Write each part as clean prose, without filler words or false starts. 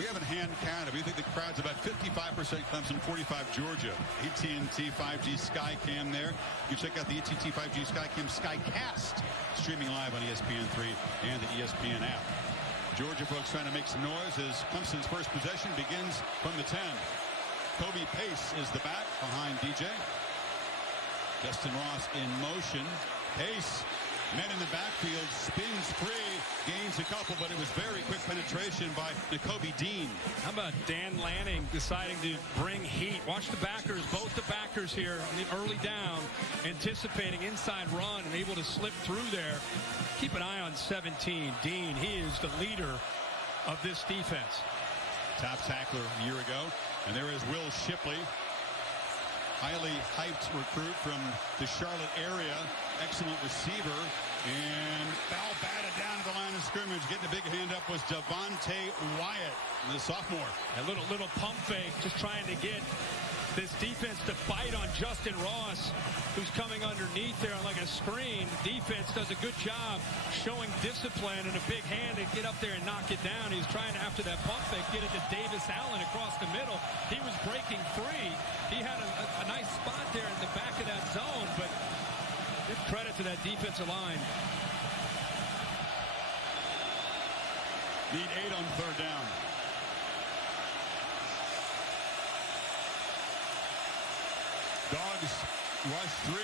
We haven't hand counted. We think the crowd's about 55% Clemson, 45 Georgia. AT&T 5G Skycam there. You check out the AT&T 5G Skycam Skycast streaming live on ESPN3 and the ESPN app. Georgia folks trying to make some noise as Clemson's first possession begins from the 10. Kobe Pace is the back behind DJ. Justin Ross in motion. Pace, men in the backfield, spins free, gains a couple, but it was very quick penetration by Nakobe Dean. How about Dan Lanning deciding to bring heat? Watch the backers, both the backers here on the early down, anticipating inside run and able to slip through there. Keep an eye on 17. Dean, he is the leader of this defense. Top tackler a year ago. And there is Will Shipley, highly hyped recruit from the Charlotte area. Excellent receiver. And foul batted down to the line of scrimmage. Getting a big hand up was Devontae Wyatt, the sophomore. A little pump fake, just trying to get this defense to bite on Justin Ross, who's coming underneath there on like a screen. Defense does a good job showing discipline and a big hand to get up there and knock it down. He's trying to, after that pump fake, get it to Davis Allen across the middle. He was breaking free. He had a nice spot there in the back of that zone, but give credit to that defensive line. Need 8 on third down. Dogs rush 3,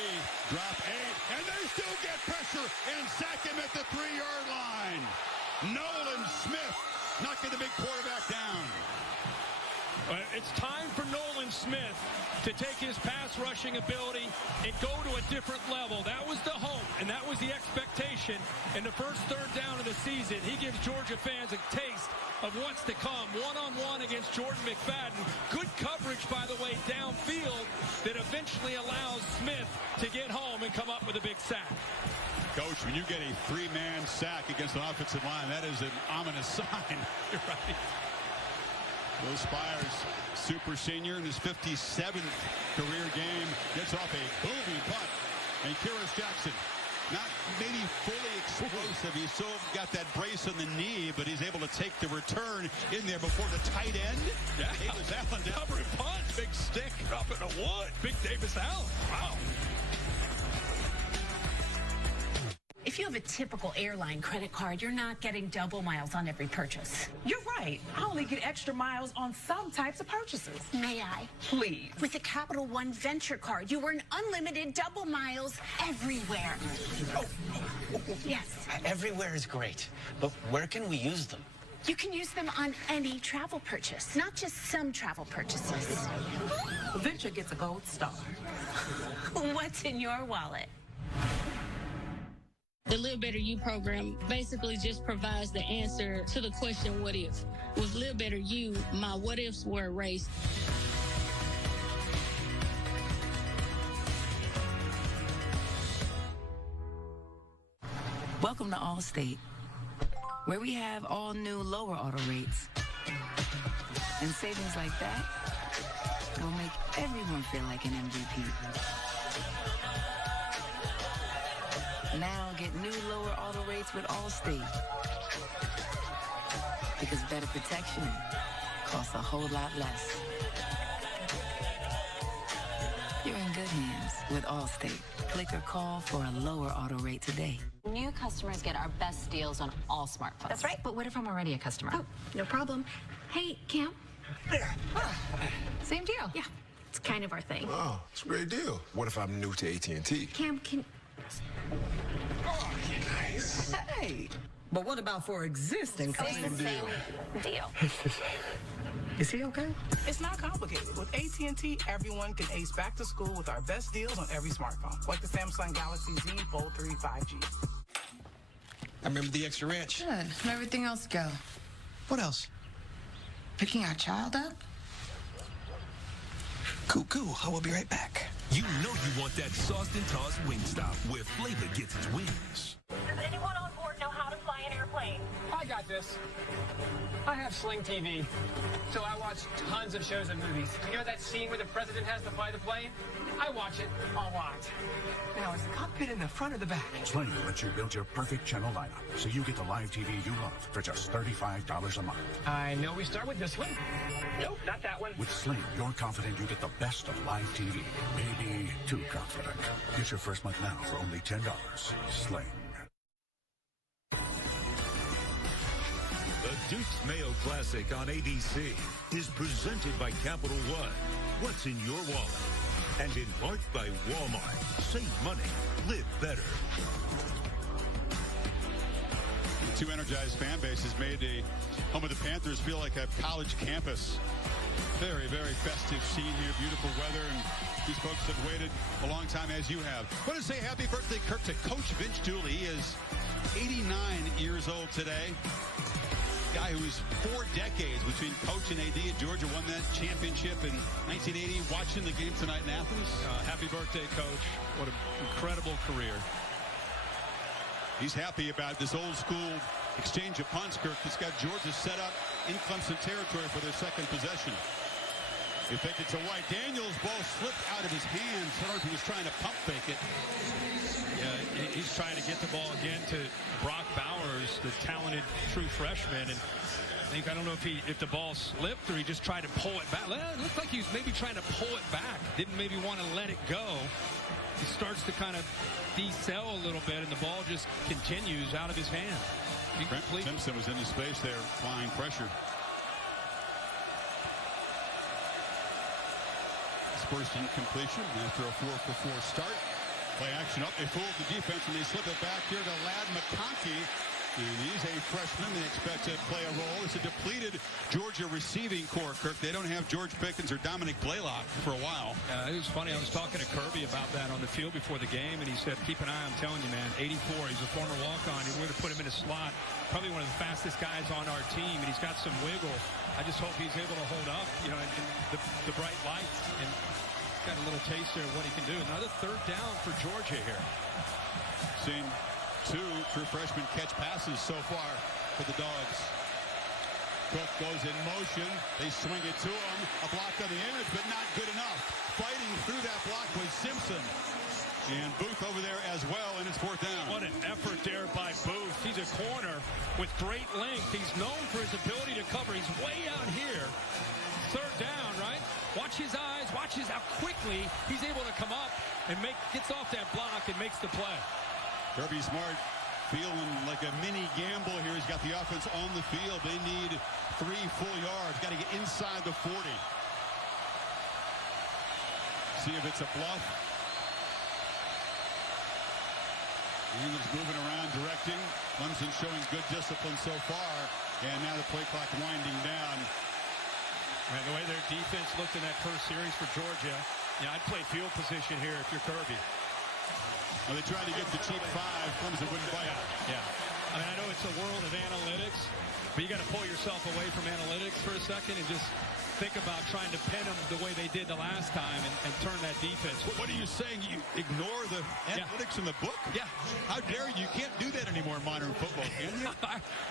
drop 8, and they still get pressure and sack him at the 3-yard line. Nolan Smith knocking the big quarterback down. It's time for Nolan Smith to take his pass rushing ability and go to a different level. That was the hope, and that was the expectation. In the first third down of the season, he gives Georgia fans a taste of what's to come. One-on-one against Jordan McFadden. Good coverage, by the way, downfield that eventually allows Smith to get home and come up with a big sack. Coach, when you get a 3-man sack against an offensive line, that is an ominous sign. You're right. Will Spires, super senior in his 57th career game, gets off a booming punt. And Kyrus Jackson, not maybe fully explosive. He's still got that brace on the knee, but he's able to take the return in there before the tight end. Yeah. Davis Allen down. Cover and punt. Big stick up in the wood. Big Davis Allen. Wow. If you have a typical airline credit card, you're not getting double miles on every purchase. You're right. I only get extra miles on some types of purchases. May I? Please. With the Capital One Venture Card, you earn unlimited double miles everywhere. Yes. Everywhere is great, but where can we use them? You can use them on any travel purchase, not just some travel purchases. Venture gets a gold star. What's in your wallet? The Live Better You program basically just provides the answer to the question, what if? With Live Better You, my what ifs were erased. Welcome to Allstate, where we have all new lower auto rates. And savings like that will make everyone feel like an MVP. Now get new lower auto rates with Allstate. Because better protection costs a whole lot less. You're in good hands with Allstate. Click or call for a lower auto rate today. New customers get our best deals on all smartphones. That's right. But what if I'm already a customer? Oh, no problem. Hey, Cam. Same deal. Yeah, it's kind of our thing. Oh, it's a great deal. What if I'm new to AT&T? Cam, can... Oh, nice. Hey, but what about for existing customers? Same deal. Is he okay? It's not complicated. With AT&T, everyone can ace back to school with our best deals on every smartphone, like the Samsung Galaxy Z Fold 3 5G. I remember the extra ranch. Good. How'd everything else go? What else? Picking our child up? Cool. I will be right back. You know you want that sauced and tossed Wingstop, where flavor gets its wings. Does anyone on board know how to fly an airplane? I got this. I have have Sling TV, so I watch tons of shows and movies. You know that scene where the president has to fly the plane? I watch it a lot. Now, is the cockpit in the front or the back? Sling lets you build your perfect channel lineup, so you get the live TV you love for just $35 a month. I know we start with this one. Nope, not that one. With Sling, you're confident you get the best of live TV. Maybe too confident. Get your first month now for only $10. Sling. The Duke's Mayo Classic on ABC is presented by Capital One. What's in your wallet? And enlarged by Walmart. Save money. Live better. The two energized fan bases made the home of the Panthers feel like a college campus. Very, very festive scene here. Beautiful weather, and these folks have waited a long time, as you have. I want to say happy birthday, Kirk, to Coach Vince Dooley. He is 89 years old today. Guy who was 4 decades between coach and AD at Georgia, won that championship in 1980. Watching the game tonight in Athens. Happy birthday, Coach. What an incredible career. He's happy about this old school exchange of punts, Kirk. It's got Georgia set up in Clemson territory for their second possession. He faked it to White. Daniels' ball slipped out of his hands. I don't know if he was trying to pump fake it. Yeah, he's trying to get the ball again to Brock Bowers, the talented true freshman. And I don't know if the ball slipped or he just tried to pull it back. It looked like he was maybe trying to pull it back. Didn't maybe want to let it go. He starts to kind of decel a little bit, and the ball just continues out of his hand. Simpson was in the space there, applying pressure. His first incompletion after a 4-for-4 start. Play action up. They fooled the defense, and they slip it back here to Ladd McConkey. And he's a freshman. They expect to play a role. It's a depleted Georgia receiving corps, Kirk. They don't have George Pickens or Dominic Blaylock for a while. It was funny. I was talking to Kirby about that on the field before the game, and he said, keep an eye, I'm telling you, man, 84. He's a former walk-on. We're going to put him in a slot. Probably one of the fastest guys on our team, and he's got some wiggle. I just hope he's able to hold up, in the bright lights, and got a little taste there of what he can do. Another third down for Georgia here. Seen 2 true freshmen catch passes so far for the Dogs. Cook goes in motion. They swing it to him. A block on the edge, but not good enough. Fighting through that block was Simpson. And Booth over there as well, and it's 4th down. What an effort there by Booth. He's a corner with great length. He's known for his ability to cover. He's way out here. 3rd down, right? Watch his eyes. Watch how quickly he's able to come up and gets off that block and makes the play. Kirby Smart feeling like a mini gamble here. He's got the offense on the field. They need 3 full yards. Got to get inside the 40. See if it's a bluff. England's moving around, directing. Clemson showing good discipline so far. And now the play clock winding down. And the way their defense looked in that first series for Georgia, I'd play field position here if you're Kirby. Well, they tried to get the cheap 5. Clemson wouldn't bite. Yeah. I mean, I know it's a world of analytics, but you got to pull yourself away from analytics for a second and just think about trying to pin them the way they did the last time and turn that defense. What are you saying? You ignore the analytics in the book? Yeah. How dare you? You can't do that anymore in modern football, can you?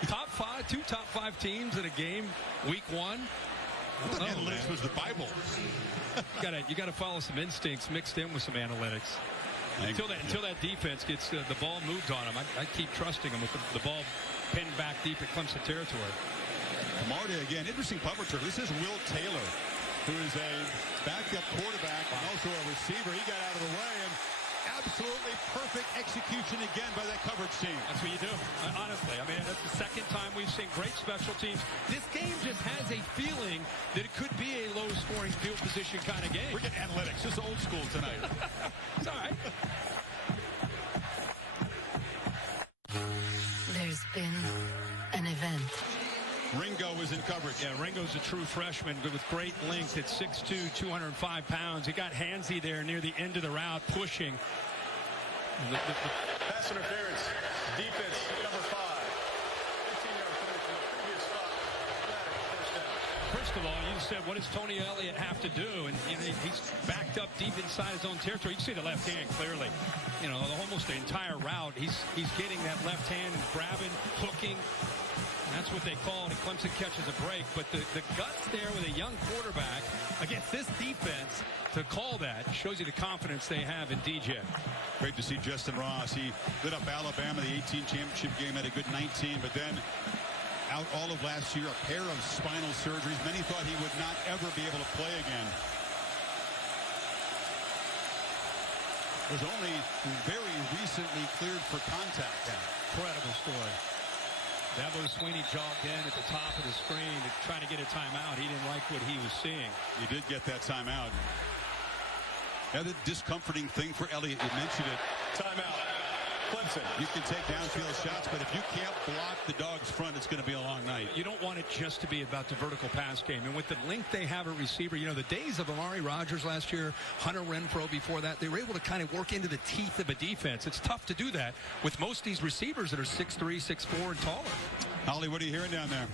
Top 5, 2 top 5 teams in a game, week 1. Analytics was the Bible. You got to follow some instincts mixed in with some analytics. Until that defense gets the ball moved on them, I keep trusting them with the ball pinned back deep at Clemson territory. Camarda again, interesting punt return. This is Will Taylor, who is a backup quarterback and also a receiver. He got out of the way, and absolutely perfect execution again by that coverage team. That's what you do. Honestly, I mean, that's the second time we've seen great special teams. This game just has a feeling that it could be a low-scoring field position kind of game. We're getting analytics. Just old school tonight. It's all right. There's been an event. Ringo is in coverage. Yeah, Ringo's a true freshman, but with great length at 6'2", 205 pounds. He got handsy there near the end of the route, pushing. Pass interference. Defense, number 5. 15-yard penalty. Previous spot. First down. First of all, you said, what does Tony Elliott have to do? And he's backed up deep inside his own territory. You can see the left hand clearly. Almost the entire route, he's getting that left hand and grabbing, hooking. That's what they call it. Clemson catches a break. But the guts there with a young quarterback against this defense to call that shows you the confidence they have in DJ. Great to see Justin Ross. He lit up Alabama, the 18 championship game, had a good 19, but then out all of last year, a pair of spinal surgeries. Many thought he would not ever be able to play again. Was only very recently cleared for contact. Incredible story. Dabo Swinney jogged in at the top of the screen trying to get a timeout. He didn't like what he was seeing. He did get that timeout. Another discomforting thing for Elliott. You mentioned it. Timeout. Clemson. You can take downfield shots, but if you can't block the dog's front, it's going to be a long night. You don't want it just to be about the vertical pass game. And with the length they have at receiver, you know, the days of Amari Rodgers last year, Hunter Renfrow before that, they were able to kind of work into the teeth of a defense. It's tough to do that with most of these receivers that are 6'3", 6'4", and taller. Holly, what are you hearing down there?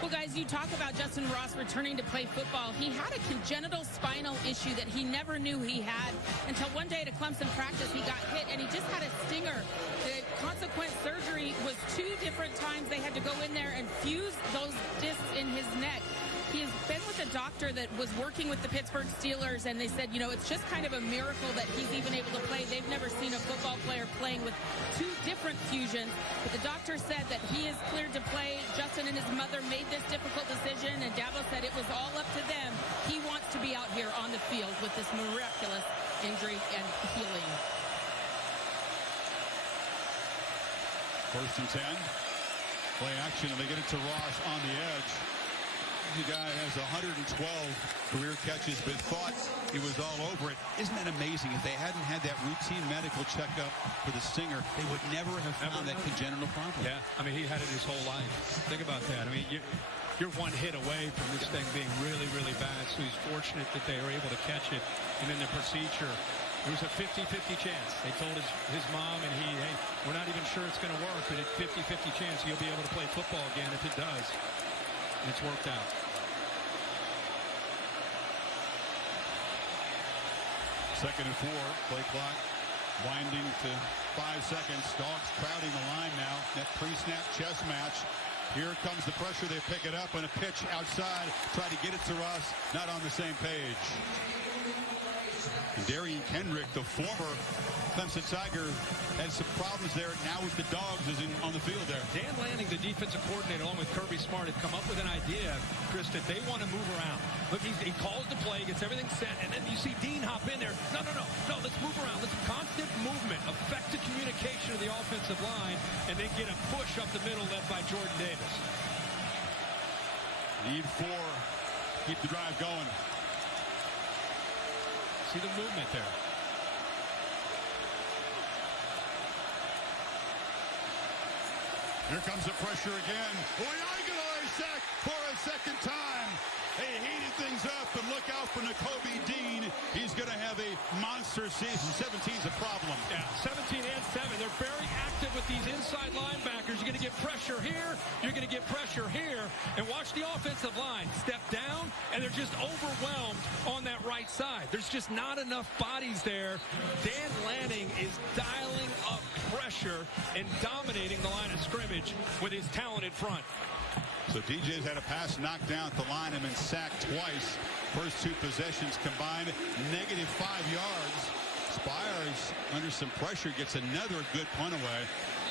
Well, guys, you talk about Justin Ross returning to play football. He had a congenital spinal issue that he never knew he had until one day at a Clemson practice he got hit, and he just had a stinger. The consequent surgery was 2 different times they had to go in there and fuse those discs in his neck. He has been with a doctor that was working with the Pittsburgh Steelers, and they said, you know, it's just kind of a miracle that he's even able to play. They've never seen a football player playing with 2 different fusions. But the doctor said that he is cleared to play. Justin and his mother made this difficult decision, and Dabo said it was all up to them. He wants to be out here on the field with this miraculous injury and healing. 1st and 10. Play action, and they get it to Ross on the edge. The guy has 112 career catches, but thought he was all over it. Isn't that amazing? If they hadn't had that routine medical checkup for the stinger, they would never have found that congenital problem. Yeah, I mean, he had it his whole life. Think about that. I mean, you're one hit away from this thing being really, really bad, so he's fortunate that they were able to catch it. And then the procedure, it was a 50-50 chance. They told his mom and he, hey, we're not even sure it's going to work, but it's 50-50 chance he'll be able to play football again if it does. And it's worked out. Second and 4, play clock winding to 5 seconds. Dogs crowding the line now. That pre-snap chess match. Here comes the pressure. They pick it up on a pitch outside. Try to get it to Ross. Not on the same page. And Darian Kendrick, the former Clemson Tiger, had some problems there. Now with the Dogs is on the field there. Dan Lanning, the defensive coordinator, along with Kirby Smart, have come up with an idea, Chris, that they want to move around. Look, he calls the play, gets everything set, and then you see Dean hop in there. No, let's move around. Let's constant movement, effective communication of the offensive line, and then get a push up the middle led by Jordan Davis. Need 4. Keep the drive going. See the movement there. Here comes the pressure again. Oyagala sack for a second time. They heated things up, and look out for Nakobe Dean. He's going to have a monster season. 17's a problem. Yeah, 17 and 7. They're very active with these inside linebackers. You're going to get pressure here. You're going to get pressure here. And watch the offensive line step down, and they're just overwhelmed on that right side. There's just not enough bodies there. Dan Lanning is dialing up pressure and dominating the line of scrimmage with his talented front. So DJ's had a pass knocked down at the line and been sacked twice. First 2 possessions combined, -5 yards. Spires under some pressure, gets another good punt away.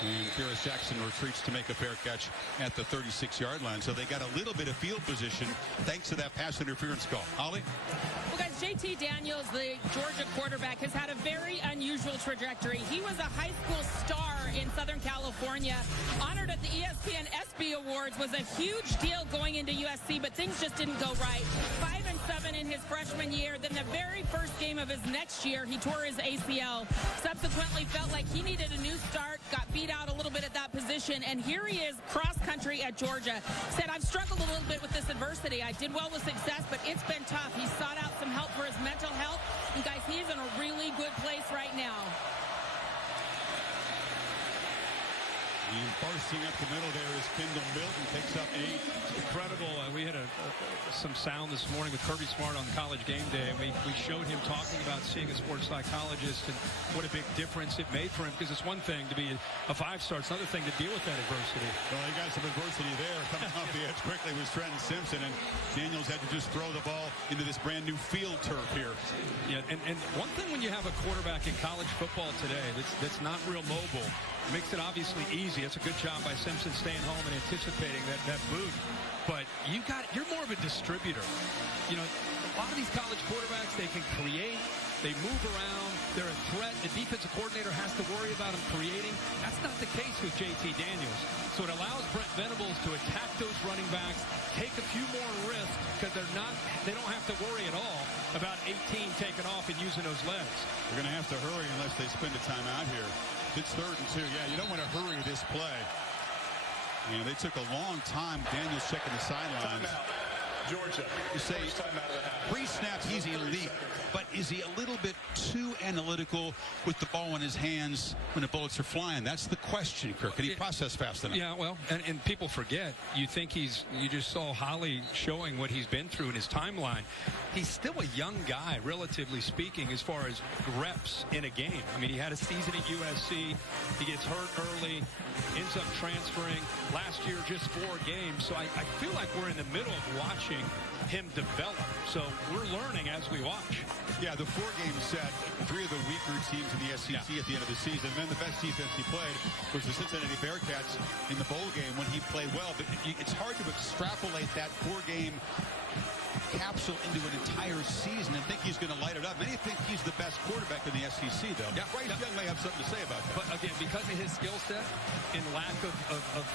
And Ferris Jackson retreats to make a fair catch at the 36-yard line. So they got a little bit of field position thanks to that pass interference call. Holly? Well, guys, JT Daniels, the Georgia quarterback, has had a very unusual trajectory. He was a high school star in Southern California, honored at the ESPN ESPY Awards, was a huge deal going into USC, but things just didn't go right. 5-7 in his freshman year. Then the very first game of his next year, he tore his ACL. Subsequently felt like he needed a new start, got beat out a little bit at that position, and here he is cross country at Georgia. Said, I've struggled a little bit with this adversity. I did well with success, but it's been tough. He sought out some help for his mental health, and guys, he is in a really good place right now. And bursting up the middle there is Kendall Milton, takes up 8. Incredible. we had some sound this morning with Kirby Smart on College Game Day, and we showed him talking about seeing a sports psychologist and what a big difference it made for him, because it's one thing to be a 5-star. It's another thing to deal with that adversity. Well, he got some adversity there. Coming off the edge quickly was Trenton Simpson, and Daniels had to just throw the ball into this brand new field turf here. Yeah, and one thing when you have a quarterback in college football today that's not real mobile, makes it obviously easy. It's a good job by Simpson staying home and anticipating that boot. But you're more of a distributor. You know, a lot of these college quarterbacks, they can create, they move around, they're a threat. The defensive coordinator has to worry about them creating. That's not the case with JT Daniels. So it allows Brent Venables to attack those running backs, take a few more risks, because they don't have to worry at all about 18 taking off and using those legs. They're going to have to hurry unless they spend a timeout here. It's 3rd and 2. Yeah, you don't want to hurry this play. And they took a long time. Daniels checking the sidelines. Georgia. You say pre-snap, he's elite, but is he a little bit too analytical with the ball in his hands when the bullets are flying? That's the question, Kirk. Can he process fast enough? Yeah, well, and people forget. You think you just saw Holly showing what he's been through in his timeline. He's still a young guy, relatively speaking, as far as reps in a game. I mean, he had a season at USC. He gets hurt early, ends up transferring. Last year, just 4 games. So I feel like we're in the middle of watching him develop. So we're learning as we watch. Yeah, the 4-game set, 3 of the weaker teams in the SEC at the end of the season. And then the best defense he played was the Cincinnati Bearcats in the bowl game when he played well. But it's hard to extrapolate that 4-game capsule into an entire season and think he's going to light it up. Many think he's the best quarterback in the SEC, though. Yeah, Bryce Young may have something to say about that. But again, because of his skill set and lack of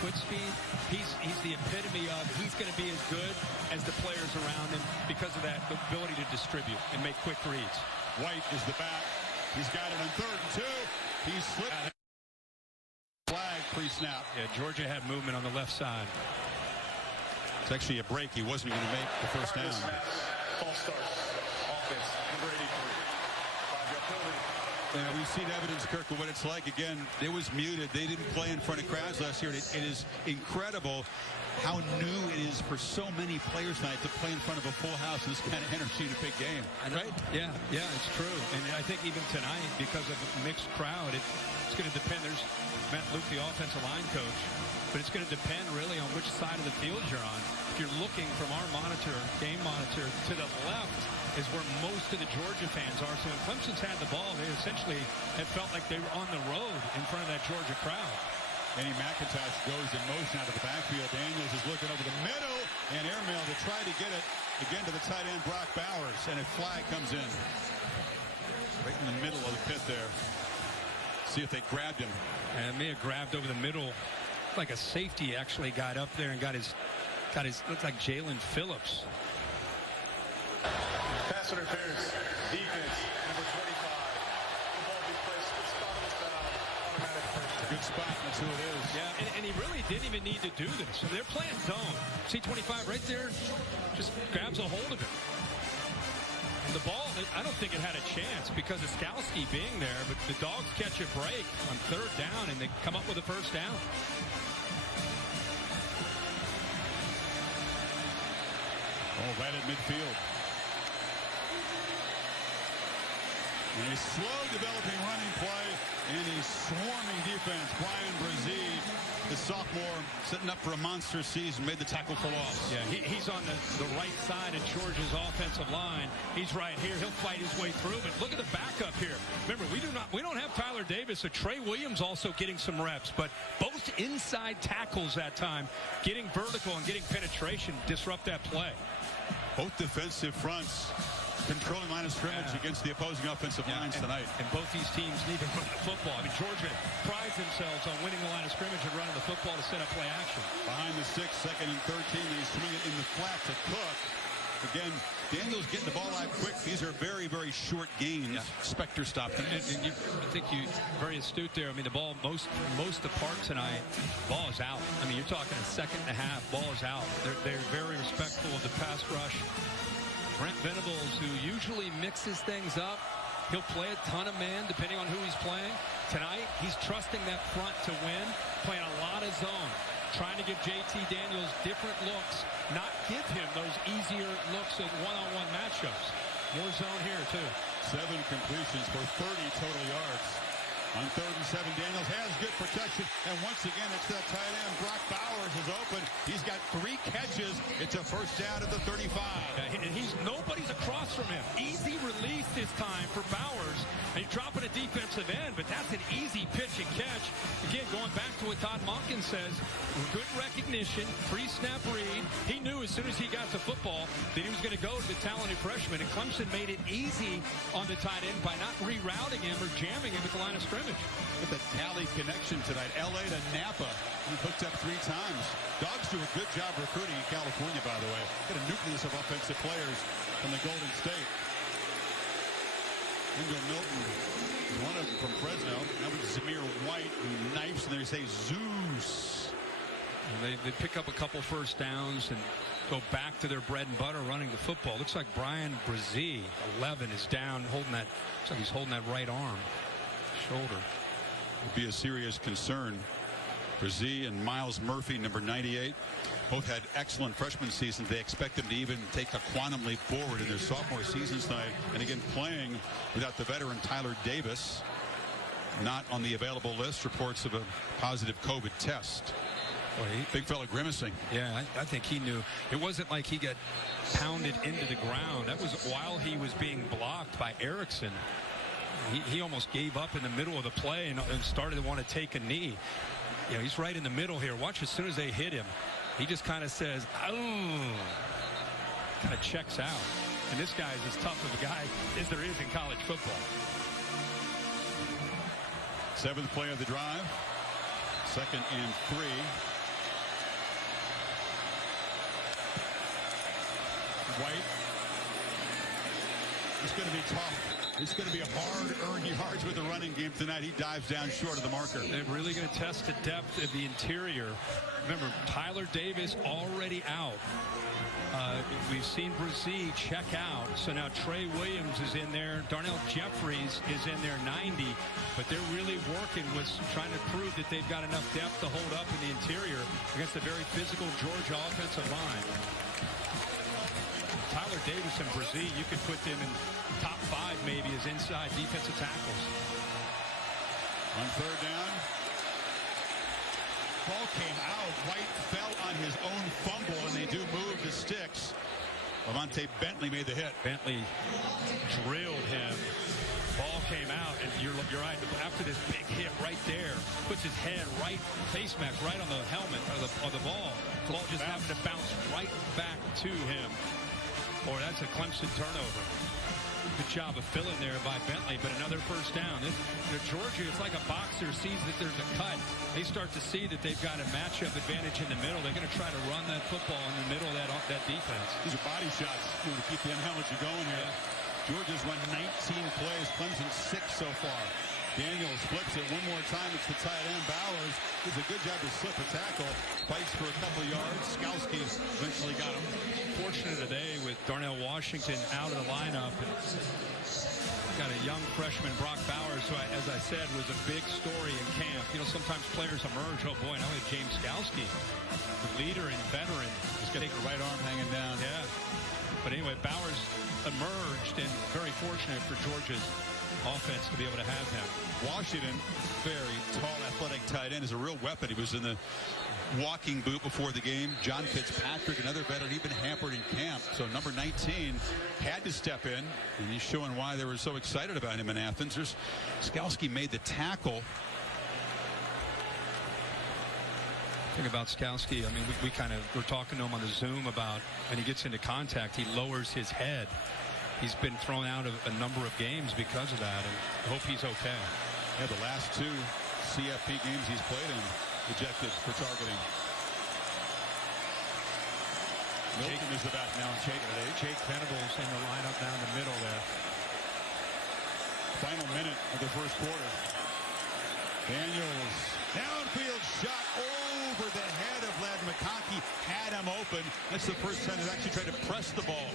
foot speed, he's the epitome of he's going to be as good as the players around him because of that ability to distribute and make quick reads. White is the back. He's got it on 3rd and 2. He's slipped. Flag pre-snap. Yeah, Georgia had movement on the left side. It's actually a break. He wasn't going to make the first down. False start. Offense, number 83. 5-yard penalty. Yeah, we've seen evidence, Kirk, of what it's like. Again, it was muted. They didn't play in front of crowds last year. It is incredible how new it is for so many players tonight to play in front of a full house in this kind of energy in a big game. Right? Yeah, it's true. And I think even tonight, because of a mixed crowd, it's going to depend. There's Matt Luke, the offensive line coach. But it's going to depend really on which side of the field you're on. If you're looking from our monitor, game monitor, to the left is where most of the Georgia fans are. So when Clemson's had the ball, they essentially have felt like they were on the road in front of that Georgia crowd. Eddie McIntosh goes in motion out of the backfield. Daniels is looking over the middle and airmail to try to get it again to the tight end, Brock Bowers. And a flag comes in right in the middle of the pit there. See if they grabbed him. And may have grabbed over the middle. Like a safety actually got up there and got his looked like Jalen Phillips. Pass interference. Defense, number 25. The ball be placed at the spot of the foul. Automatic first down. Good spot. That's who it is. Yeah, and he really didn't even need to do this. So they're playing zone. See 25 right there, just grabs a hold of it. The ball, I don't think it had a chance because of Skalski being there, but the Dogs catch a break on 3rd down, and they come up with a first down. Oh, right at midfield. And a slow developing running play and a swarming defense. Brian Brzee, the sophomore, setting up for a monster season, made the tackle for loss. Yeah, he's on the right side of Georgia's offensive line. He's right here. He'll fight his way through. But look at the backup here. Remember, we don't have Tyler Davis. So Trey Williams also getting some reps. But both inside tackles that time, getting vertical and getting penetration, disrupt that play. Both defensive fronts controlling line of scrimmage against the opposing offensive lines tonight. And both these teams need to run the football. I mean, Georgia prides themselves on winning the line of scrimmage and running the football to set up play action. Behind the 6, 2nd and 13, and he's swinging it in the flat to Cook. Again, Daniels getting the ball out quick. These are very, very short gains. Yeah. Specter stop. And I think you very astute there. I mean, the ball most apart tonight, ball is out. I mean, you're talking a second and a half, ball is out. They're very respectful of the pass rush. Brent Venables, who usually mixes things up, he'll play a ton of man depending on who he's playing. Tonight, he's trusting that front to win, playing a lot of zone. trying to give JT Daniels different looks, not give him those easier looks at one-on-one matchups. More zone here, too. 7 completions for 30 total yards. On 3rd and 7, Daniels has good protection. And once again, it's that tight end. Brock Bowers is open. He's got 3 catches. It's a first down at the 35. And nobody's across from him. Easy release this time for Bowers. And he's dropping a defensive end, but that's an easy pitch and catch. Again, going back to what Todd Monken says, good recognition, pre-snap read. He knew as soon as he got the football that he was going to go to the talented freshman. And Clemson made it easy on the tight end by not rerouting him or jamming him at the line of scrimmage. With the Cali connection tonight, L.A. to Napa. He hooked up 3 times. Dogs do a good job recruiting in California, by the way. Got a nucleus of offensive players from the Golden State. Wendell Milton, one of them from Fresno. Now with Zamir White, who knifes, and they say Zeus. And they pick up a couple first downs and go back to their bread and butter running the football. Looks like Brian Brzee, 11, is down, holding that. Looks like he's holding that right arm. Shoulder. Would be a serious concern. Brzee and Miles Murphy, number 98, both had excellent freshman seasons. They expect them to even take a quantum leap forward in their sophomore seasons tonight. And again, playing without the veteran Tyler Davis, not on the available list. Reports of a positive COVID test. Well, big fella grimacing. Yeah, I think he knew. It wasn't like he got pounded into the ground. That was while he was being blocked by Erickson. He almost gave up in the middle of the play and started to want to take a knee. You know, he's right in the middle here. Watch, as soon as they hit him, he just kind of says, oh, kind of checks out. And this guy is as tough of a guy as there is in college football. 7th play of the drive. 2nd and 3. White. It's going to be tough. It's going to be a hard-earned yards with the running game tonight. He dives down short of the marker. They're really going to test the depth of the interior. Remember, Tyler Davis already out. We've seen Brzee check out. So now Trey Williams is in there. Darnell Jeffries is in there, 90. But they're really working with trying to prove that they've got enough depth to hold up in the interior against a very physical Georgia offensive line. Tyler Davis and Brzee, you could put them in top 5 maybe as inside defensive tackles. On 3rd down. Ball came out. White fell on his own fumble, and they do move the sticks. Lavonte Bentley made the hit. Bentley drilled him. Ball came out, and you're right. After this big hit right there, puts his head right, face mask right on the helmet of the ball. The ball just happened to bounce right back to him. Or that's a Clemson turnover. Good job of filling there by Bentley, but another first down. Georgia, it's like a boxer sees that there's a cut. They start to see that they've got a matchup advantage in the middle. They're going to try to run that football in the middle of that defense. These are body shots to keep the analogy going here. Georgia's run 19 plays. Clemson 6 so far. Daniels flips it one more time. It's the tight end. Bowers does a good job to slip a tackle. Fights for a couple yards. Skowski eventually got him. Fortunate today with Darnell Washington out of the lineup. And got a young freshman, Brock Bowers, who, as I said, was a big story in camp. You know, sometimes players emerge. Oh, boy, now we have James Skowski, the leader and veteran. He's got the right arm hanging down. Yeah. But anyway, Bowers emerged, and very fortunate for Georgia's offense to be able to have him. Washington, very tall, athletic tight end, is a real weapon. He was in the walking boot before the game. John Fitzpatrick, another veteran, he'd been hampered in camp. So number 19 had to step in, and he's showing why they were so excited about him in Athens. Skowski made the tackle. Thing about Skowski, I mean, we kind of were talking to him on the Zoom about when he gets into contact, he lowers his head. He's been thrown out of a number of games because of that, and I hope he's okay. Yeah, the last 2 CFP games he's played in, ejected for targeting. Milton is the back now. Jake Venables in the lineup down the middle there. Final minute of the first quarter. Daniels, downfield shot over the head of Vlad McConkey. Had him open. That's the first time they've actually tried to press the ball.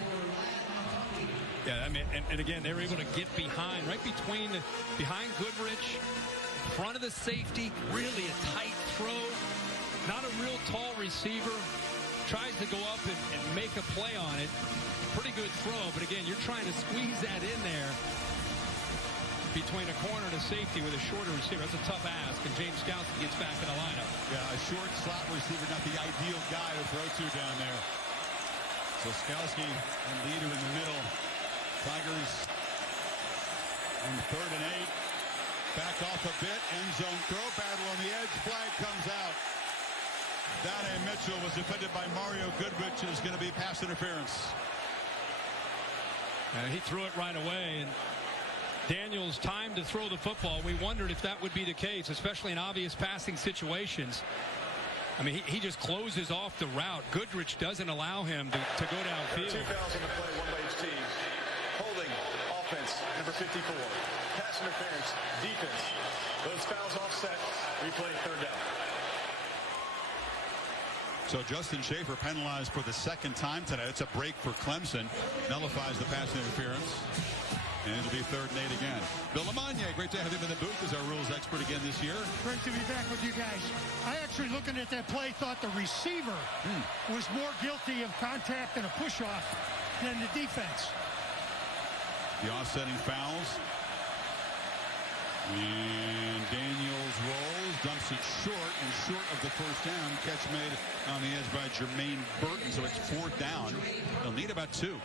Yeah, I mean, and again, they were able to get behind, right behind Goodrich, front of the safety, really a tight throw. Not a real tall receiver. Tries to go up and make a play on it. Pretty good throw, but again, you're trying to squeeze that in there between a corner to safety with a shorter receiver. That's a tough ask, and James Skalski gets back in the lineup. Yeah, a short slot receiver, not the ideal guy to throw to down there. So Skalski and leader in the middle. Tigers on 3rd and 8. Back off a bit. End zone throw. Battle on the edge. Flag comes out. Donnie Mitchell was defended by Mario Goodrich, and is going to be pass interference. He threw it right away, and Daniels timed to throw the football. We wondered if that would be the case, especially in obvious passing situations. I mean, he just closes off the route. Goodrich doesn't allow him to go downfield. 2 fouls on the play, one by each team. Holding, offense, number 54. Pass interference, defense. Those fouls offset. Replay, 3rd down. So Justin Schaefer penalized for the 2nd time today. It's a break for Clemson. Nullifies the pass interference. And it'll be 3rd and 8 again. Bill Lamagna, great to have him in the booth as our rules expert again this year. Great to be back with you guys. I actually, looking at that play, thought the receiver was more guilty of contact and a push-off than the defense. The offsetting fouls. And Daniels rolls, dumps it short of the 1st down. Catch made on the edge by Jermaine Burton, so it's 4th down. They'll need about 2.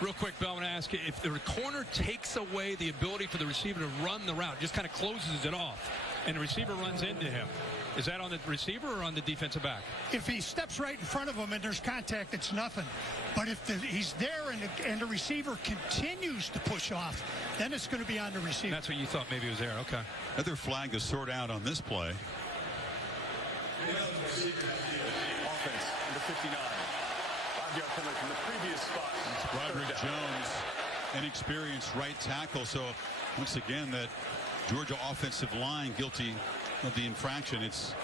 Real quick, Bill, I want to ask you, if the corner takes away the ability for the receiver to run the route, just kind of closes it off, and the receiver runs into him, is that on the receiver or on the defensive back? If he steps right in front of him and there's contact, it's nothing. But if he's there and the receiver continues to push off, then it's going to be on the receiver. That's what you thought maybe was there. Okay. Another flag to sort out on this play. Offense, number 59. 5-yard penalty from the previous spot. It's Broderick Jones, inexperienced right tackle. So once again, that Georgia offensive line guilty of the infraction. It's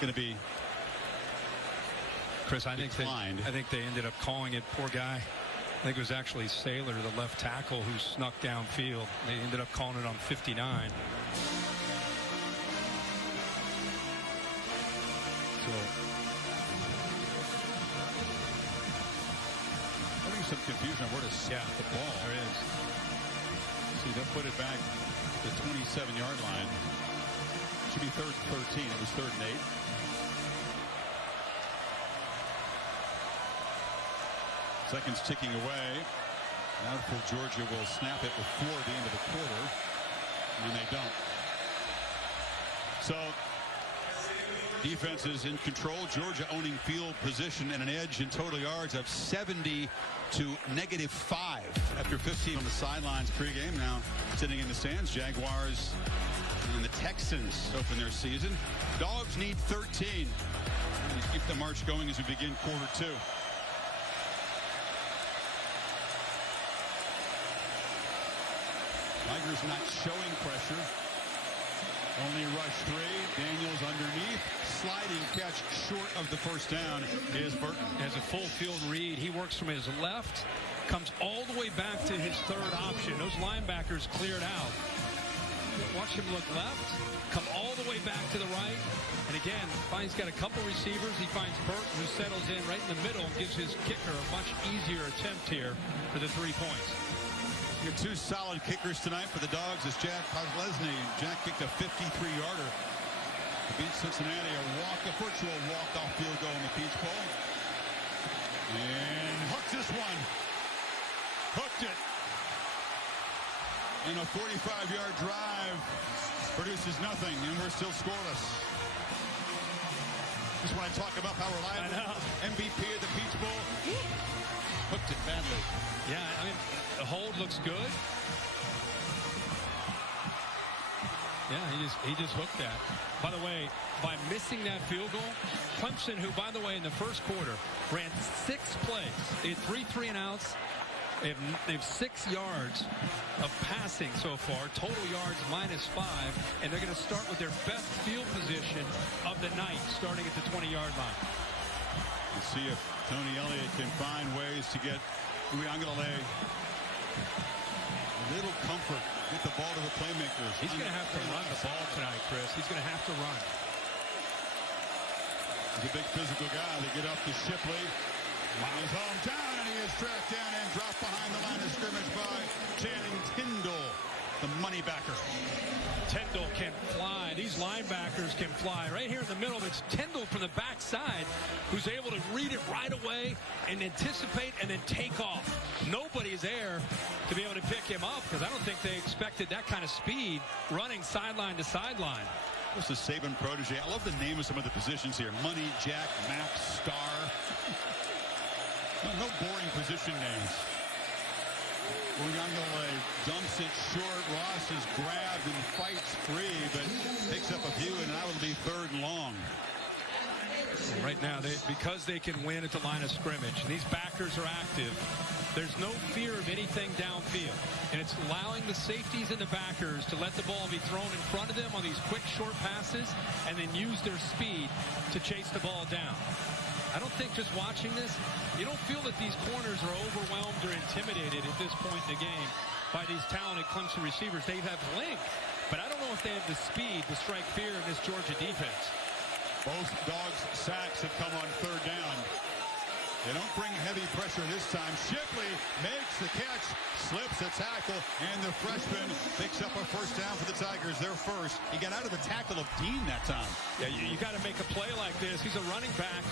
going to be Chris, I think they ended up calling it, poor guy. I think it was actually Saylor, the left tackle, who snuck downfield. They ended up calling it on 59. So I think some confusion on where to snap the ball. There is. See, they'll put it back to the 27-yard line. Should be 3rd and 13. It was 3rd and 8. Seconds ticking away. Doubtful Georgia will snap it before the end of the quarter. And they don't. So defense is in control. Georgia owning field position and an edge in total yards of 70 to -5 after 15 on the sidelines pregame. Now sitting in the stands, Jaguars and the Texans open their season. Dogs need 13. And keep the march going as we begin quarter 2. Tigers not showing pressure. Only rush 3. Daniels underneath. Sliding catch short of the 1st down is Burton. Has a full field read. He works from his left, comes all the way back to his 3rd option. Those linebackers cleared out. Watch him look left, come all the way back to the right. And again, finds got a couple receivers. He finds Burton, who settles in right in the middle and gives his kicker a much easier attempt here for the 3 points. You have 2 solid kickers tonight for the Dogs as Jack Podlesny. Jack kicked a 53-yarder to beat Cincinnati. A virtual walk-off field goal in the Peach Bowl. And hooks this one. Hooked it. And a 45-yard drive produces nothing, and we're still scoreless. This is when I talk about how reliable MVP of the Peach Bowl. Hooked it badly. Yeah, I mean, the hold looks good. Yeah, he just hooked that. By the way, by missing that field goal, Clemson, who, by the way, in the first quarter ran 6 plays. They had 3 3-and-outs. They have 6 yards of passing so far. Total yards -5. And they're going to start with their best field position of the night, starting at the 20-yard line. Let's see if Tony Elliott can find ways to get Uiagalelei a little comfort. Get the ball to the playmakers. He's going to have to run the ball tonight, Chris. He's going to have to run. He's a big physical guy. They get up to Shipley. His hometown, and he is tracked down and dropped behind the line of scrimmage by Channing Tindall, the money backer. Tindall can fly. These linebackers can fly. Right here in the middle, it's Tindall from the backside who's able to read it right away and anticipate and then take off. Nobody is there to be able to pick him up because I don't think they expected that kind of speed running sideline to sideline. This is Saban protege. I love the name of some of the positions here. Money, Jack, Max, Star. No boring position names. Uyunglele dumps it short. Ross is grabbed and fights free, but picks up a few, and that will be 3rd and long. Right now, because they can win at the line of scrimmage, and these backers are active, there's no fear of anything downfield. And it's allowing the safeties and the backers to let the ball be thrown in front of them on these quick, short passes, and then use their speed to chase the ball down. I don't think just watching this, you don't feel that these corners are overwhelmed or intimidated at this point in the game by these talented Clemson receivers. They have length, but I don't know if they have the speed to strike fear in this Georgia defense. Both Dogs' sacks have come on 3rd down. They don't bring heavy pressure this time. Shipley makes the catch, slips a tackle, and the freshman picks up a 1st down for the Tigers. They're first. He got out of the tackle of Dean that time. Yeah, you got to make a play like this. He's a running back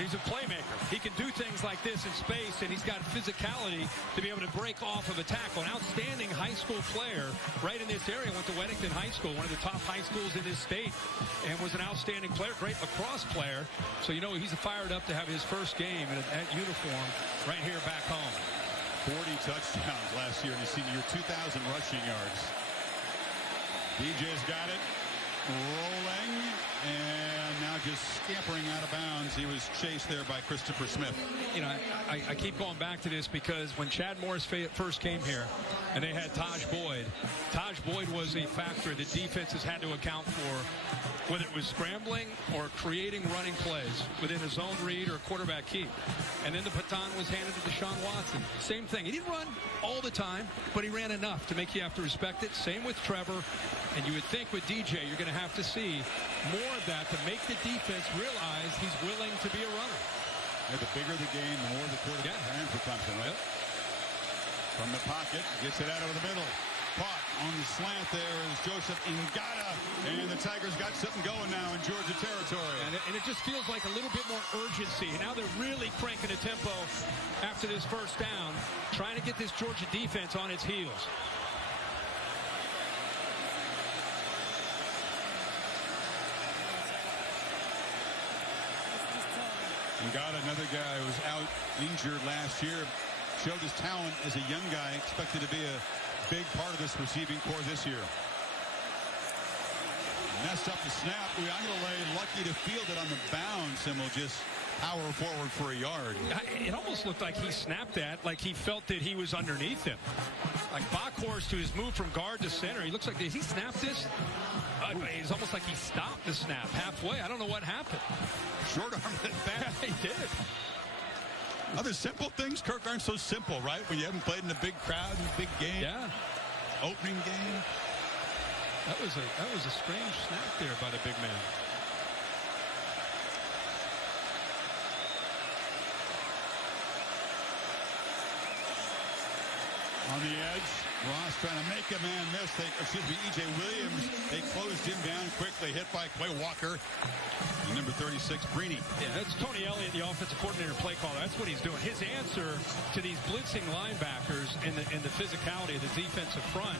he's a playmaker. He can do things like this in space, and he's got physicality to be able to break off of a tackle. An outstanding high school player right in this area. Went to Weddington High School, one of the top high schools in this state, and was an outstanding player, great lacrosse player. So, you know, he's fired up to have his first game in that uniform right here back home. 40 touchdowns last year in his senior year, 2,000 rushing yards. DJ's got it, rolling, and now just scampering out of bounds. He was chased there by Christopher Smith. You know, I keep going back to this because when Chad Morris first came here and they had Taj Boyd was a factor that defenses had to account for, whether it was scrambling or creating running plays within a zone read or quarterback keep. And then the baton was handed to Deshaun Watson. Same thing. He didn't run all the time, but he ran enough to make you have to respect it. Same with Trevor. And you would think with DJ, you're going to have to see more of that to make the defense realize he's willing to be a runner. Yeah, the bigger the game, the more the quarterback hands for Clemson, right? Yep. From the pocket, gets it out over the middle. Caught on the slant there is Joseph Ngata, and the Tigers got something going now in Georgia territory. And it just feels like a little bit more urgency. Now they're really cranking the tempo after this 1st down, trying to get this Georgia defense on its heels. Ngata, another guy who was out injured last year, showed his talent as a young guy, expected to be a big part of this receiving corps this year. Messed up the snap. Uyunglele lucky to field it on the bounce and will just power forward for a yard. It almost looked like he snapped that, like he felt that he was underneath him. Like Backhorst to his move from guard to center. He looks like, did he snap this? It's almost like he stopped the snap halfway. I don't know what happened. Short arm it back. He did. Other simple things, Kirk, aren't so simple, right? When you haven't played in a big crowd in a big game. Yeah. Opening game. That was a strange snap there by the big man. On the edge, Ross trying to make a man miss. E.J. Williams, they closed him down quickly, hit by Quay Walker. And number 36, Brini. Yeah, that's Tony Elliott, the offensive coordinator, play caller. That's what he's doing. His answer to these blitzing linebackers and the physicality of the defensive front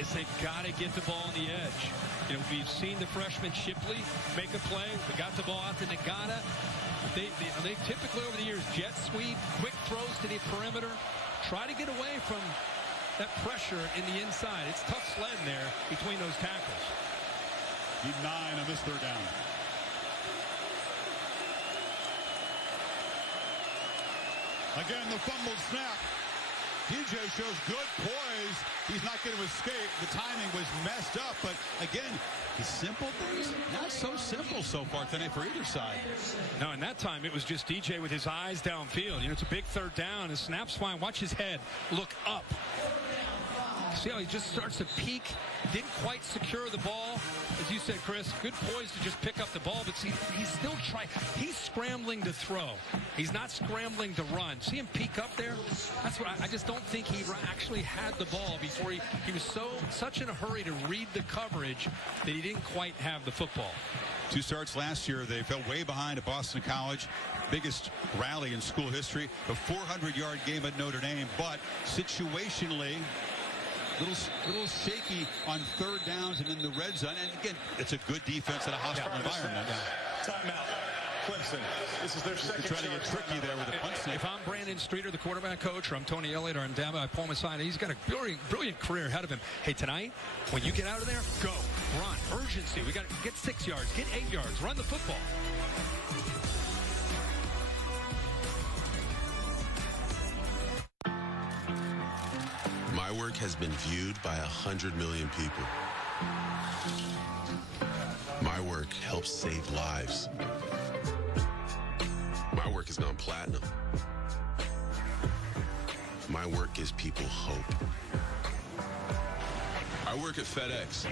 is they've got to get the ball on the edge. You know, we've seen the freshman Shipley make a play. They got the ball out to Ngata. They typically over the years jet sweep, quick throws to the perimeter. Try to get away from that pressure in the inside. It's tough sledding there between those tackles. Need 9 on this 3rd down. Again, the fumbled snap. DJ shows good poise. He's not going to escape. The timing was messed up, but again, the simple things, not so simple so far tonight for either side. No, and that time it was just DJ with his eyes downfield. You know, it's a big 3rd down. His snap's fine. Watch his head look up. See how he just starts to peek, didn't quite secure the ball. As you said, Chris, good poise to just pick up the ball, but see, he's still trying. He's scrambling to throw. He's not scrambling to run. See him peek up there? That's what I just don't think he actually had the ball before he was such in a hurry to read the coverage that he didn't quite have the football. 2 starts last year. They fell way behind at Boston College. Biggest rally in school history. The 400-yard game at Notre Dame, but situationally, little shaky on 3rd downs and in the red zone. And again, it's a good defense in a hostile environment. Timeout. Clemson. This is their second. Trying to get tricky there with the punt snake. If I'm Brandon Streeter, the quarterback coach, or I'm Tony Elliott, or I'm Dabo, I pull him aside. He's got a brilliant career ahead of him. Hey, tonight, when you get out of there, go, run, urgency. We got to get 6 yards, get 8 yards, run the football. My work has been viewed by 100 million people. My work helps save lives. My work has gone platinum. My work gives people hope. I work at FedEx.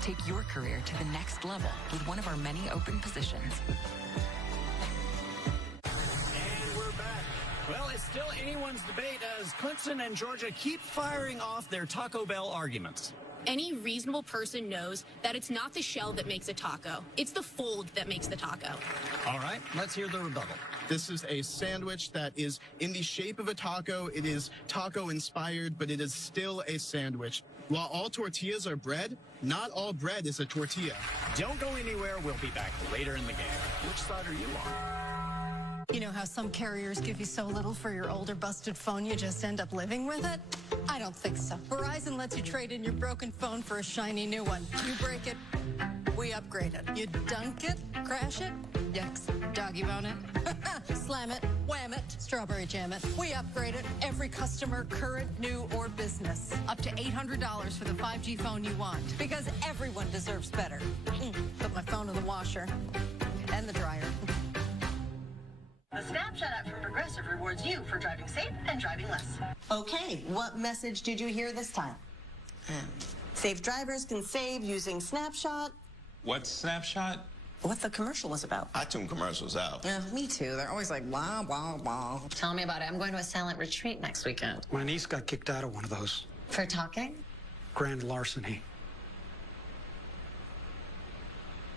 Take your career to the next level with one of our many open positions. Well, it's still anyone's debate as Clemson and Georgia keep firing off their Taco Bell arguments. Any reasonable person knows that it's not the shell that makes a taco. It's the fold that makes the taco. All right, let's hear the rebuttal. This is a sandwich that is in the shape of a taco. It is taco inspired, but it is still a sandwich. While all tortillas are bread, not all bread is a tortilla. Don't go anywhere. We'll be back later in the game. Which side are you on? You know how some carriers give you so little for your older busted phone you just end up living with it? I don't think so. Verizon lets you trade in your broken phone for a shiny new one. You break it, we upgrade it. You dunk it, crash it, yucks, doggy bone it, slam it, wham it, strawberry jam it. We upgrade it. Every customer, current, new, or business. Up to $800 for the 5G phone you want. Because everyone deserves better. Put my phone in the washer and the dryer. The Snapshot app from Progressive rewards you for driving safe and driving less. Okay, what message did you hear this time? Safe drivers can save using Snapshot. What's Snapshot? What the commercial was about. I tune commercials out. Yeah, me too. They're always like, blah, blah, blah. Tell me about it. I'm going to a silent retreat next weekend. My niece got kicked out of one of those. For talking? Grand larceny.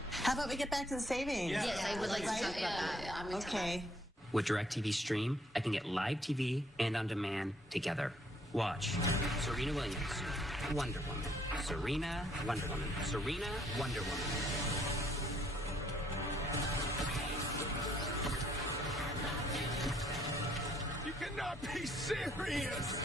How about we get back to the savings? Yes, I would like to talk about that. Okay. With DirecTV Stream, I can get live TV and on demand together. Watch Serena Williams, Wonder Woman. Serena, Wonder Woman. Serena, Wonder Woman. You cannot be serious!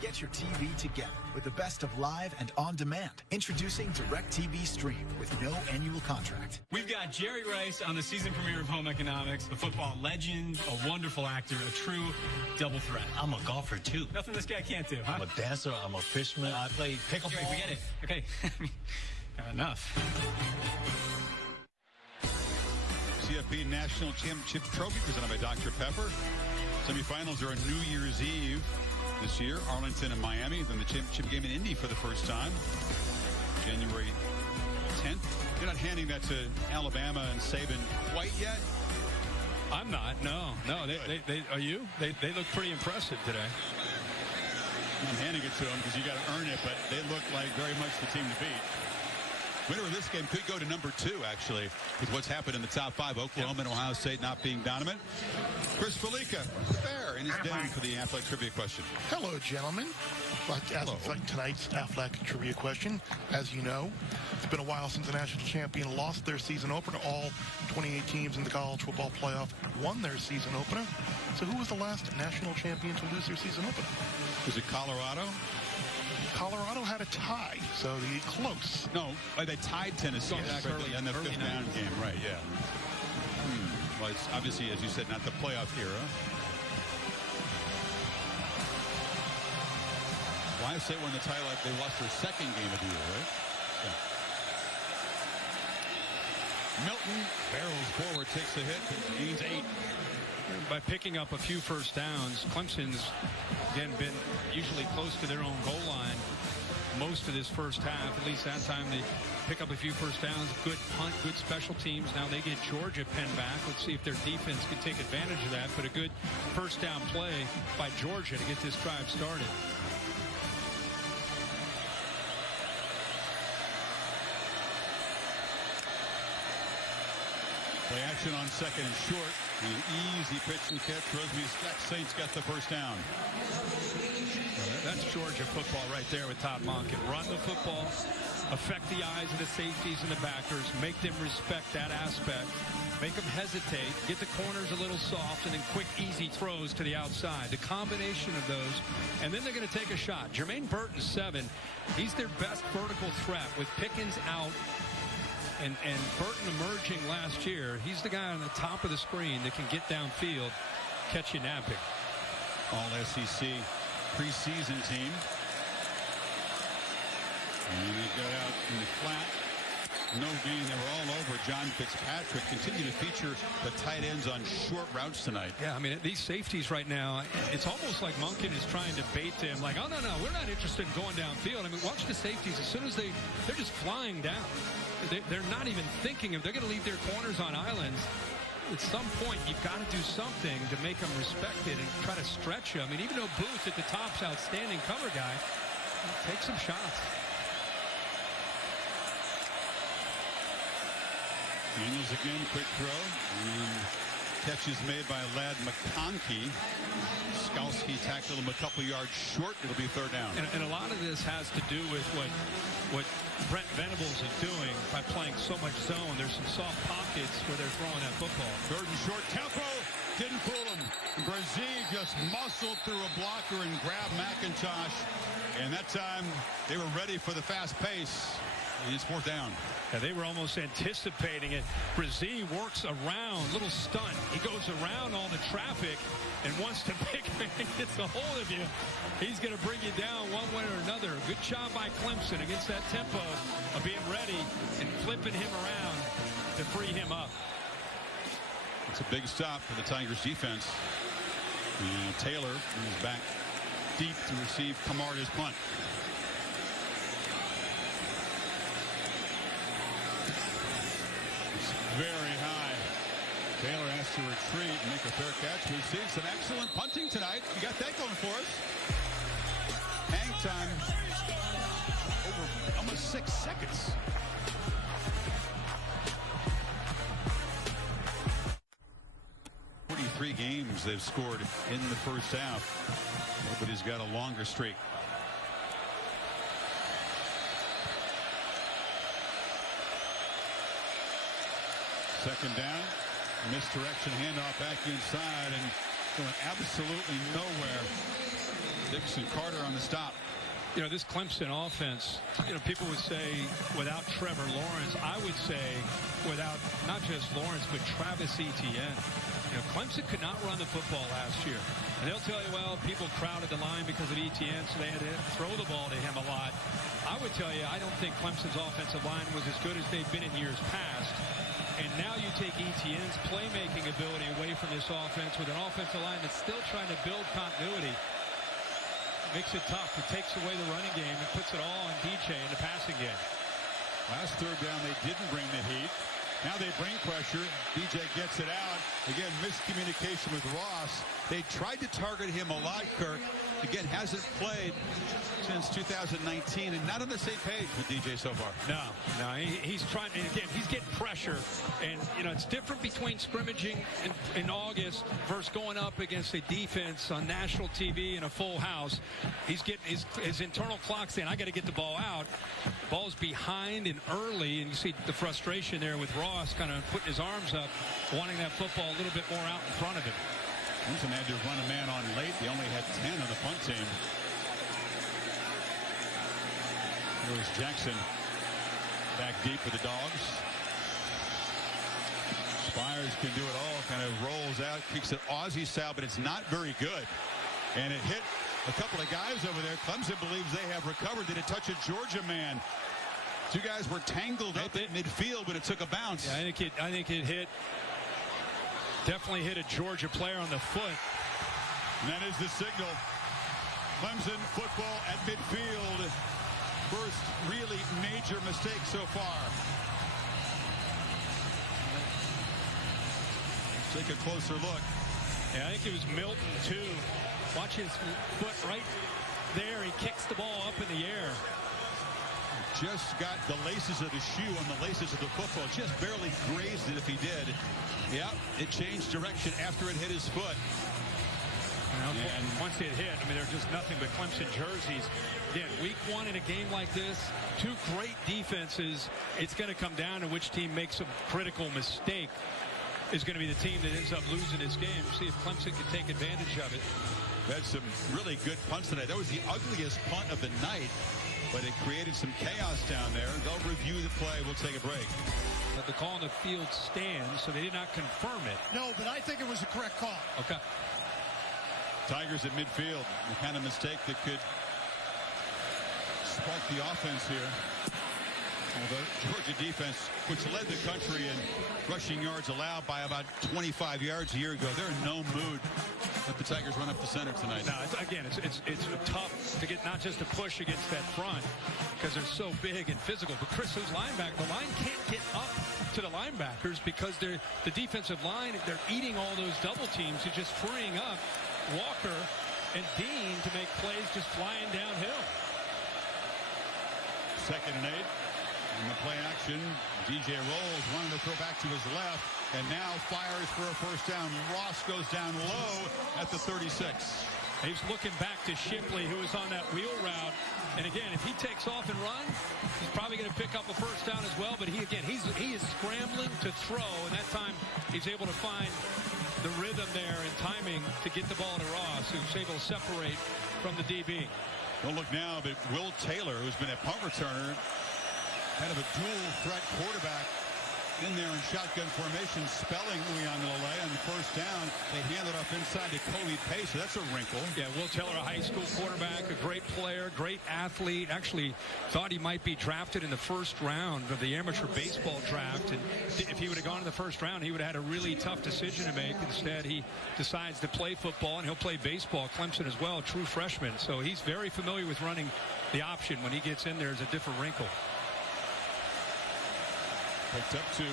Get your TV together with the best of live and on demand. Introducing DirecTV Stream with no annual contract. We've got Jerry Rice on the season premiere of Home Economics, a football legend, a wonderful actor, a true double threat. I'm a golfer too. Nothing this guy can't do, huh? I'm a dancer, I'm a fisherman, I play pickleball. Okay, we get it. Okay. Enough. CFP National Championship Trophy presented by Dr. Pepper. Semifinals are on New Year's Eve this year. Arlington and Miami. Then the championship game in Indy for the first time. January 10th. You're not handing that to Alabama and Saban quite yet? I'm not. No. They are you? They look pretty impressive today. I'm handing it to them because you got to earn it, but they look like very much the team to beat. Winner of this game could go to number 2, actually, with what's happened in the top 5. Oklahoma and Ohio State not being dominant. Chris Felica there in his den for the Athletic Trivia question. Hello, gentlemen. I'd like to ask tonight's Athletic Trivia question. As you know, it's been a while since the national champion lost their season opener. All 28 teams in the college football playoff won their season opener. So who was the last national champion to lose their season opener? Was it Colorado? Colorado had a tie, so they close. No, they tied Tennessee early in the fifth down game, right? Yeah. Well, it's obviously, as you said, not the playoff era. Ohio State won the title. They lost their second game of the year, right? Yeah. Milton barrels forward, takes the hit, gains 8. By picking up a few first downs, Clemson's, again, been usually close to their own goal line most of this first half. At least that time they pick up a few first downs. Good punt, good special teams. Now they get Georgia pinned back. Let's see if their defense can take advantage of that. But a good first down play by Georgia to get this drive started. Play action on second and short. An easy pitch and catch. Rosemead Saints got the first down. That's Georgia football right there with Todd Monken. Run the football, affect the eyes of the safeties and the backers, make them respect that aspect, make them hesitate, get the corners a little soft, and then quick, easy throws to the outside. The combination of those, and then they're going to take a shot. Jermaine Burton's 7. He's their best vertical threat with Pickens out. And Burton emerging last year, he's the guy on the top of the screen that can get downfield, catch you napping. All SEC preseason team. And he got out in the flat. No gain. They were all over John Fitzpatrick. Continue to feature the tight ends on short routes tonight. Yeah, I mean, these safeties right now, it's almost like Monken is trying to bait them. Like, oh, no, we're not interested in going downfield. I mean, watch the safeties. As soon as they're just flying down. They're not even thinking of, they're going to leave their corners on islands. At some point, you've got to do something to make them respected and try to stretch them. I mean, even though Booth at the top's outstanding cover guy, take some shots. Daniels again, quick throw. And catch is made by Ladd McConkey. Skalski tackled him a couple yards short. It'll be third down. And a lot of this has to do with what Brent Venables is doing by playing so much zone. There's some soft pockets where they're throwing that football. Third and short tempo. Didn't fool him. Brazil just muscled through a blocker and grabbed McIntosh. And that time they were ready for the fast pace. And it's fourth down. Yeah, they were almost anticipating it. Brazil works around, little stunt. He goes around all the traffic, and once the big man gets a hold of you, he's going to bring you down one way or another. Good job by Clemson against that tempo of being ready and flipping him around to free him up. It's a big stop for the Tigers defense. And Taylor is back deep to receive Camarda's punt. Very high. Taylor has to retreat and make a fair catch. We've seen some excellent punting tonight. We got that going for us. Hang time over almost 6 seconds. Three games they've scored in the first half. Nobody's got a longer streak. Second down, misdirection handoff back inside and going absolutely nowhere. Dixon Carter on the stop. You know, this Clemson offense, you know, people would say without Trevor Lawrence, I would say without not just Lawrence, but Travis Etienne. You know, Clemson could not run the football last year. And they'll tell you, well, people crowded the line because of Etienne, so they had to throw the ball to him a lot. I would tell you, I don't think Clemson's offensive line was as good as they've been in years past. And now you take Etienne's playmaking ability away from this offense with an offensive line that's still trying to build continuity. Makes it tough. It takes away the running game and puts it all on DJ in the passing game. Last third down, they didn't bring the heat. Now they bring pressure. DJ gets it out. Again, miscommunication with Ross. They tried to target him a lot, Kirk. Again, hasn't played since 2019 and not on the same page with DJ so far. No, he's trying, and again, he's getting pressure. And, you know, it's different between scrimmaging in August versus going up against a defense on national TV in a full house. He's getting his internal clock saying, I got to get the ball out. Ball's behind and early, and you see the frustration there with Ross kind of putting his arms up, wanting that football a little bit more out in front of him. Clemson had to run a man on late. They only had 10 on the punt team. Here's Jackson back deep with the Dogs. Spires can do it all. Kind of rolls out, kicks it Aussie style, but it's not very good. And it hit a couple of guys over there. Clemson believes they have recovered. Did it touch a Georgia man? Two guys were tangled up at midfield, but it took a bounce. Yeah, I think it definitely hit a Georgia player on the foot. And that is the signal. Clemson football at midfield. First really major mistake so far. Let's take a closer look. Yeah, I think it was Milton, too. Watch his foot right there. He kicks the ball up in the air. Just got the laces of the shoe on the laces of the football. Just barely grazed it if he did. Yeah, it changed direction after it hit his foot. And once it hit, I mean, they're just nothing but Clemson jerseys. Again, week one in a game like this, two great defenses. It's going to come down to which team makes a critical mistake is going to be the team that ends up losing this game. See if Clemson can take advantage of it. That's some really good punts tonight. That was the ugliest punt of the night, but it created some chaos down there. They'll review the play. We'll take a break. But the call on the field stands, so they did not confirm it. No, but I think it was a correct call. Okay. Tigers at midfield. The kind of mistake that could spark the offense here. The Georgia defense, which led the country in rushing yards allowed by about 25 yards a year ago, they're in no mood. Let the Tigers run up the center tonight. No, it's tough to get not just a push against that front because they're so big and physical. But Chris, those linebackers, the line can't get up to the linebackers because the defensive line, they're eating all those double teams. They're just freeing up Walker and Dean to make plays just flying downhill. 2nd and 8. In the play action, DJ rolls, wanted to throw back to his left, and now fires for a first down. Ross goes down low at the 36. He's looking back to Shipley, who was on that wheel route. And again, if he takes off and runs, he's probably going to pick up a first down as well. But he is scrambling to throw, and that time he's able to find the rhythm there and timing to get the ball to Ross, who's able to separate from the DB. Don't look now, but Will Taylor, who's been a punt returner, kind of a dual threat quarterback in there in shotgun formation, spelling Uiagalelei on the first down. They hand it off inside to Kobe Pace, so that's a wrinkle. Yeah, Will Taylor, a high school quarterback, a great player, great athlete. Actually thought he might be drafted in the first round of the amateur baseball draft. And if he would have gone in the first round, he would have had a really tough decision to make. Instead, he decides to play football, and he'll play baseball. Clemson as well, true freshman. So he's very familiar with running the option. When he gets in there, is a different wrinkle. Picked up 2.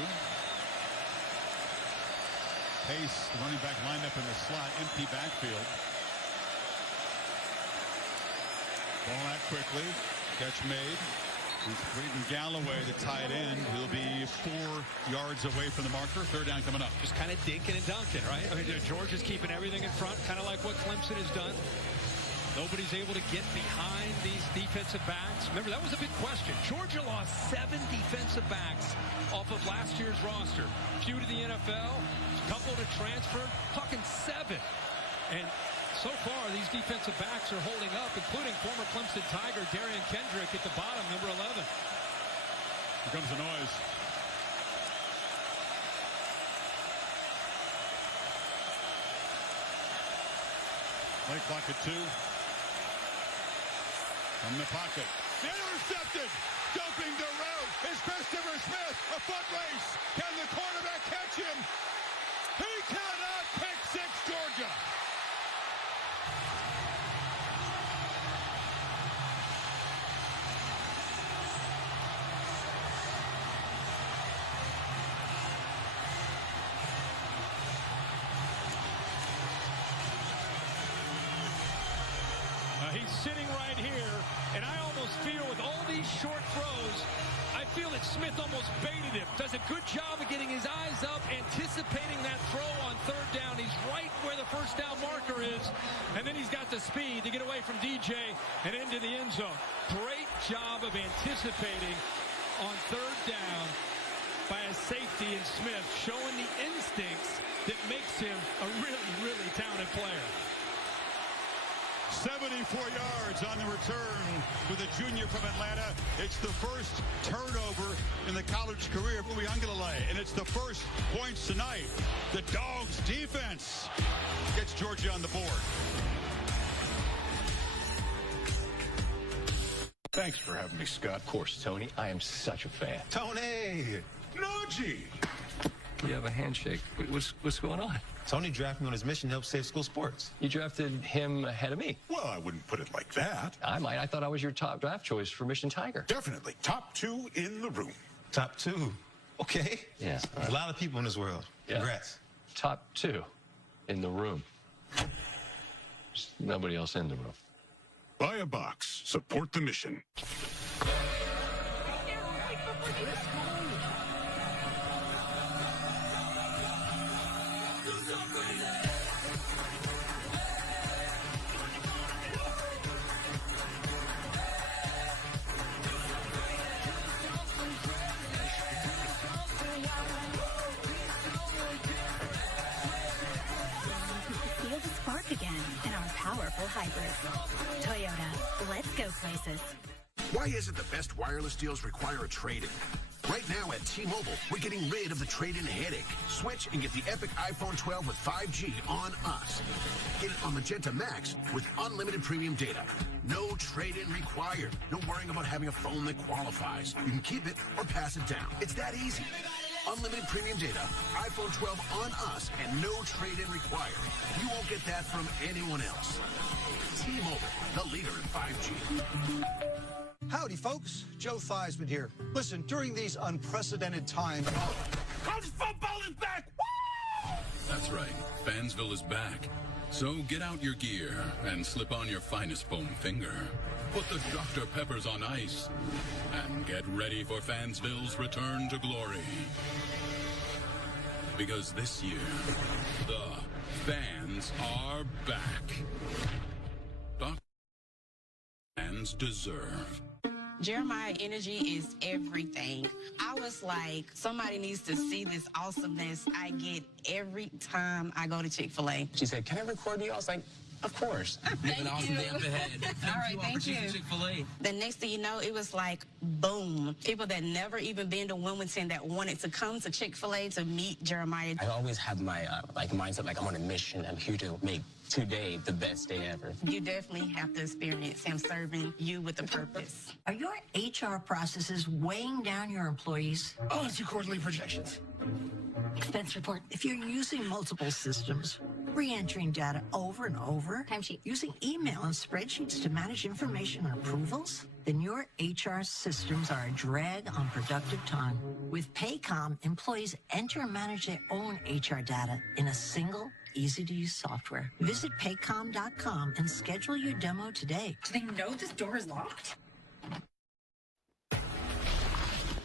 Pace, the running back, lined up in the slot, empty backfield. Ball out quickly. Catch made. It's Braden Galloway, the tight end. He'll be 4 yards away from the marker. 3rd down coming up. Just kind of dinking and dunking, right? I mean, Georgia's keeping everything in front, kind of like what Clemson has done. Nobody's able to get behind these defensive backs. Remember, that was a big question. Georgia lost 7 defensive backs off of last year's roster. Few to the NFL, a couple to transfer, talking 7. And so far, these defensive backs are holding up, including former Clemson Tiger Darian Kendrick at the bottom, number 11. Here comes the noise. Play clock at 2. From the pocket. Intercepted! Jumping the road is Christopher Smith. A foot race. Can the quarterback catch him? He cannot. Pick 6, Georgia. He's sitting right here, and I almost feel with all these short throws, I feel that Smith almost baited him. Does a good job of getting his eyes up, anticipating that throw on 3rd down. He's right where the first down marker is, and then he's got the speed to get away from DJ and into the end zone. Great job of anticipating on 3rd down by a safety in Smith, showing the instincts that makes him a really, really talented player. 74 yards on the return with a junior from Atlanta. It's the first turnover in the college career of Uiagalelei, and it's the first points tonight. The Dogs' defense gets Georgia on the board. Thanks for having me, Scott. Of course, Tony. I am such a fan. Tony! New 5G. You have a handshake. What's going on? Tony drafted me on his mission to help save school sports. You drafted him ahead of me. Well, I wouldn't put it like that. I might. I thought I was your top draft choice for Mission Tiger. Definitely. Top 2 in the room. Top 2. Okay. Yeah. There's a lot of people in this world. Yeah. Congrats. Top 2 in the room. There's nobody else in the room. Buy a box. Support the mission. Feel the spark again in our powerful hybrids. Toyota, let's go places. Why is it the best wireless deals require a trade-in? Right now at T-Mobile, we're getting rid of the trade-in headache. Switch and get the epic iPhone 12 with 5G on us. Get it on Magenta Max with unlimited premium data. No trade-in required. No worrying about having a phone that qualifies. You can keep it or pass it down. It's that easy. Unlimited premium data, iPhone 12 on us, and no trade-in required. You won't get that from anyone else. T-Mobile, the leader in 5G. Howdy, folks. Joe Theismann here. Listen, during these unprecedented times... College football is back! Woo! That's right. Fansville is back. So get out your gear and slip on your finest foam finger. Put the Dr. Peppers on ice. And get ready for Fansville's return to glory. Because this year, the fans are back. Dr. Fans deserve. Jeremiah energy is everything. I was like, somebody needs to see this awesomeness I get every time I go to Chick-fil-A. She said, "Can I record you?" I was like, "Of course." You have an awesome day up ahead. All right, thank you. Chick-fil-A. The next thing you know, it was like, boom. People that never even been to Wilmington that wanted to come to Chick-fil-A to meet Jeremiah. I always have my mindset like I'm on a mission. I'm here to make today the best day ever. You definitely have to experience him serving you with a purpose. Are your HR processes weighing down your employees? Oh, let's do quarterly projections. Expense report. If you're using multiple systems, re-entering data over and over, timesheet, using email and spreadsheets to manage information and approvals, then your HR systems are a drag on productive time. With Paycom, employees enter and manage their own HR data in a single, easy-to-use software. Visit Paycom.com and schedule your demo today. Do they know this door is locked?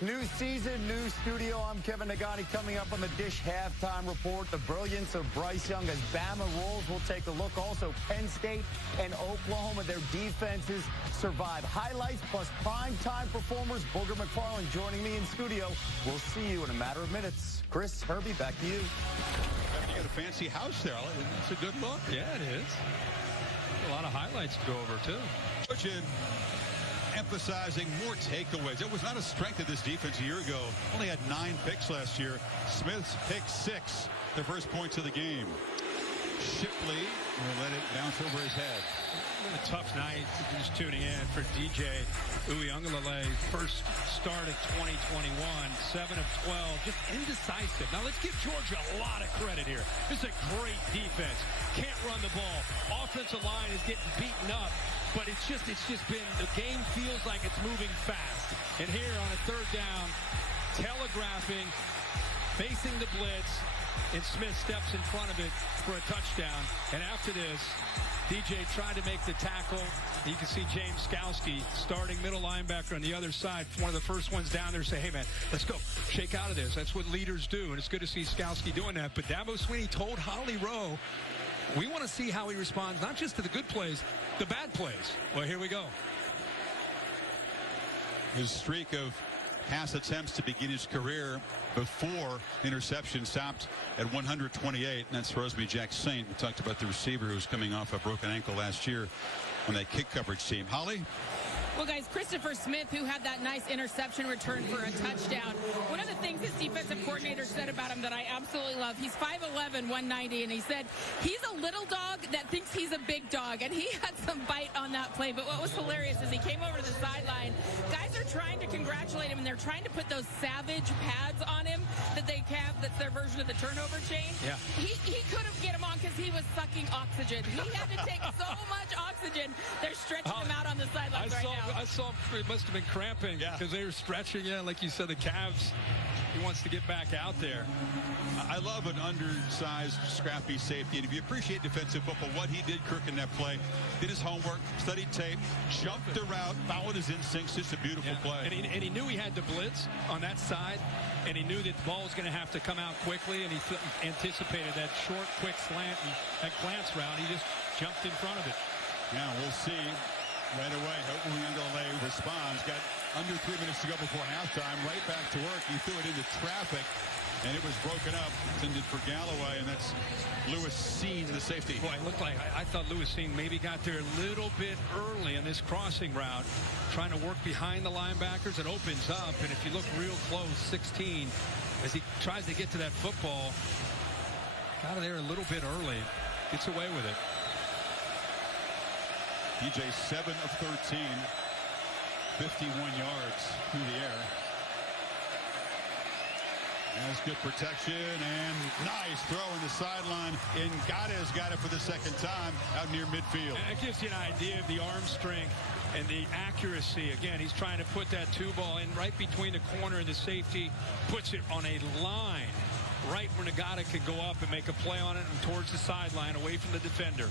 New season, new studio. I'm Kevin Nagani. Coming up on the Dish Halftime Report, the brilliance of Bryce Young as Bama rolls. We'll take a look. Also, Penn State and Oklahoma, their defenses survive. Highlights plus primetime performers. Booger McFarland joining me in studio. We'll see you in a matter of minutes. Chris, Herbie, back to you. You got a fancy house there. It's a good look. Yeah, it is. A lot of highlights to go over, too. Georgia emphasizing more takeaways. It was not a strength of this defense a year ago. Only had 9 picks last year. Smith's pick 6, the first points of the game. Shipley will let it bounce over his head. What a tough night, just tuning in for DJ Uiagalelei. First start of 2021, 7 of 12, just indecisive. Now let's give Georgia a lot of credit here. This is a great defense. Can't run the ball. Offensive line is getting beaten up, but it's just been, the game feels like it's moving fast. And here on a third down, telegraphing, facing the blitz, and Smith steps in front of it for a touchdown. And after this, DJ tried to make the tackle. You can see James Skalski, starting middle linebacker on the other side, one of the first ones down there, say, hey, man, let's go. Shake out of this. That's what leaders do, and it's good to see Skalski doing that. But Dabo Swinney told Holly Rowe, we want to see how he responds, not just to the good plays, the bad plays. Well, here we go. His streak of pass attempts to begin his career before interception stopped at 128, and that's Rosemary Jack Saint. We talked about the receiver who was coming off a broken ankle last year on that kick coverage team. Holly? Well, guys, Christopher Smith, who had that nice interception return for a touchdown. One of the things his defensive coordinator said about him that I absolutely love, he's 5'11", 190, and he said he's a little dog that thinks he's a big dog, and he had some bite on that play. But what was hilarious is he came over to the sideline. Guys are trying to congratulate him, and they're trying to put those savage pads on him. their version of the turnover chain. Yeah. He couldn't get him on because he was sucking oxygen. He had to take so much oxygen. They're stretching him out on the sidelines right now. I saw it must have been cramping because they were stretching. Yeah, like you said, the calves. He wants to get back out there. I love an undersized, scrappy safety. And if you appreciate defensive football, what he did, Kirk, in that play, did his homework, studied tape, jumped the route, followed his instincts. Just a beautiful play. And he knew he had to blitz on that side, and he knew that the ball was going to have to come out quickly, and he anticipated that short, quick slant and that glance route. He just jumped in front of it. Now we'll see right away. Hopefully Underlay responds. Got under 3 minutes to go before halftime. Right back to work. He threw it into traffic, and it was broken up. Intended for Galloway, and that's Lewis Seen, the safety. Boy, it looked like I thought Lewis Seen maybe got there a little bit early in this crossing route, trying to work behind the linebackers. It opens up, and if you look real close, 16, as he tries to get to that football, got there a little bit early. Gets away with it. DJ 7 of 13. 51 yards through the air. That's good protection and nice throw in the sideline. Ngata's got it for the second time out near midfield. And that gives you an idea of the arm strength and the accuracy. Again, he's trying to put that two ball in right between the corner and the safety, puts it on a line right where Ngata can go up and make a play on it and towards the sideline away from the defender.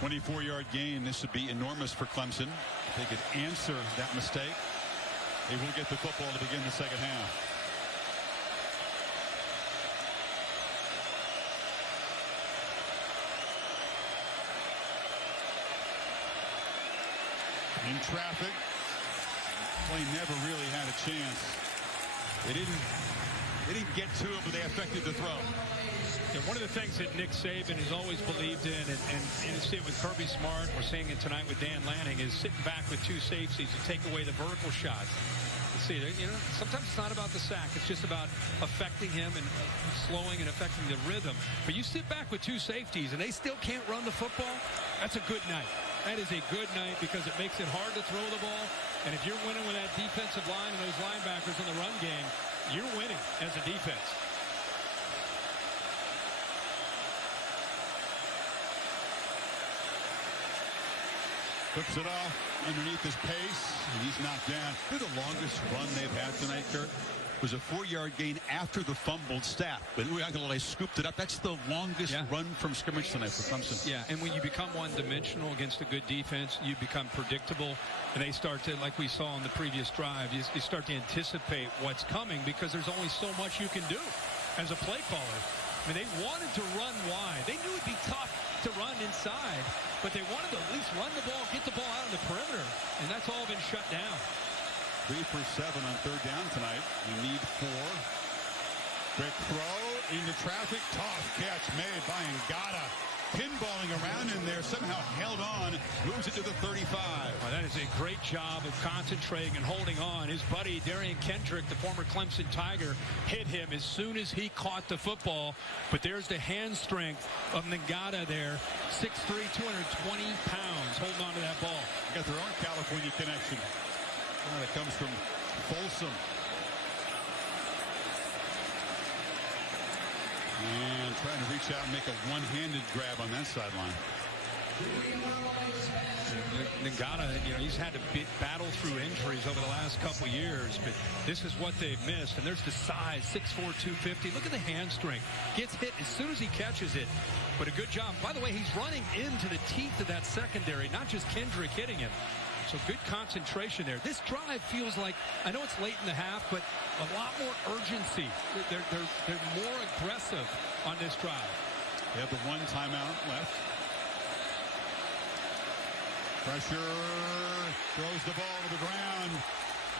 24-yard gain. This would be enormous for Clemson. If they could answer that mistake, they will get the football to begin the second half. In traffic, play never really had a chance. They didn't get to it, but they affected the throw. Yeah, one of the things that Nick Saban has always believed in, and you see it with Kirby Smart, we're seeing it tonight with Dan Lanning, is sitting back with two safeties to take away the vertical shots. You see, sometimes it's not about the sack. It's just about affecting him and slowing and affecting the rhythm. But you sit back with two safeties, and they still can't run the football, that's a good night. That is a good night because it makes it hard to throw the ball. And if you're winning with that defensive line and those linebackers in the run game, you're winning as a defense. Flips it off underneath his pace, and he's knocked down. They're the longest run they've had tonight, Kurt. It was a 4-yard gain after the fumbled snap. But they scooped it up. That's the longest run from scrimmage tonight for Clemson. Yeah, and when you become one-dimensional against a good defense, you become predictable. And they start to, like we saw on the previous drive, you start to anticipate what's coming because there's only so much you can do as a play caller. I mean, they wanted to run wide. They knew it'd be tough to run inside, but they wanted to at least run the ball, get the ball out on the perimeter, and that's all been shut down. 3 for 7 on third down tonight. We need 4. Quick throw into traffic. Tough catch made by Ngata. Pinballing around in there, somehow held on, moves it to the 35. Well, that is a great job of concentrating and holding on. His buddy Darian Kendrick, the former Clemson Tiger, hit him as soon as he caught the football. But there's the hand strength of Ngata there. 6'3", 220 pounds, holding on to that ball. Got their own California connection. That comes from Folsom. And trying to reach out and make a one-handed grab on that sideline. Ngata, he's had to battle through injuries over the last couple years, but this is what they've missed. And there's the size, 6'4", 250. Look at the hand strength. Gets hit as soon as he catches it. But a good job. By the way, he's running into the teeth of that secondary, not just Kendrick hitting him. So good concentration there. This drive feels like, I know it's late in the half, but a lot more urgency. They're more aggressive on this drive. They have the one timeout left. Pressure, throws the ball to the ground.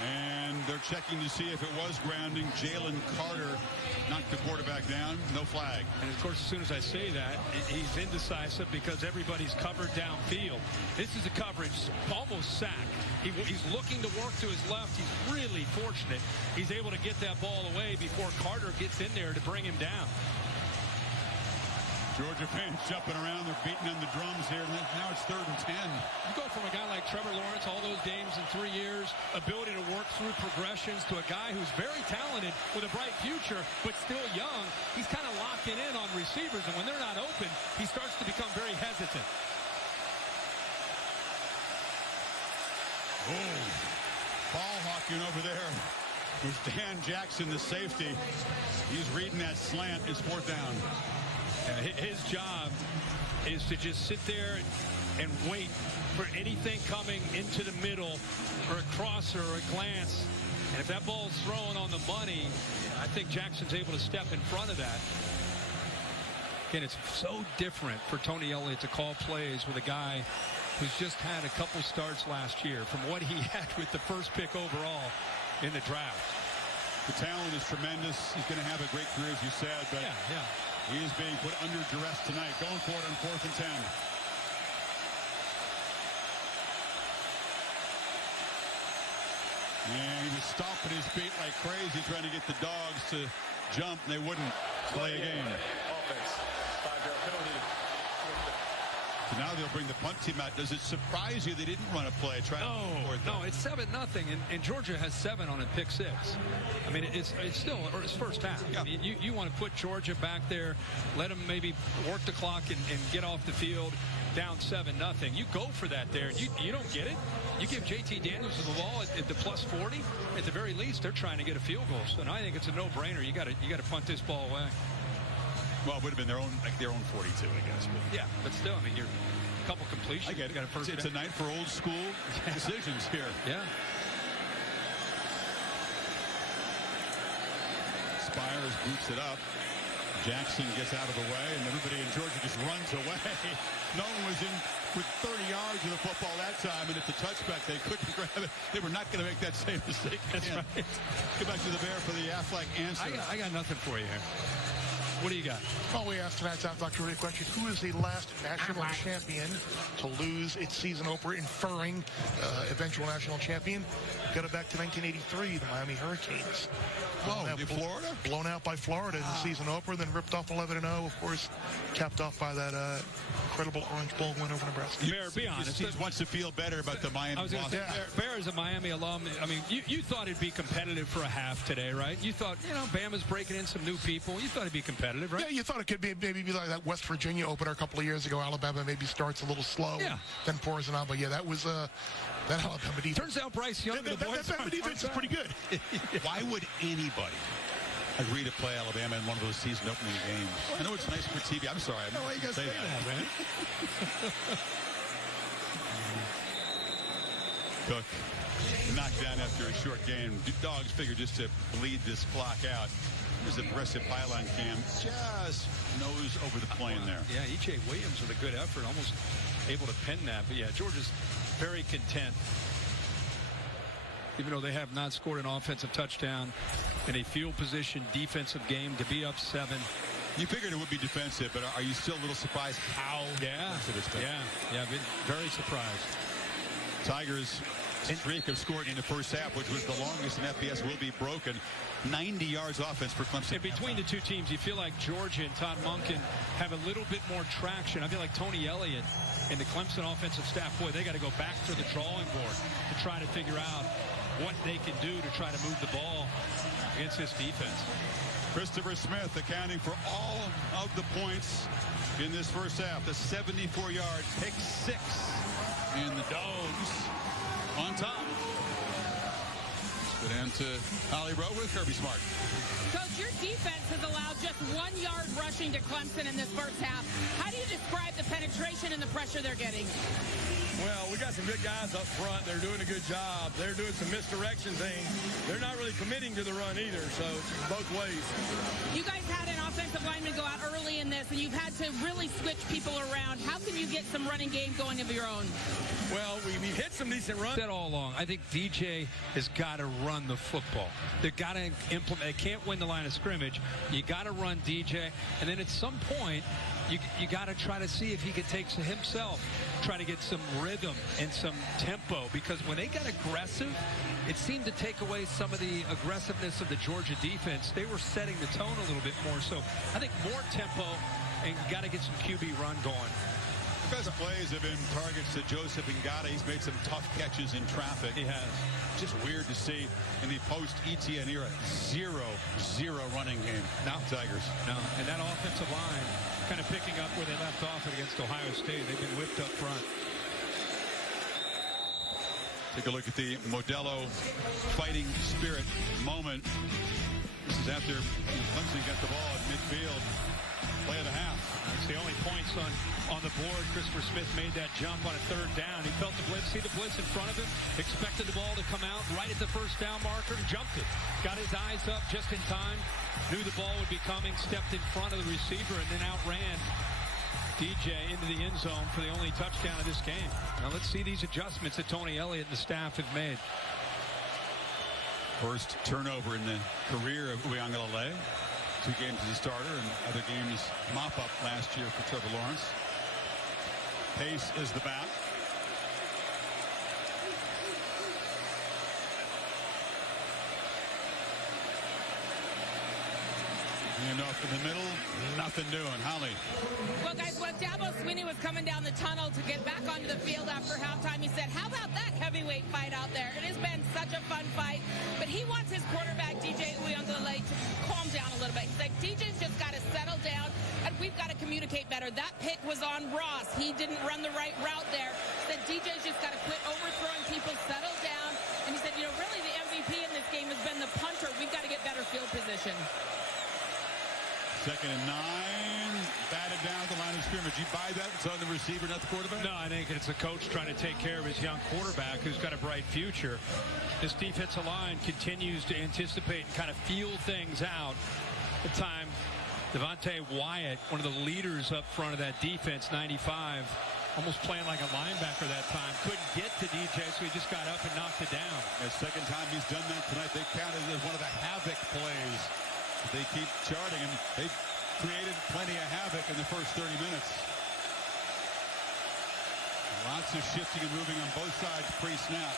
And they're checking to see if it was grounding. Jalen Carter knocked the quarterback down. No flag. And, of course, as soon as I say that, he's indecisive because everybody's covered downfield. This is a coverage, almost sack. He's looking to work to his left. He's really fortunate. He's able to get that ball away before Carter gets in there to bring him down. Georgia fans jumping around. They're beating on the drums here. And now it's 3rd and 10. You go from a guy like Trevor Lawrence, all those games in 3 years, ability to work through progressions, to a guy who's very talented with a bright future, but still young. He's kind of locking in on receivers, and when they're not open, he starts to become very hesitant. Oh, ball hawking over there. There's Dan Jackson, the safety. He's reading that slant. It's 4th down. His job is to just sit there and wait for anything coming into the middle, or a crosser or a glance. And if that ball's thrown on the money, I think Jackson's able to step in front of that. Again, it's so different for Tony Elliott to call plays with a guy who's just had a couple starts last year from what he had with the first pick overall in the draft. The talent is tremendous. He's going to have a great career, as you said, but he is being put under duress tonight. Going for it on 4th and 10. And he was stomping his feet like crazy, trying to get the dogs to jump, and they wouldn't play a game. Offense. 5-yard penalty. So now they'll bring the punt team out. Does it surprise you they didn't run a play? No, it's 7-0, and Georgia has 7 on a pick 6. I mean, it's still, or it's first half. Yeah. I mean, you want to put Georgia back there, let them maybe work the clock and get off the field down 7-0. You go for that there, and you don't get it. You give JT Daniels the ball at the plus 40. At the very least, they're trying to get a field goal. So I think it's a no-brainer. You got to punt this ball away. Well, it would have been their own 42, I guess. But. Yeah, but still, I mean, you're a couple completions. I get it. Got a first it's a night for old school decisions here. Yeah. Spires boots it up. Jackson gets out of the way, and everybody in Georgia just runs away. No one was in with 30 yards of the football that time, and it's a touchback. They couldn't grab it. They were not going to make that same mistake again. That's right. Go back to the Bear for the Affleck answer. I got nothing for you here. What do you got? Well, we asked tonight's Aflac Trivia question, who is the last national champion to lose its season opener, inferring eventual national champion? Got it back to 1983, the Miami Hurricanes. Florida? Blown out by Florida in the season opener, then ripped off 11-0, of course, capped off by that incredible Orange Bowl win over Nebraska. Bear, be honest. He wants to feel better about the Miami loss. Bear is a Miami alum. I mean, you thought it'd be competitive for a half today, right? You thought, Bama's breaking in some new people. You thought it'd be competitive, right? Yeah, you thought it could be maybe like that West Virginia opener a couple of years ago. Alabama maybe starts a little slow, then pours it on. But yeah, that was that Alabama defense. Turns out Bryce Young, that Alabama defense is pretty good. Why would anybody agree to play Alabama in one of those season opening games? I know it's nice for TV. I'm sorry. I know why you guys say that, man. Cook knocked down after a short game. Dogs figure just to bleed this clock out. There's a aggressive pylon cam. Just nose over the plane there. Yeah, E.J. Williams with a good effort, almost able to pin that. But yeah, Georgia's very content. Even though they have not scored an offensive touchdown in a field position defensive game, to be up 7. You figured it would be defensive, but are you still a little surprised how defensive it's been? Yeah, been very surprised. Tigers' streak of scoring in the first half, which was the longest in FBS, will be broken. 90 yards offense for Clemson. And between the two teams, you feel like Georgia and Todd Monken have a little bit more traction. I feel like Tony Elliott and the Clemson offensive staff, boy, they got to go back to the drawing board to try to figure out what they can do to try to move the ball against this defense. Christopher Smith accounting for all of the points in this first half. The 74-yard pick 6. And the Dogs on top. Let's go down to Holly Rowe with Kirby Smart. Coach, your defense has allowed just 1 yard rushing to Clemson in this first half. How do you describe the penetration and the pressure they're getting? Well, we got some good guys up front. They're doing a good job. They're doing some misdirection things. They're not really committing to the run either, so both ways. You guys had an offensive lineman go out early in this, and you've had to really switch people around. How can you get some running game going of your own? Well, we hit some decent runs. That all along. I think DJ has got to run the football. They've got to implement. They can't win the line of scrimmage. You got to run DJ, and then at some point, you got to try to see if he could take himself, try to get some rhythm and some tempo, because when they got aggressive, it seemed to take away some of the aggressiveness of the Georgia defense. They were setting the tone a little bit more. So I think more tempo, and got to get some QB run going. The best plays have been targets to Joseph Ngata. He's made some tough catches in traffic. He has. Just weird to see in the post-ETN era, 0-0 running game. No. Tigers. No, and that offensive line kind of picking up where they left off against Ohio State. They've been whipped up front. Take a look at the Modelo fighting spirit moment. This is after Clemson got the ball at midfield. Play of the half. That's the only points on the board. Christopher Smith made that jump on a third down. He felt the blitz, see the blitz in front of him, expected the ball to come out right at the first down marker, and jumped it. Got his eyes up just in time, knew the ball would be coming, stepped in front of the receiver, and then outran DJ into the end zone for the only touchdown of this game. Now let's see these adjustments that Tony Elliott and the staff have made. First turnover in the career of Uiagalelei. 2 games as a starter and other games mop-up last year for Trevor Lawrence. Pace is the back. And off in the middle, nothing doing. Holly. Well, guys, when Dabo Swinney was coming down the tunnel to get back onto the field after halftime, he said, how about that heavyweight fight out there? It has been such a fun fight, but he wants his quarterback, DJ Uiagalelei, to calm down a little bit. He's like, DJ's just got to settle down, and we've got to communicate better. That pick was on Ross. He didn't run the right route there. He said, DJ's just got to quit overthrowing people, settle down. And he said, you know, really the MVP in this game has been the punter. We've got to get better field position. 2nd and 9, batted down at the line of scrimmage. You buy that? It's on the receiver, not the quarterback? No, I think it's the coach trying to take care of his young quarterback who's got a bright future. This defensive line continues to anticipate and kind of feel things out. At the time, Devontae Wyatt, one of the leaders up front of that defense, 95, almost playing like a linebacker that time. Couldn't get to DJ, so he just got up and knocked it down. The second time he's done that tonight. They counted it as one of the havoc plays. They keep charting, and they created plenty of havoc in the first 30 minutes. Lots of shifting and moving on both sides pre-snap.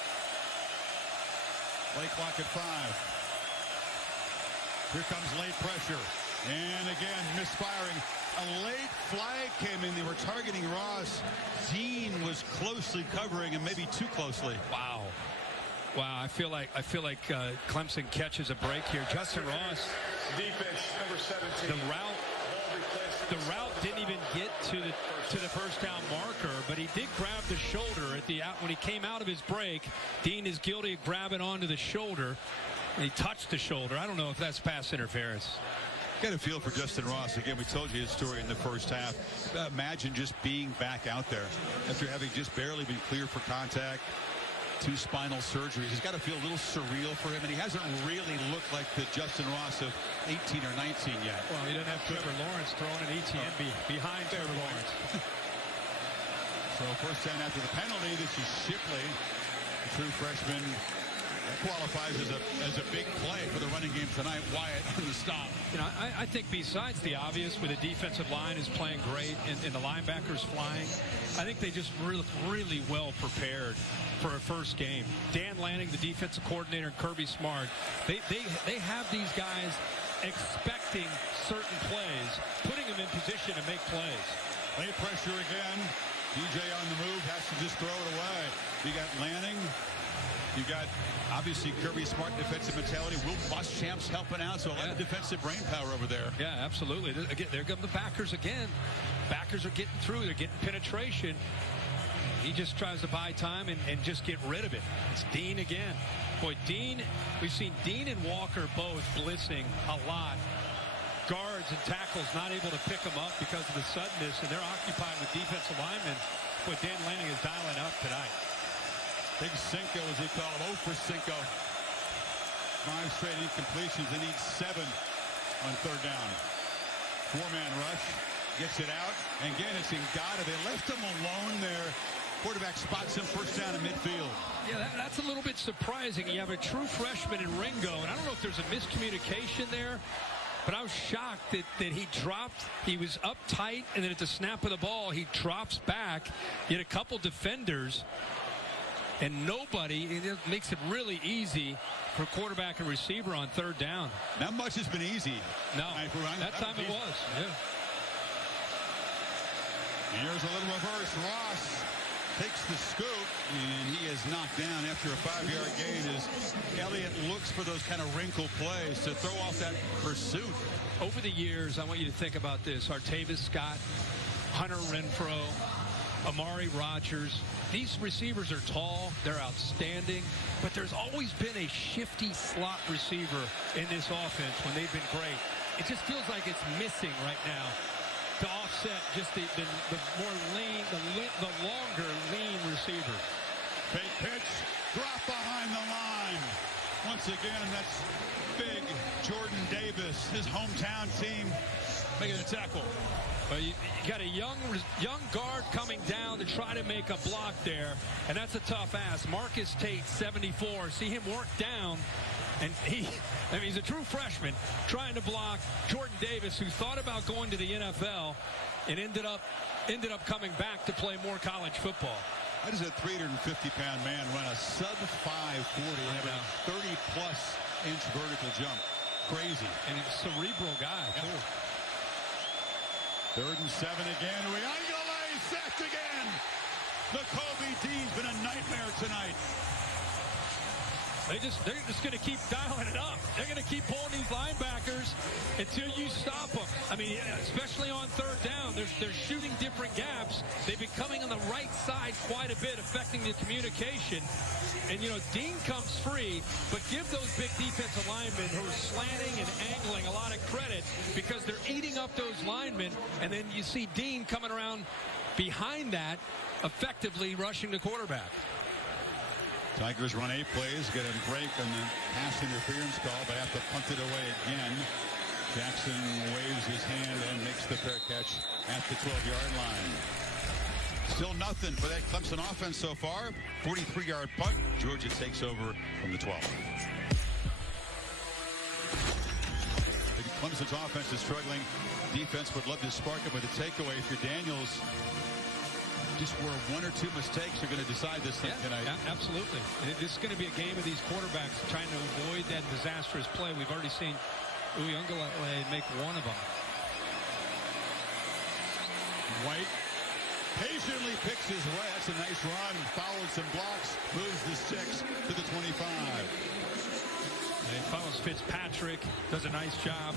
Play clock at 5. Here comes late pressure. And again, misfiring. A late flag came in. They were targeting Ross. Dean was closely covering him, maybe too closely. Wow. Wow, I feel like Clemson catches a break here. Justin Ross, defense number 17. The route didn't even get to the first down marker, but he did grab the shoulder when he came out of his break. Dean is guilty of grabbing onto the shoulder, and he touched the shoulder. I don't know if that's pass interference. Got a feel for Justin Ross. Again, we told you his story in the first half. Imagine just being back out there after having just barely been cleared for contact. 2 spinal surgeries. He's got to feel a little surreal for him, and he hasn't really looked like the Justin Ross of 18 or 19 yet. Well, he doesn't have Trevor Lawrence throwing an ETN behind Trevor Lawrence. So first down after the penalty. This is Shipley, the true freshman. That qualifies as a big play for the running game tonight. Wyatt on the stop. You know, I think besides the obvious, where the defensive line is playing great and the linebackers flying, I think they just really well prepared for a first game. Dan Lanning, the defensive coordinator, and Kirby Smart, they have these guys expecting certain plays, putting them in position to make plays. Late pressure again. DJ on the move, has to just throw it away. You got Lanning. You got, obviously, Kirby Smart defensive mentality. Will Muschamp's helping out, so a lot of defensive brain power over there. Yeah, absolutely. Again, there come the backers again. Backers are getting through. They're getting penetration. He just tries to buy time and just get rid of it. It's Dean again. Boy, Dean, we've seen Dean and Walker both blitzing a lot. Guards and tackles not able to pick them up because of the suddenness, and they're occupied with defensive linemen. Boy, Dan Lanning is dialing up tonight. Big Cinco, as they call him. 0 for Cinco. 5 straight incompletions. They need 7 on third down. 4-man rush. Gets it out. And again, it's Ngata. They left him alone there. Quarterback spots him first down in midfield. Yeah, that's a little bit surprising. You have a true freshman in Ringo, and I don't know if there's a miscommunication there, but I was shocked that he dropped. He was up tight, and then at the snap of the ball, he drops back. You had a couple defenders, and nobody. It makes it really easy for quarterback and receiver on third down. Not much has been easy. No, that time it was. Yeah. Here's a little reverse. Ross takes the scoop, and he is knocked down after a 5-yard gain as Elliott looks for those kind of wrinkle plays to throw off that pursuit. Over the years, I want you to think about this. Artavis Scott, Hunter Renfrow, Amari Rodgers. These receivers are tall. They're outstanding. But there's always been a shifty slot receiver in this offense when they've been great. It just feels like it's missing right now to offset just the more lean, the longer lean receiver. Fake pitch, drop behind the line. Once again, that's big Jordan Davis, his hometown team, making a tackle. But you got a young guard coming down to try to make a block there, and that's a tough ask. Marcus Tate, 74. See him work down, and he's a true freshman trying to block Jordan Davis, who thought about going to the NFL and ended up coming back to play more college football. How does a 350-pound man run a sub-540 and have a 30-plus inch vertical jump? Crazy. And he's a cerebral guy, too. 3rd and 7 again. Uiagalelei sacked again. The Kobe D's been a nightmare tonight. They're just going to keep dialing it up. They're going to keep pulling these linebackers until you stop them. I mean, especially on 3rd down, they're shooting different gaps. They've been coming on the right side quite a bit, affecting the communication. And, Dean comes free, but give those big defensive linemen who are slanting and angling a lot of credit because they're eating up those linemen. And then you see Dean coming around behind that, effectively rushing the quarterback. Tigers run 8 plays, get a break on the pass interference call, but have to punt it away again. Jackson waves his hand and makes the fair catch at the 12-yard line. Still nothing for that Clemson offense so far. 43-yard punt. Georgia takes over from the 12. Clemson's offense is struggling. Defense would love to spark it with a takeaway if you're Daniels. Just where 1 or 2 mistakes are going to decide this thing tonight. Absolutely. This is going to be a game of these quarterbacks trying to avoid that disastrous play. We've already seen Uiagalelei make one of them. White patiently picks his way. That's a nice run. Followed some blocks. Moves the sticks to the 25. And he follows Fitzpatrick. Does a nice job.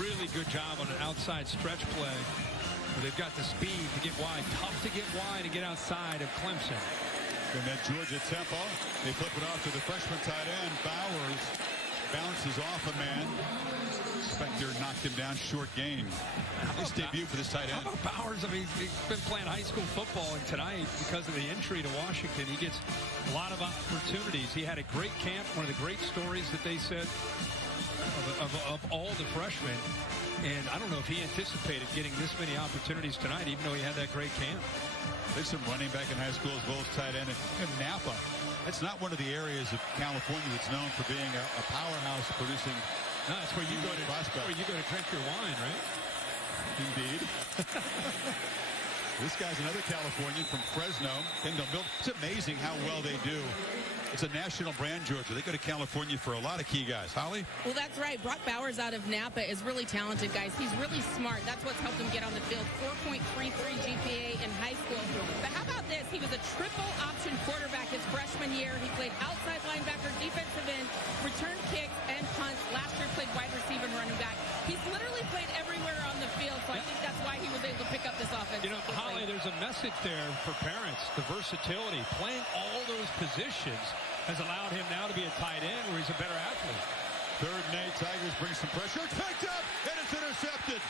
Really good job on an outside stretch play. They've got the speed to get wide. Tough to get wide and get outside of Clemson. And that Georgia tempo. They flip it off to the freshman tight end. Bowers bounces off a man. Spector knocked him down, short gain. Nice debut for this tight end. How about Bowers? I mean, he's been playing high school football, and tonight, because of the injury to Washington, he gets a lot of opportunities. He had a great camp. One of the great stories that they said of all the freshmen. And I don't know if he anticipated getting this many opportunities tonight, even though he had that great camp. There's some running back in high school as well as tight end. And Napa, that's not one of the areas of California that's known for being a powerhouse producing. No, that's where you go to drink your wine, right? Indeed. This guy's another Californian from Fresno. Kendall Mill. It's amazing how well they do. It's a national brand, Georgia. They go to California for a lot of key guys. Holly? Well, that's right. Brock Bowers out of Napa is really talented, guys. He's really smart. That's what's helped him get on the field. 4.33 GPA in high school. But how about this? He was a triple option quarterback his freshman year. He played outside linebacker, defensive end, return kicks, and punts. Last year played wide receiver and running back. He's literally played everywhere on the field, so I think that's why he was able to pick up this offense. Holly, there's a message there for parents. The versatility, playing all those positions has allowed him now to be a tight end where he's a better athlete. 3rd and 8, Tigers bring some pressure. It's picked up, and it's intercepted.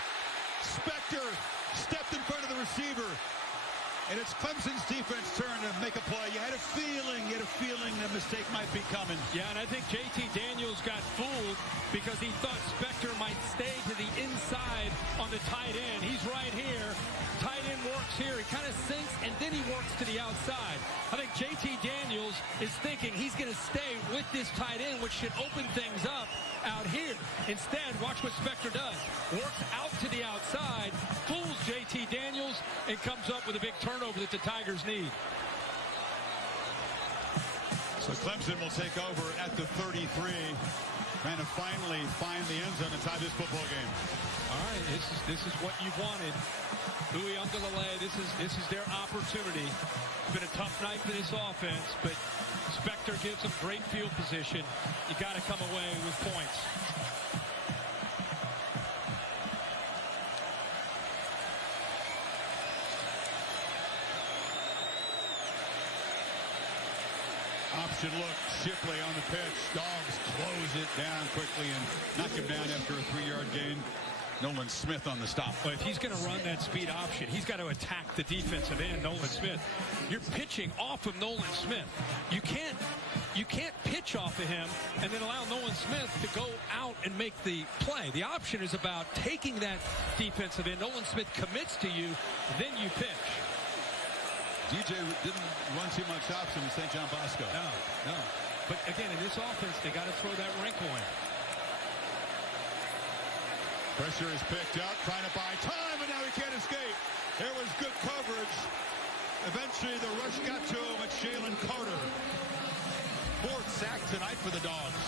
Spector stepped in front of the receiver. And it's Clemson's defense turn to make a play. You had a feeling a mistake might be coming. Yeah, and I think JT Daniels got fooled because he thought Spector might stay to the inside on the tight end. He's right here. Tight end works here. He kind of sinks, and then he works to the outside. I think JT Daniels is thinking he's going to stay with this tight end, which should open things up out here. Instead, watch what Spector does. Works out to the outside, fools JT Daniels, and comes up with a big turnover that the Tigers need. So Clemson will take over at the 33. Trying to finally find the end zone and tie this football game. All right, This is what you wanted. Louis Ungalale, this is their opportunity. It's been a tough night for this offense, but Spector gives them great field position. You got to come away with points. Option look, Shipley on the pitch. Dogs close it down quickly and knock him down after a 3-yard gain. Nolan Smith on the stop. Well, if he's going to run that speed option, he's got to attack the defensive end, Nolan Smith. You're pitching off of Nolan Smith. You can't pitch off of him and then allow Nolan Smith to go out and make the play. The option is about taking that defensive end. Nolan Smith commits to you, then you pitch. DJ didn't run too much option in St. John Bosco. No. But again, in this offense, they got to throw that wrinkle in. Pressure is picked up, trying to buy time, and now he can't escape. There was good coverage. Eventually, the rush got to him at Jalen Carter. 4th sack tonight for the Dogs.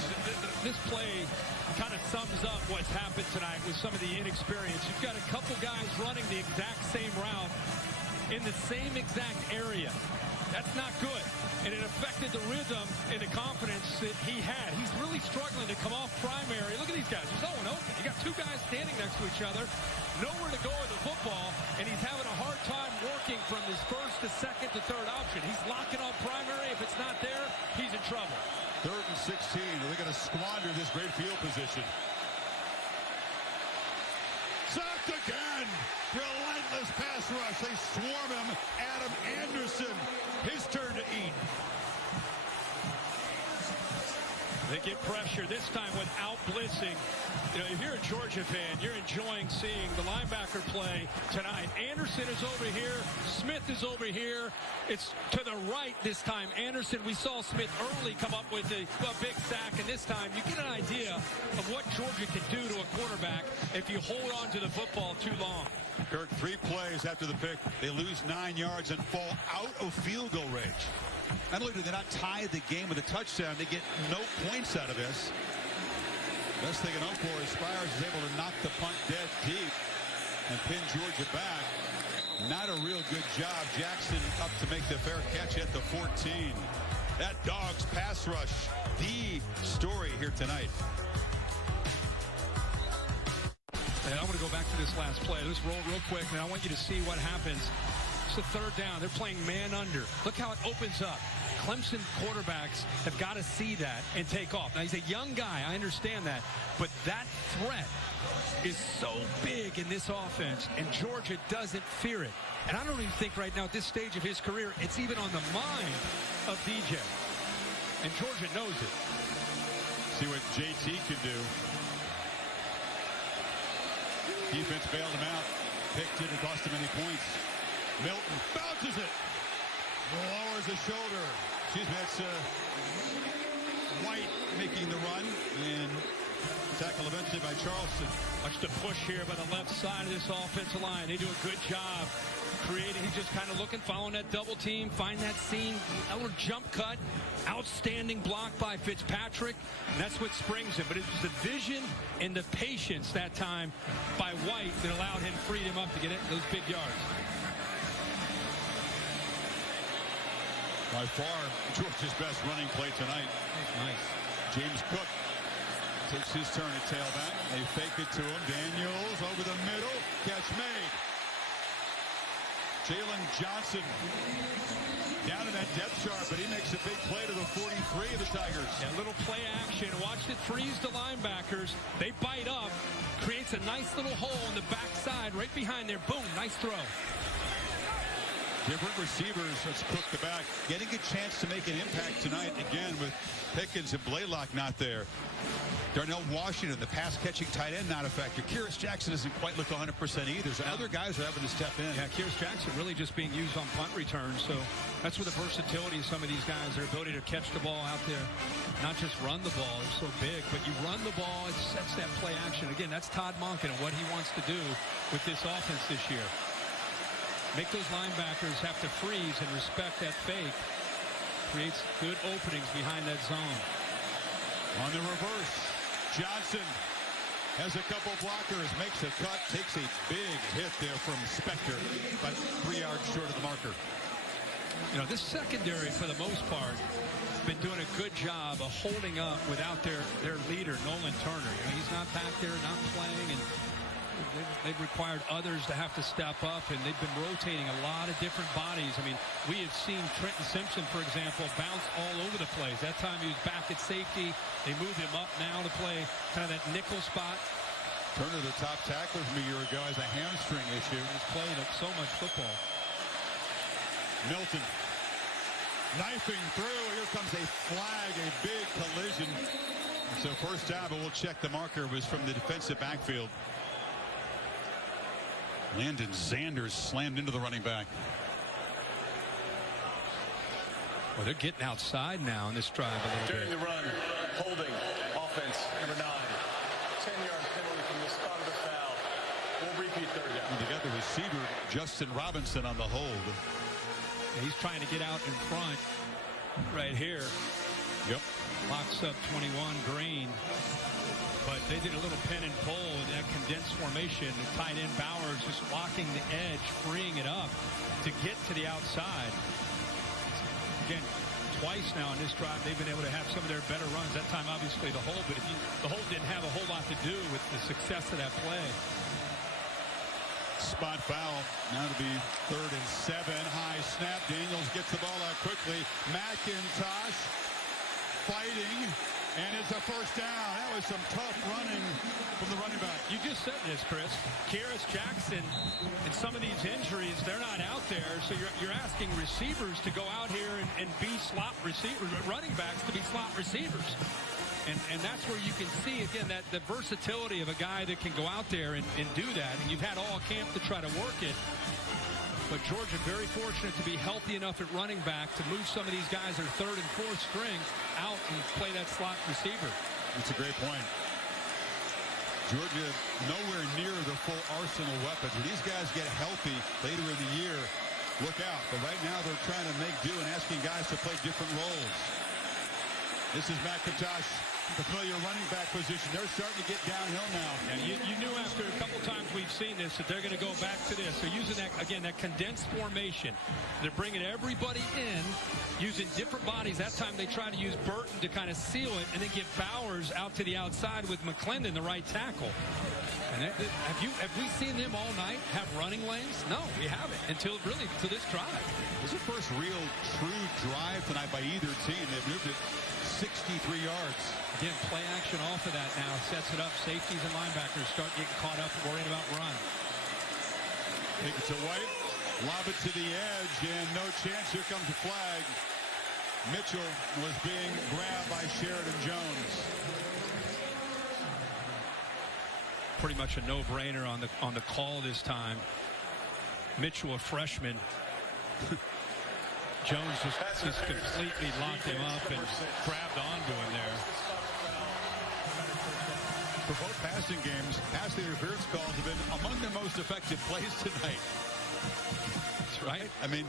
This play kind of sums up what's happened tonight with some of the inexperience. You've got a couple guys running the exact same route in the same exact area. That's not good. And it affected the rhythm and the confidence that he had. He's really struggling to come off primary. Look at these guys. There's no one open. You got 2 guys standing next to each other. Nowhere to go with the football. And he's having a hard time working from his 1st to 2nd to 3rd option. He's locking up primary. If it's not there, he's in trouble. 3rd and 16. They're going to squander this great field position. Sacked again. Relentless pass rush. They swarm him. Adam Anderson. His turn to eat. They get pressure this time without blitzing. You know, if you're a Georgia fan, you're enjoying seeing the linebacker play tonight. Anderson is over here. Smith is over here. It's to the right this time. Anderson, we saw Smith early come up with a big sack, and this time you get an idea of what Georgia can do to a quarterback if you hold on to the football too long. Kirk, 3 plays after the pick. They lose 9 yards and fall out of field goal range. Not only do they not tie the game with a touchdown, they get no points out of this. Best they can hope for is Spires is able to knock the punt dead deep and pin Georgia back. Not a real good job. Jackson up to make the fair catch at the 14. That Dogs pass rush, the story here tonight. And I want to go back to this last play. Let's roll real quick, and I want you to see what happens. It's the 3rd down. They're playing man under. Look how it opens up. Clemson quarterbacks have got to see that and take off. Now, he's a young guy. I understand that. But that threat is so big in this offense, and Georgia doesn't fear it. And I don't even think right now at this stage of his career it's even on the mind of DJ. And Georgia knows it. See what JT can do. Defense bailed him out. Picked it and cost him any points. Milton bounces it. Lowers his shoulder. Excuse me, that's White making the run. And tackle eventually by Charleston. Watch the push here by the left side of this offensive line. They do a good job creating. He's just kind of looking, following that double team, find that seam, a little jump cut. Outstanding block by Fitzpatrick. And that's what springs him. But it was the vision and the patience that time by White that allowed him, freed him up to get those big yards. By far, Georgia's best running play tonight. Nice. James Cook takes his turn at tailback. They fake it to him. Daniels over the middle. Catch made. Jalen Johnson down in that depth chart, but he makes a big play to the 43 of the Tigers. Yeah, little play action. Watch it freeze the linebackers. They bite up. Creates a nice little hole in the backside right behind there. Boom, nice throw. Different receivers. Let's Cook the back. Getting a chance to make an impact tonight again with Pickens and Blaylock not there. Darnell Washington, the pass-catching tight end, not a factor. Kyrus Jackson doesn't quite look 100% either. So other guys are having to step in. Yeah, Kyrus Jackson really just being used on punt returns. So that's where the versatility of some of these guys, their ability to catch the ball out there, not just run the ball. It's so big, but you run the ball, it sets that play action. Again, that's Todd Monken and what he wants to do with this offense this year. Make those linebackers have to freeze and respect that fake. Creates good openings behind that zone. On the reverse, Johnson has a couple blockers, makes a cut, takes a big hit there from Spector, about 3 yards short of the marker. You know, this secondary, for the most part, been doing a good job of holding up without their leader, Nolan Turner. You know, he's not back there, not playing, and they've required others to have to step up, and they've been rotating a lot of different bodies. I mean, we have seen Trenton Simpson, for example, bounce all over the place. That time he was back at safety. They moved him up now to play kind of that nickel spot. Turner, the top tackler from a year ago, has a hamstring issue. He's played so much football. Milton knifing through. Here comes a flag, a big collision. So first down, but we'll check the marker. It was from the defensive backfield. Landon Sanders slammed into the running back. Well, they're getting outside now in this drive a little During bit. the run, holding, offense, number 9. 10-yard penalty from the spot of the foul. We'll repeat third down. And they got the receiver, Justin Robinson, on the hold. He's trying to get out in front right here. Yep. Locks up 21 Green. But they did a little pin and pull in that condensed formation. The tight end Bowers just blocking the edge, freeing it up to get to the outside. Again, twice now in this drive, they've been able to have some of their better runs. That time, obviously, the hold. But the hold didn't have a whole lot to do with the success of that play. Spot foul. Now to be 3rd and 7. High snap. Daniels gets the ball out quickly. McIntosh fighting. And it's a first down. That was some tough running from the running back. You just said this, Chris. Kyrus Jackson and some of these injuries, they're not out there. So you're asking receivers to go out here and be slot receivers, running backs to be slot receivers. And that's where you can see, again, that the versatility of a guy that can go out there and do that. And you've had all camp to try to work it. But Georgia very fortunate to be healthy enough at running back to move some of these guys that are 3rd and 4th string out and play that slot receiver. That's a great point. Georgia nowhere near the full arsenal weapons. When these guys get healthy later in the year, look out. But right now they're trying to make do and asking guys to play different roles. This is McIntosh, the familiar running back position. They're starting to get downhill now. And you knew after a couple times we've seen this that they're going to go back to this. They're using that, again, that condensed formation. They're bringing everybody in, using different bodies. That time they tried to use Burton to kind of seal it and then get Bowers out to the outside with McClendon, the right tackle. And have we seen them all night have running lanes? No, we haven't until this drive. This is the first real true drive tonight by either team. They've moved it 63 yards. Again, play action off of that now sets it up. Safeties and linebackers start getting caught up worrying about run. Take it to White. Lob it to the edge, and no chance. Here comes the flag. Mitchell was being grabbed by Sheridan Jones. Pretty much a no-brainer on the call this time. Mitchell, a freshman. Jones just completely locked him up and grabbed onto him there. For both passing games, pass interference calls have been among their most effective plays tonight. That's right. I mean,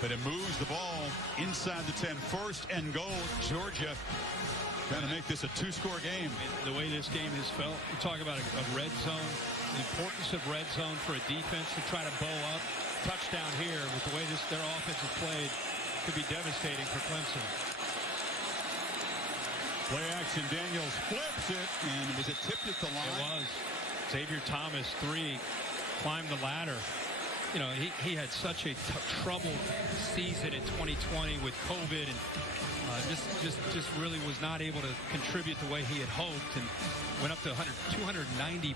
but it moves the ball inside the 10. 1st and goal, Georgia. Trying to make this a 2-score game. The way this game has felt, we talk about a red zone, the importance of red zone for a defense to try to bow up. Touchdown here with the way their offense is played could be devastating for Clemson. Play action, Daniels flips it, and was it tipped at the line? It was. Xavier Thomas, 3, climbed the ladder. You know, he had such a troubled season in 2020 with COVID and just really was not able to contribute the way he had hoped and went up to 290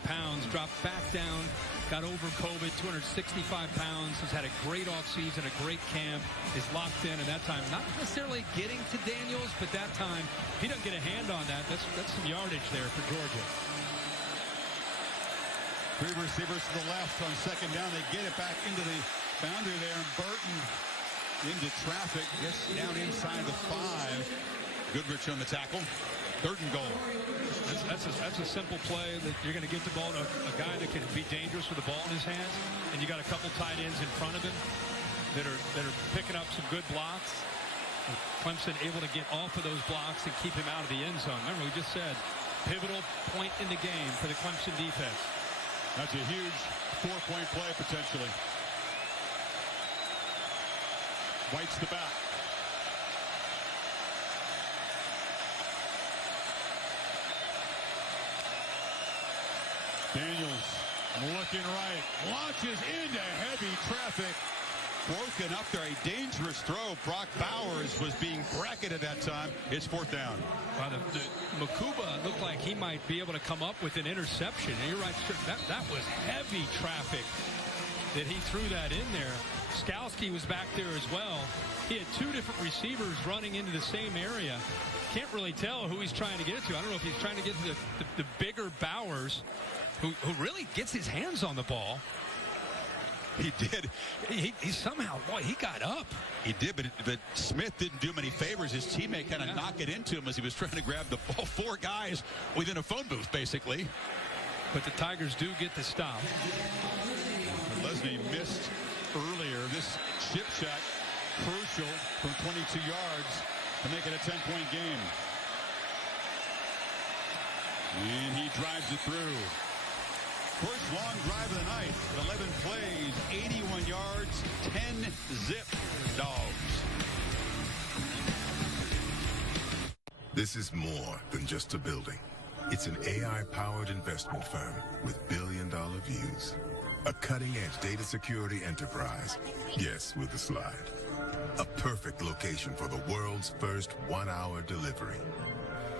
pounds, dropped back down, got over COVID, 265 pounds, has had a great offseason, a great camp, is locked in, and that time not necessarily getting to Daniels, but that time, if he doesn't get a hand on that, that's some yardage there for Georgia. 3 receivers to the left on 2nd down. They get it back into the boundary there, and Burton into traffic, gets down inside the 5. Goodrich on the tackle. 3rd and goal. That's a simple play that you're going to give the ball to a guy that can be dangerous with the ball in his hands, and you got a couple tight ends in front of him that are picking up some good blocks. And Clemson able to get off of those blocks and keep him out of the end zone. Remember, we just said pivotal point in the game for the Clemson defense. That's a huge 4-point play potentially. White's the back. Daniels looking right, launches into heavy traffic. Broken up there, a dangerous throw. Brock Bowers was being bracketed at that time. It's 4th down. Wow, Makuba looked like he might be able to come up with an interception. And you're right, that was heavy traffic that he threw that in there. Skowski was back there as well. He had 2 different receivers running into the same area. Can't really tell who he's trying to get to. I don't know if he's trying to get to the bigger Bowers, who really gets his hands on the ball. He did. He somehow, boy, he got up. He did, but Smith didn't do him any favors. His teammate kind of knocked it into him as he was trying to grab the ball. 4 guys within a phone booth, basically. But the Tigers do get the stop. Lesney missed earlier. This chip shot, crucial from 22 yards to make it a 10-point game. And he drives it through. First long drive of the night. 11 plays, 81 yards, 10 zip dogs. This is more than just a building. It's an AI-powered investment firm with billion-dollar views. A cutting-edge data security enterprise. Yes, with a slide. A perfect location for the world's first 1-hour delivery.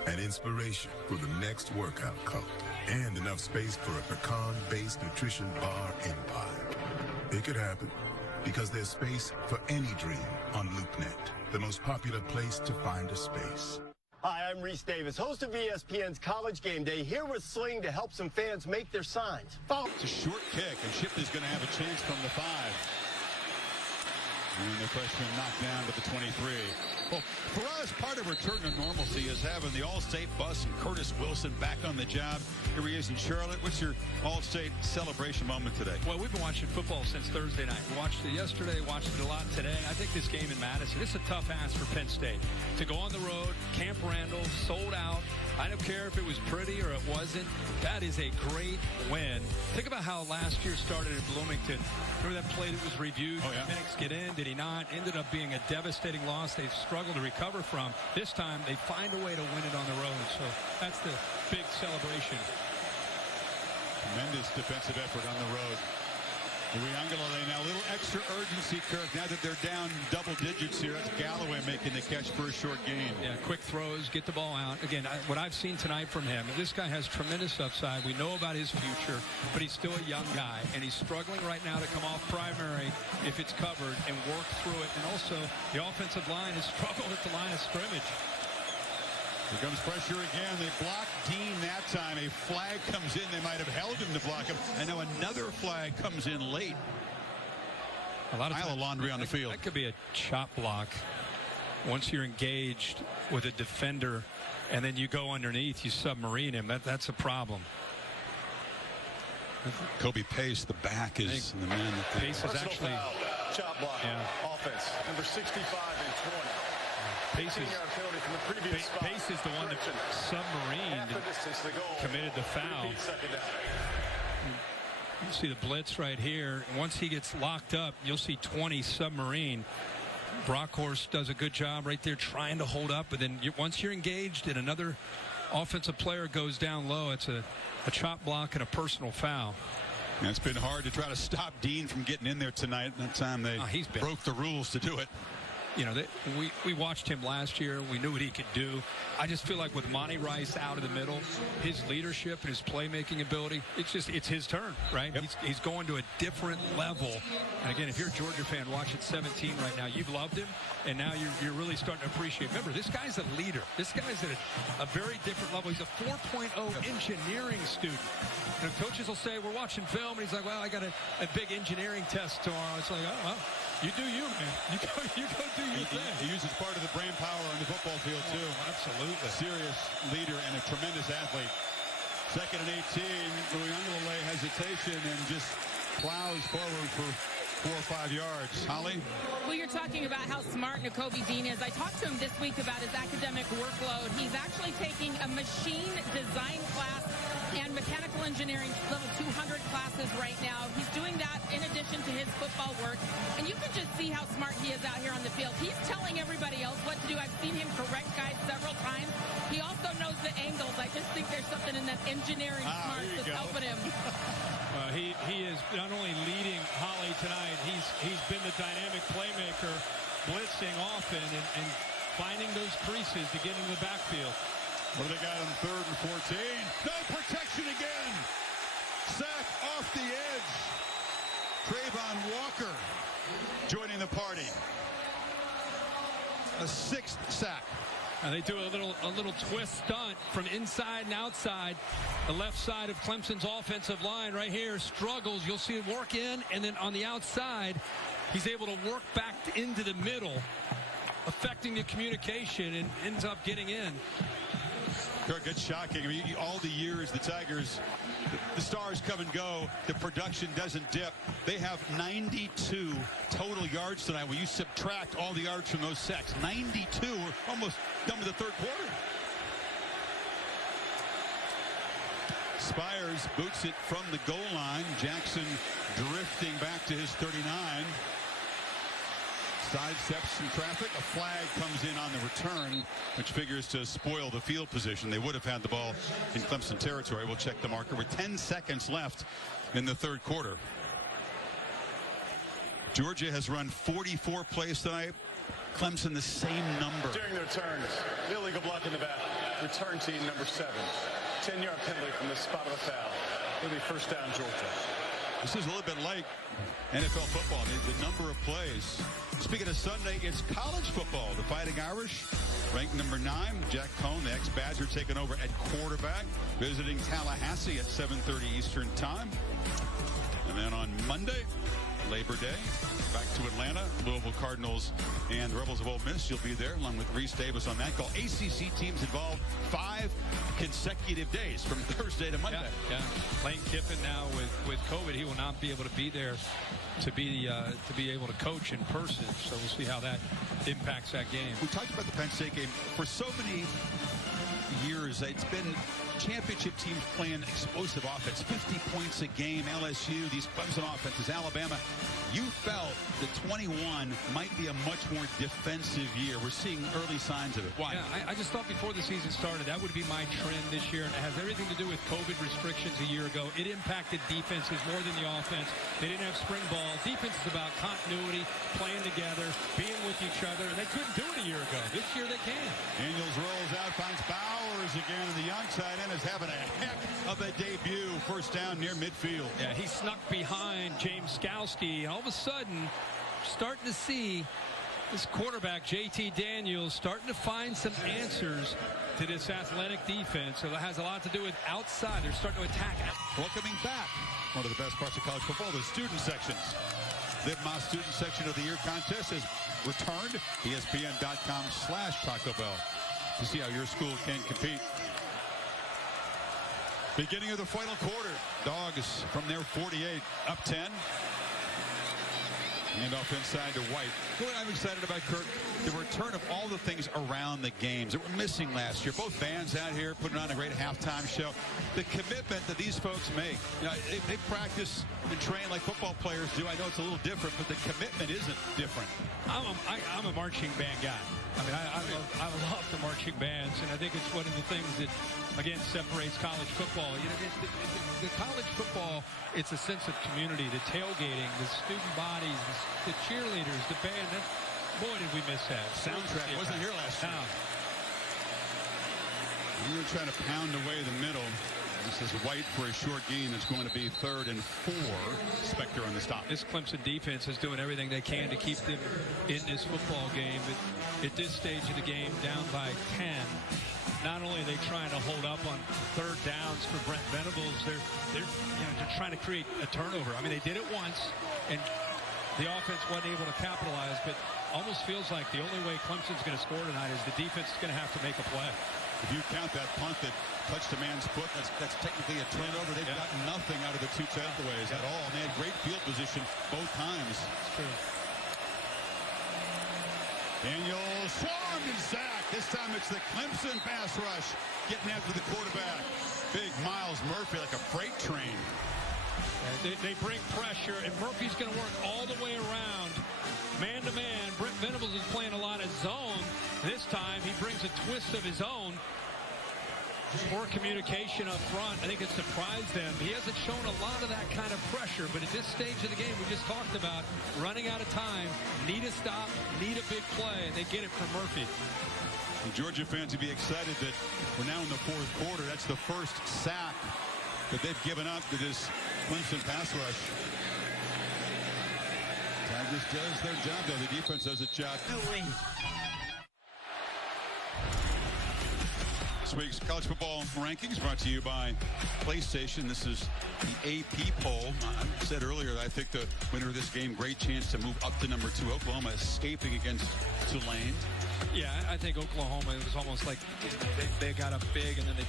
An inspiration for the next workout cult. And enough space for a pecan-based nutrition bar empire. It could happen because there's space for any dream on LoopNet, the most popular place to find a space. Hi, I'm Reese Davis, host of ESPN's College Game Day, here with Sling to help some fans make their signs. It's a short kick, and Shipley's going to have a chance from the 5. And the freshman knocked down to the 23. Well, for us, part of return to normalcy is having the All-State bus and Curtis Wilson back on the job. Here he is in Charlotte. What's your All-State celebration moment today? Well, we've been watching football since Thursday night. We watched it yesterday, watched it a lot today. I think this game in Madison, this is a tough ask for Penn State. To go on the road, Camp Randall, sold out. I don't care if it was pretty or it wasn't. That is a great win. Think about how last year started in Bloomington. Remember that play that was reviewed? Oh, yeah. Did Penix get in? Did he not? Ended up being a devastating loss they've struggled to recover from. This time, they find a way to win it on the road. So that's the big celebration. Tremendous defensive effort on the road. Uyunglele now a little extra urgency, Kirk, now that they're down double digits here. That's Galloway making the catch for a short gain. Yeah, quick throws, get the ball out. Again, what I've seen tonight from him, this guy has tremendous upside. We know about his future, but he's still a young guy, and he's struggling right now to come off primary if it's covered and work through it. And also, the offensive line has struggled at the line of scrimmage. Here comes pressure again. They block Dean that time. A flag comes in. They might have held him to block him. And now another flag comes in late. A lot of pile of laundry on the field. That could be a chop block. Once you're engaged with a defender and then you go underneath, you submarine him. That's a problem. Kobe Pace, the back is the man. That Pace is actually chop block. Yeah. Offense number 65 and 20. Pace is the one that submarined and committed the foul. You see the blitz right here. Once he gets locked up, you'll see 20 submarine. Brockhorst does a good job right there trying to hold up, but then once you're engaged and another offensive player goes down low, it's a chop block and a personal foul. And it's been hard to try to stop Dean from getting in there tonight. That time they broke the rules to do it. You know, we watched him last year. We knew what he could do. I just feel like with Monty Rice out of the middle, his leadership and his playmaking ability, it's his turn, right? Yep. He's going to a different level. And again, if you're a Georgia fan watching 17 right now, you've loved him, and now you're really starting to appreciate. Remember, this guy's a leader. This guy's at a very different level. He's a 4.0 engineering student. And coaches will say, we're watching film, and he's like, well, I got a big engineering test tomorrow. It's like, oh, well, you do you, man. You go do your thing. He uses part of the brain power on the football field, too. Absolutely. Serious leader and a tremendous athlete. 2nd and 18. Uyunglele hesitation and just plows forward for 4 or 5 yards. Holly? Well, you're talking about how smart Nakobe Dean is. I talked to him this week about his academic workload. He's actually taking a machine design class and mechanical engineering level 200 classes right now. He's doing that in addition to his football work. And you can just see how smart he is out here on the field. He's telling everybody else what to do. I've seen him correct guys several times. He also knows the angles. I just think there's something in that engineering smarts that's helping him. He is not only leading Holly tonight, he's been the dynamic playmaker, blitzing often and finding those creases to get into the backfield. What do they got on 3rd and 14? No protection again. Sack off the edge. Trayvon Walker joining the party. A 6th sack. And they do a little twist stunt from inside and outside. The left side of Clemson's offensive line right here struggles. You'll see it work in, and then on the outside, he's able to work back into the middle, affecting the communication, and ends up getting in. Kirk, it's shocking. I mean, all the years the Tigers, the stars come and go. The production doesn't dip. They have 92 total yards tonight. When you subtract all the yards from those sacks, 92. We're almost done with the 3rd quarter. Spires boots it from the goal line. Jackson drifting back to his 39. Sidesteps some traffic. A flag comes in on the return, which figures to spoil the field position. They would have had the ball in Clemson territory. We'll check the marker with 10 seconds left in the 3rd quarter. Georgia has run 44 plays tonight. Clemson the same number. During the returns, illegal block in the back. Return team number 7. 10-yard penalty from the spot of a foul. It'll be 1st down, Georgia. This is a little bit like NFL football, the number of plays. Speaking of Sunday, it's college football. The Fighting Irish, ranked number 9. Jack Cohn, the ex-Badger, taking over at quarterback, visiting Tallahassee at 7:30 Eastern time. And then on Monday, Labor Day, back to Atlanta, Louisville Cardinals and the Rebels of Ole Miss. You'll be there along with Reese Davis on that call. ACC teams involved 5 consecutive days from Thursday to Monday. Yeah. Lane Kiffin now with COVID, he will not be able to be there to be able to coach in person. So we'll see how that impacts that game. We talked about the Penn State game for so many years. It's been championship teams playing explosive offense, 50 points a game. LSU, these Clemson offenses, Alabama. You felt that 21 might be a much more defensive year. We're seeing early signs of it. Why? Yeah, I just thought before the season started that would be my trend this year, and it has everything to do with COVID restrictions a year ago. It impacted defenses more than the offense. They didn't have spring ball. Defense is about continuity, playing together, being with each other, and they couldn't do it a year ago. This year they can. Daniels rolls out, finds Bowers again, and the young tight end is having a heck of a debut. 1st down near midfield. Yeah, he snuck behind James Skowski, and all of a sudden, starting to see this quarterback, JT Daniels, starting to find some answers to this athletic defense. So that has a lot to do with outside. They're starting to attack. Welcoming back one of the best parts of college football, the student sections. The Moss Student Section of the Year contest has returned. ESPN.com/Taco Bell to see how your school can compete. Beginning of the final quarter. Dogs from their 48 up 10. And off inside to White. What I'm excited about, Kirk, the return of all the things around the games that were missing last year. Both bands out here putting on a great halftime show. The commitment that these folks make. You know, they practice and train like football players do. I know it's a little different, but the commitment isn't different. I'm a marching band guy. I mean, I love the marching bands, and I think it's one of the things that, again, separates college football. You know, the college football, it's a sense of community, the tailgating, the student bodies, the cheerleaders, the band. Boy, did we miss that. Soundtrack wasn't here last year. We were trying to pound away the middle. This is White for a short gain. It's going to be 3rd and 4. Spector on the stop. This Clemson defense is doing everything they can to keep them in this football game. But at this stage of the game, down by 10. Not only are they trying to hold up on 3rd downs for Brent Venables, they're trying to create a turnover. I mean, they did it once, and the offense wasn't able to capitalize. But almost feels like the only way Clemson's going to score tonight is the defense is going to have to make a play. If you count that punt that touched a man's foot, that's technically a turnover. They've got nothing out of the two takeaways at all. And they had great field position both times. It's true. Daniel swarmed and sacked. This time it's the Clemson pass rush getting after the quarterback. Big Miles Murphy like a freight train. They bring pressure, and Murphy's going to work all the way around. Man-to-man, Brent Venables is playing a lot of zone. This time he brings a twist of his own. Poor communication up front. I think it surprised them. He hasn't shown a lot of that kind of pressure, but at this stage of the game we just talked about, running out of time, need a stop, need a big play, and they get it from Murphy. The Georgia fans would be excited that we're now in the fourth quarter. That's the first sack that they've given up to this Clemson pass rush. Tigers does their job, though. The defense does its job. This week's college football rankings brought to you by PlayStation. This is the AP poll. I said earlier that I think the winner of this game, great chance to move up to number 2. Oklahoma escaping against Tulane. Yeah, I think Oklahoma, it was almost like they got up big, and then they,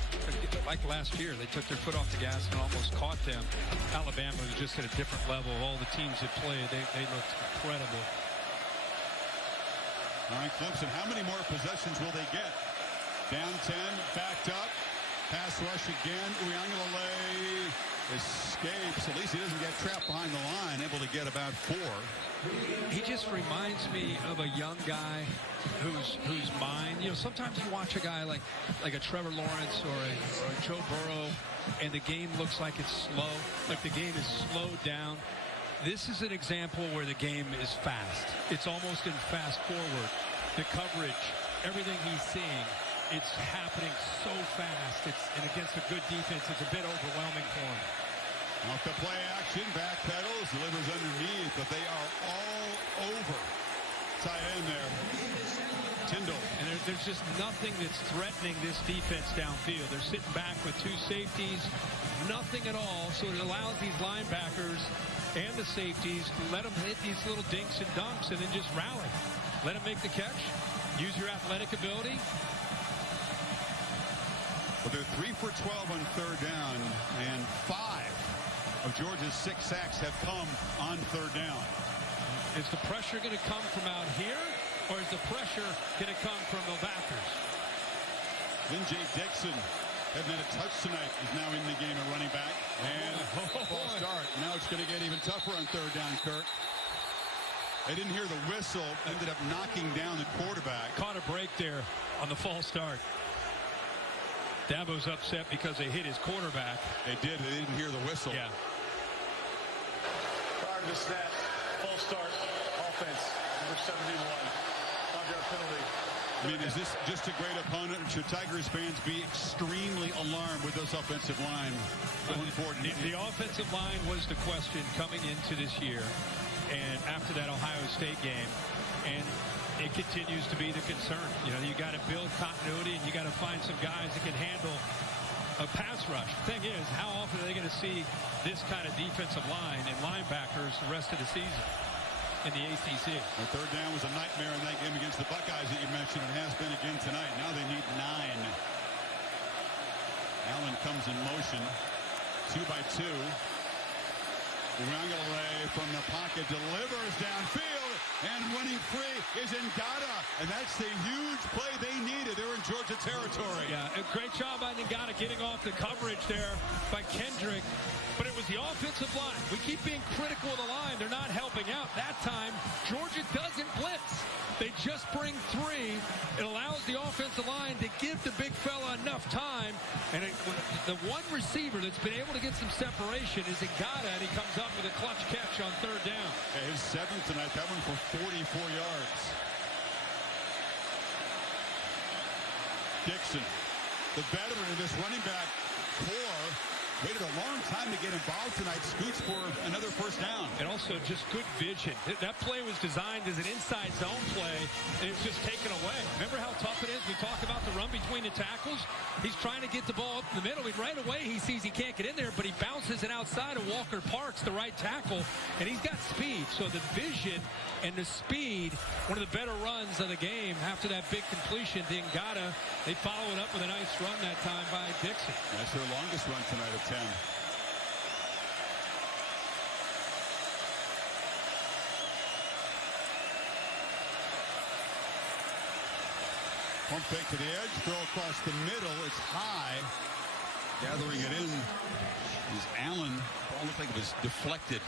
like last year, they took their foot off the gas and almost caught them. Alabama was just at a different level. All the teams that played, they looked incredible. All right, Clemson, how many more possessions will they get? Down 10, backed up, pass rush again. Uyunglele escapes. At least he doesn't get trapped behind the line, able to get about 4. He just reminds me of a young guy whose mind, you know, sometimes you watch a guy like a Trevor Lawrence or a Joe Burrow, and the game looks like it's slow, like the game is slowed down. This is an example where the game is fast. It's almost in fast forward. The coverage, everything he's seeing, it's happening so fast. And against a good defense, it's a bit overwhelming for him. Off the play action, back pedals, delivers underneath, but they are all over tight end there. Tyndall. And there's just nothing that's threatening this defense downfield. They're sitting back with 2 safeties, nothing at all, so it allows these linebackers and the safeties to let them hit these little dinks and dunks and then just rally. Let them make the catch, use your athletic ability. Well, they're 3 for 12 on third down, and 5 of Georgia's 6 sacks have come on third down. Is the pressure going to come from out here, or is the pressure going to come from the backers? Then Jay Dixon, hadn't had a touch tonight, is now in the game at running back. And false start. Now it's going to get even tougher on third down, Kirk. They didn't hear the whistle, ended up knocking down the quarterback. Caught a break there on the false start. Dabo's upset because they hit his quarterback. They did. They didn't hear the whistle. Yeah. Prior to the snap, false start, offense, number 71. 5-yard penalty. I mean, is this just a great opponent? Should Tigers fans be extremely alarmed with this offensive line going forward? The offensive line was the question coming into this year and after that Ohio State game. And it continues to be the concern. You know, you got to build continuity, and you got to find some guys that can handle a pass rush. The thing is, how often are they going to see this kind of defensive line and linebackers the rest of the season in the ACC? The third down was a nightmare in that game against the Buckeyes that you mentioned. It has been again tonight. Now they need 9. Allen comes in motion. 2 by 2. Uyunglele from the pocket delivers downfield, and running free is Ngata, and that's the huge play they needed. They're in Georgia territory. Yeah, a great job by Ngata getting off the coverage there by Kendrick, but it was the offensive line. We keep being critical of the line. They're not helping out. That time, Georgia doesn't blitz. They just bring 3. It allows the offensive line to give the big fella enough time. And the one receiver that's been able to get some separation is Ngata, and he comes up with a clutch catch on third down. Yeah, his 7th tonight, that one for 44 yards. Dixon, the veteran of this running back core, waited a long time to get involved tonight. Scoots for another first down. And also just good vision. That play was designed as an inside zone play, and it's just taken away. Remember how tough it is? We talk about the run between the tackles. He's trying to get the ball up in the middle. And right away he sees he can't get in there, but he bounces it out outside of Walker Parks, the right tackle, and he's got speed. So the vision and the speed, one of the better runs of the game after that big completion. Ngata, they follow it up with a nice run that time by Dixon. That's their longest run tonight of 10. Pump fake to the edge, throw across the middle. It's high. Gathering it in is Allen. Ball looked like it was deflected.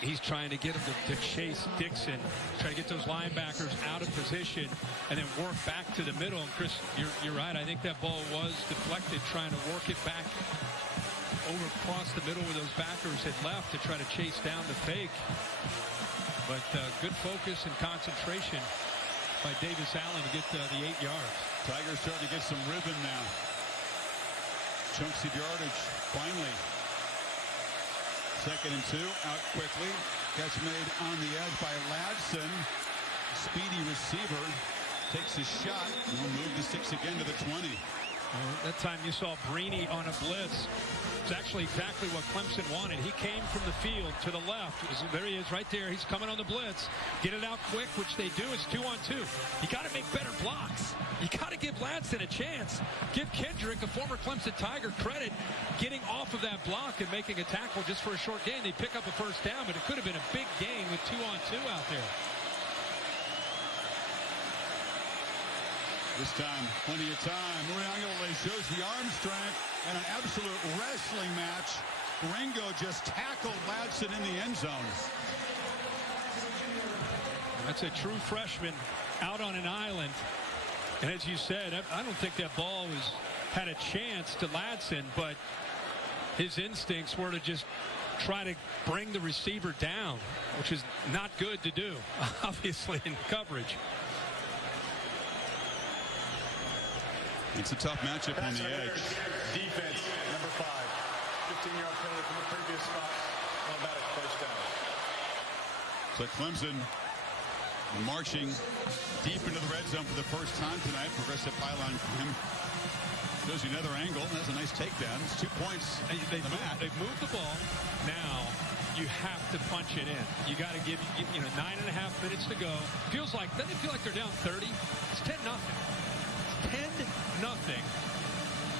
He's trying to get him to chase Dixon, try to get those linebackers out of position, and then work back to the middle. And Chris, you're right. I think that ball was deflected, trying to work it back over across the middle where those backers had left to try to chase down the fake. But good focus and concentration by Davis Allen to get the 8 yards. Tigers starting to get some rhythm now. Chunks of yardage, finally. 2nd and 2, out quickly. Catch made on the edge by Ladson. Speedy receiver takes a shot. We'll move the 6 again to the 20. That time you saw Brini on a blitz. It's actually exactly what Clemson wanted. He came from the field to the left. There he is right there. He's coming on the blitz. Get it out quick, which they do. It's 2-on-2. You got to make better blocks. You got to give Ladson a chance. Give Kendrick, a former Clemson Tiger, credit getting off of that block and making a tackle just for a short gain. They pick up a first down, but it could have been a big gain with 2-on-2 out there. This time, plenty of time. Uriangalele shows the arm strength and an absolute wrestling match. Ringo just tackled Ladson in the end zone. That's a true freshman out on an island. And as you said, I don't think that ball had a chance to Ladson, but his instincts were to just try to bring the receiver down, which is not good to do, obviously, in coverage. It's a tough matchup on the edge. Defense, number 5. 15-yard penalty from the previous spot. Automatic first down. So Clemson marching deep into the red zone for the first time tonight. Progressive pylon for him. Shows you another angle. That's a nice takedown. It's 2 points. They've moved the ball. Now you have to punch it in. You got to give 9.5 minutes to go. Doesn't it feel like they're down 30? It's 10-0. 10-0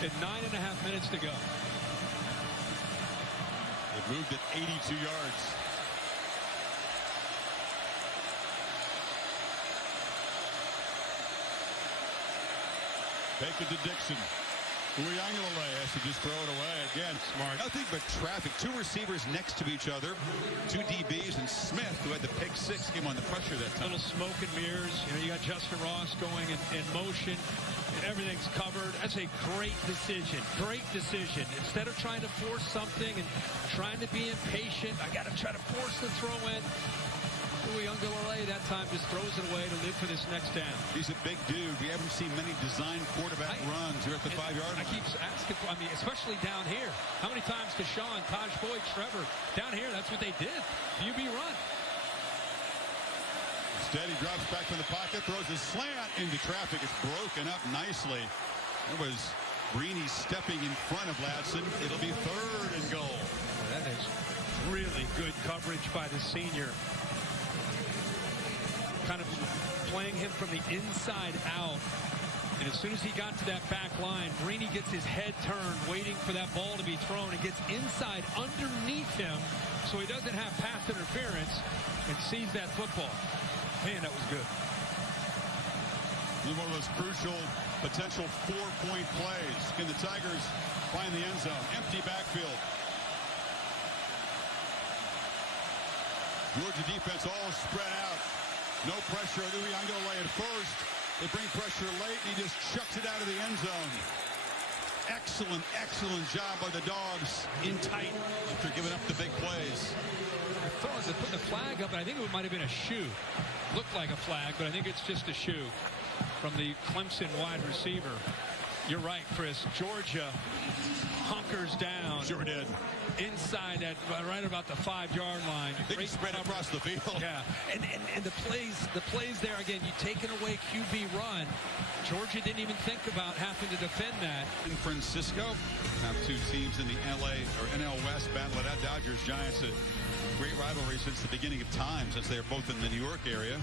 at 9.5 minutes to go. It moved at 82 yards. Fake it to Dixon. Uriangalele has to just throw it away. Again, smart. Nothing but traffic. 2 receivers next to each other. 2 DBs, and Smith, who had the pick 6, came on the pressure that time. Little smoke and mirrors. You got Justin Ross going in motion. Everything's covered. That's a great decision. Great decision. Instead of trying to force something and trying to be impatient, I got to try to force the throw in. Uriangalele that time just throws it away to live for this next down. He's a big dude. We haven't seen many design quarterback runs here at the 5-yard line. I keep asking, especially down here. How many times Deshaun, Taj Boyd, Trevor, down here, that's what they did. UB run. Instead, he drops back from the pocket, throws a slant into traffic. It's broken up nicely. There was Brini stepping in front of Ladson. It'll be 3rd and goal. That is really good coverage by the senior. Kind of playing him from the inside out. And as soon as he got to that back line, Brini gets his head turned, waiting for that ball to be thrown, and gets inside underneath him so he doesn't have pass interference and sees that football. Man, that was good. This is one of those crucial potential 4-point plays. Can the Tigers find the end zone? Empty backfield. Georgia defense all spread out. No pressure on Uriangalele at first. They bring pressure late, and he just chucks it out of the end zone. Excellent, excellent job by the Dogs in tight after giving up the big plays. I thought they put the flag up, and I think it might have been a shoe. Looked like a flag, but I think it's just a shoe from the Clemson wide receiver. You're right, Chris. Georgia hunkers down. Sure did. inside that, right about the 5-yard line. Great spread across the field. Yeah, and the plays there again. You taken away QB run. Georgia didn't even think about having to defend that. In Francisco, now two teams in the NL West battle it out. Dodgers, Giants, a great rivalry since the beginning of time, since they are both in the New York area.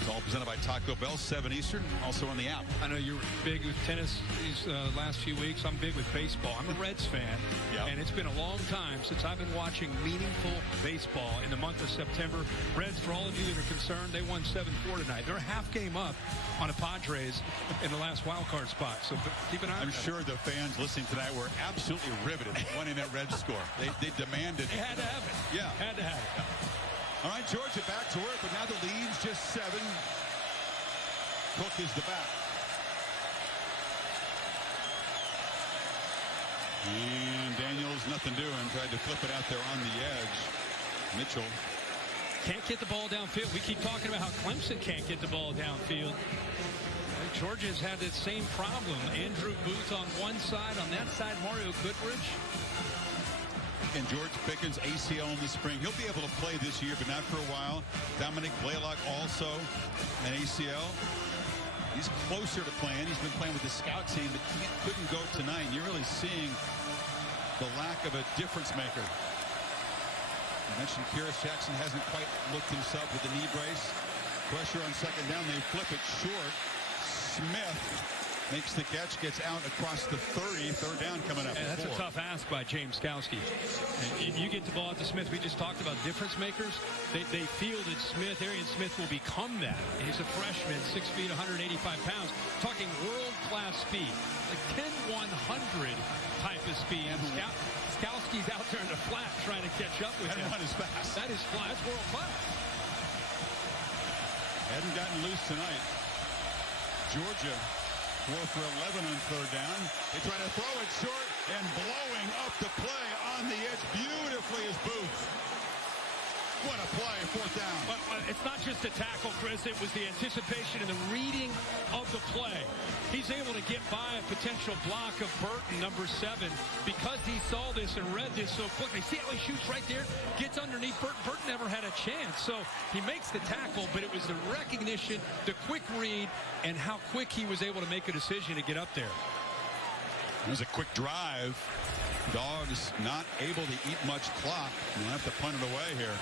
It's all presented by Taco Bell, 7 Eastern, also on the app. I know you're big with tennis these last few weeks. I'm big with baseball. I'm a Reds fan, and it's been a long time since I've been watching meaningful baseball in the month of September. Reds, for all of you that are concerned, they won 7-4 tonight. They're a half game up on the Padres in the last wild card spot. So keep an eye on that. I'm sure the fans listening tonight were absolutely riveted winning that Reds score. They demanded. They had to have it. Yeah. Had to have it. All right, Georgia back to work, but now the lead's just 7. Cook is the back. And Daniels, nothing doing. Tried to flip it out there on the edge. Mitchell. Can't get the ball downfield. We keep talking about how Clemson can't get the ball downfield. Georgia's had that same problem. Andrew Booth on one side. On that side, Mario Goodrich. And George Pickens, ACL in the spring. He'll be able to play this year, but not for a while. Dominic Blaylock also an ACL. He's closer to playing. He's been playing with the scout team, but he couldn't go tonight. You're really seeing the lack of a difference maker. I mentioned Kyrus Jackson hasn't quite looked himself with the knee brace. Pressure on second down. They flip it short. Smith makes the catch, gets out across the 30. Third down coming up. And that's a tough ask by James Skowski. And you get the ball to Smith. We just talked about difference makers. They feel that Arian Smith will become that. He's a freshman, 6 feet, 185 pounds. Talking world-class speed, like 10-100 type of speed. And Skowski's out there in the flat trying to catch up with him. That run is fast. That is flat. That's world-class. Hadn't gotten loose tonight. Georgia 4 for 11 on third down. They try to throw it short, and blowing up the play on the edge beautifully is Booth. What a play, fourth down. Well, it's not just a tackle, Chris. It was the anticipation and the reading of the play. He's able to get by a potential block of Burton, number 7, because he saw this and read this so quickly. See how he shoots right there? Gets underneath Burton. Burton never had a chance. So he makes the tackle, but it was the recognition, the quick read, and how quick he was able to make a decision to get up there. It was a quick drive. Dogs not able to eat much clock. We'll have to punt it away here.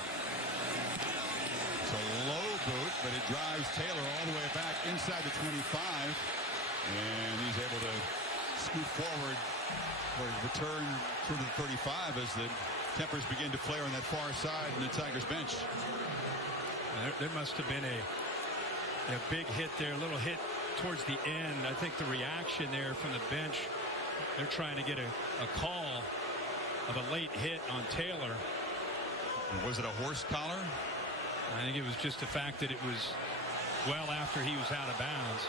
It's a low boot, but it drives Taylor all the way back inside the 25. And he's able to scoot forward for a return through the 35 as the tempers begin to flare on that far side in the Tigers bench. There must have been a big hit there, a little hit towards the end. I think the reaction there from the bench, they're trying to get a call of a late hit on Taylor. Was it a horse collar? I think it was just the fact that it was well after he was out of bounds.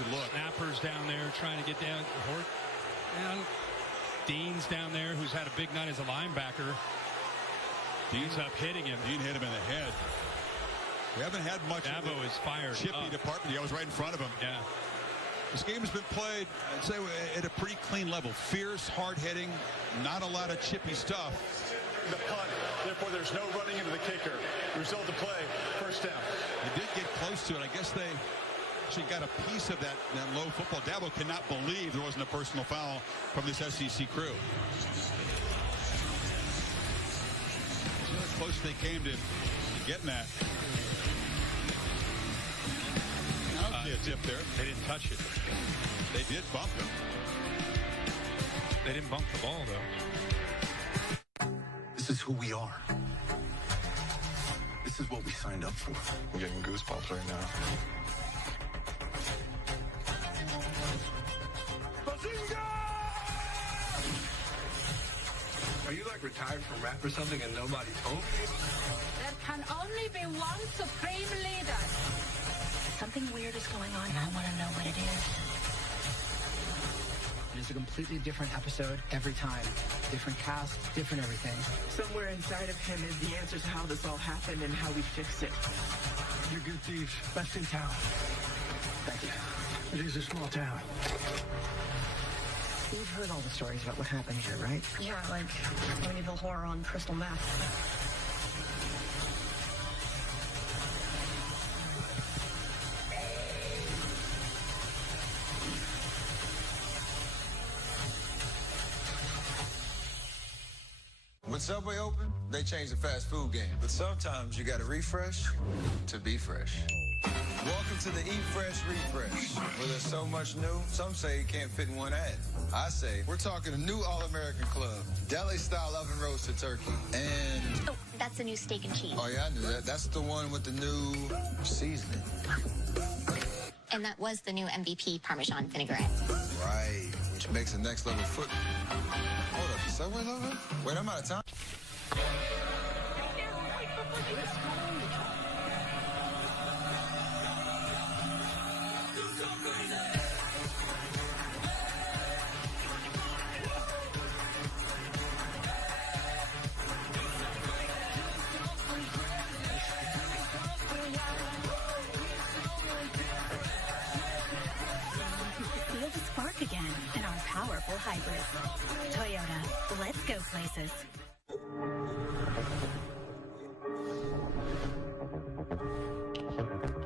Good look. Snappers down there trying to get down. Dean's down there, who's had a big night as a linebacker. Dean's up hitting him. Dean hit him in the head. We haven't had much. Dabo is fired chippy up. department. He was right in front of him. Yeah. This game has been played, I'd say, at a pretty clean level. Fierce, hard-hitting, not a lot of chippy stuff. The punt, therefore there's no running into the kicker. Result of play, first down. They did get close to it. I guess they actually got a piece of that low football. Dabo cannot believe there wasn't a personal foul from this SEC crew. See how close they came to getting that. A tip there. They didn't touch it. They did bump him. They didn't bump the ball, though. This is who we are. This is what we signed up for. I'm getting goosebumps right now. Are you like retired from rap or something and nobody told me? There can only be one supreme leader. Something weird is going on, and I want to know what it is. It's a completely different episode every time. Different cast, different everything. Somewhere inside of him is the answer to how this all happened and how we fix it. You're good thieves. Best in town. Thank you. It is a small town. You've heard all the stories about what happened here, right? Yeah, like Amityville Horror on crystal meth. When Subway opened, they changed the fast food game. But sometimes you gotta refresh to be fresh. Welcome to the Eat Fresh Refresh, where there's so much new, some say it can't fit in one ad. I say, we're talking a new All-American Club, deli-style oven roasted turkey, and... Oh, that's the new steak and cheese. Oh, yeah, I knew that. That's the one with the new seasoning. And that was the new MVP Parmesan vinaigrette. Right, which makes the next level foot. Hold up, the Subway logo? Wait, I'm out of time. Feel the spark again in our powerful hybrids. Toyota, let's go places.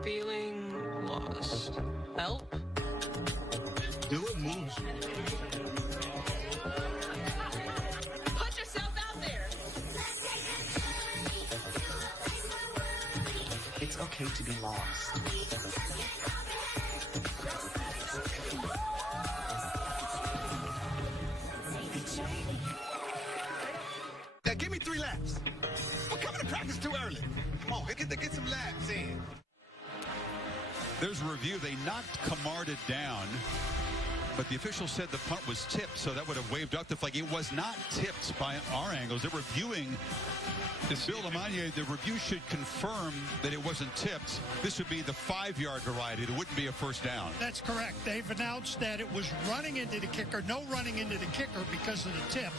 Feeling lost. Help? Do it, moves. Put yourself out there. It's okay to be lost. Now give me 3 laps. We're coming to practice too early. Come on, get some laps in. There's a review. They knocked Camarda down, but the official said the punt was tipped, so that would have waved up the flag. It was not tipped by our angles. They're reviewing this. Bill Lamagna, the review should confirm that it wasn't tipped. This would be the 5-yard variety. It wouldn't be a first down. That's correct. They've announced that it was running into the kicker, no running into the kicker because of the tip.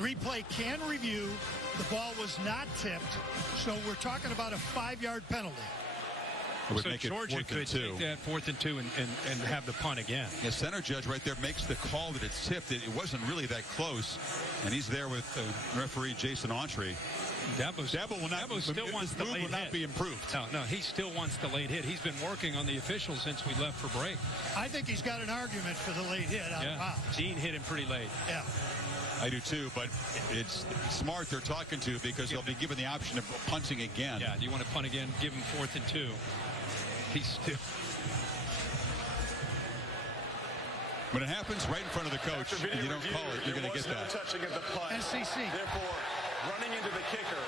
Replay can review. The ball was not tipped, so we're talking about a 5-yard penalty. So Georgia could take that 4th and 2 and have the punt again. The center judge right there makes the call that it's tipped. It wasn't really that close, and he's there with referee Jason Autry. Dabo still wants the late will not hit. be improved. No, he still wants the late hit. He's been working on the officials since we left for break. I think he's got an argument for the late hit out of bounds. Dean hit him pretty late. Yeah. I do too, but it's smart they're talking to because they'll be given the option of punting again. Yeah, do you want to punt again? Give him 4th and 2. He's still... When it happens right in front of the coach and you don't call it, you're going to get that. Touching of the punt. SEC. Therefore, running into the kicker,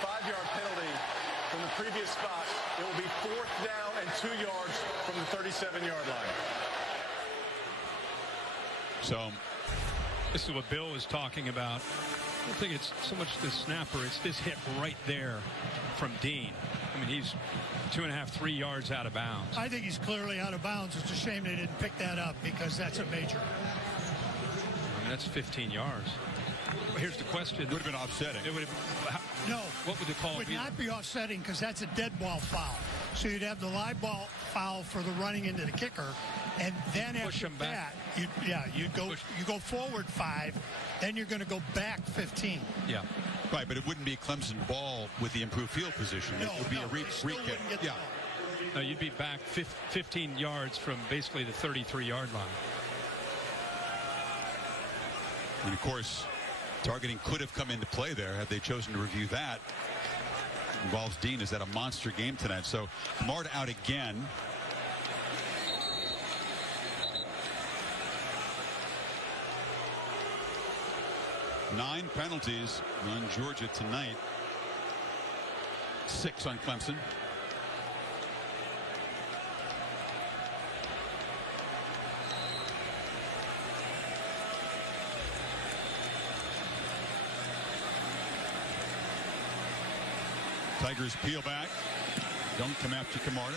5-yard penalty from the previous spot. It will be 4th down and 2 yards from the 37-yard line. So this is what Bill was talking about. I don't think it's so much the snapper. It's this hit right there from Dean. I mean, he's 2.5, 3 yards out of bounds. I think he's clearly out of bounds. It's a shame they didn't pick that up because that's a major. I mean, that's 15 yards. Here's the question. It would have been offsetting. It would have. No. What would the call be? It would not be offsetting because that's a dead ball foul. So you'd have the live ball foul for the running into the kicker, and then push after that, you go forward 5, then you're going to go back 15. Yeah. Right, but it wouldn't be Clemson ball with the improved field position. It would be a re-kick. Yeah. No, you'd be back 15 yards from basically the 33-yard line. And of course, targeting could have come into play there had they chosen to review that. Involves Dean. Is that a monster game tonight? So Camarda out again. Nine penalties on Georgia tonight. 6 on Clemson. Tigers peel back. Don't come after Camarda.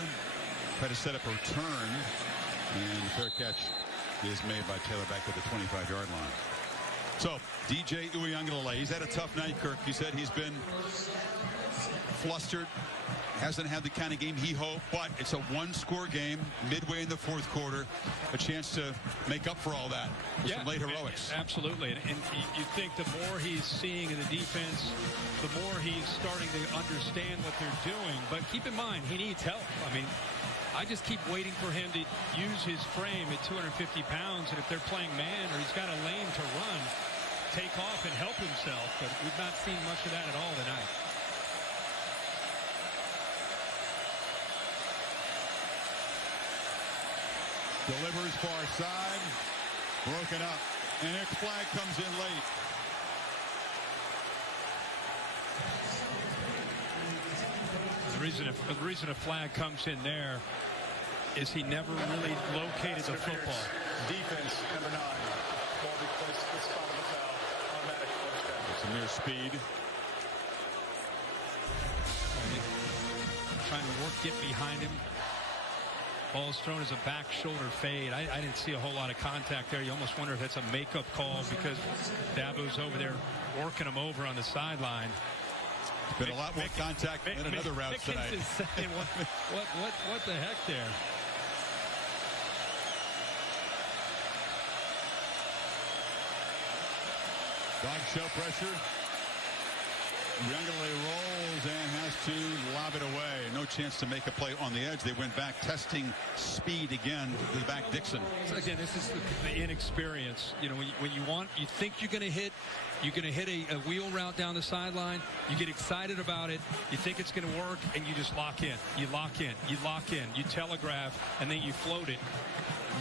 Try to set up a return. And the fair catch is made by Taylor back to the 25-yard line. So, DJ Uiagalelei, he's had a tough night, Kirk. You said he's been flustered. Hasn't had the kind of game he hoped, but it's a one-score game midway in the fourth quarter. A chance to make up for all that with some late heroics. Absolutely. And you think the more he's seeing in the defense, the more he's starting to understand what they're doing. But keep in mind, he needs help. I mean, I just keep waiting for him to use his frame at 250 pounds, and if they're playing man or he's got a lane to run, take off and help himself. But we've not seen much of that at all tonight. Delivers far side, broken up, and a flag comes in late. The reason a flag comes in there is he never really located the football. Defense, number 9. Ball be placed at the spot of the foul. Automatic first down. It's a mere speed. Trying to get behind him. Ball's thrown as a back shoulder fade. I didn't see a whole lot of contact there. You almost wonder if that's a makeup call because Dabo's over there working him over on the sideline. Been a lot more contact than another route tonight. What the heck there? Dog show pressure. Youngale rolls and has to lob it away. No chance to make a play on the edge. They went back testing speed again to the back Dixon. So again, this is the inexperience. You know, when you think you're going to hit a wheel route down the sideline, you get excited about it, you think it's going to work, and you just lock in. You lock in. You lock in. You telegraph, and then you float it.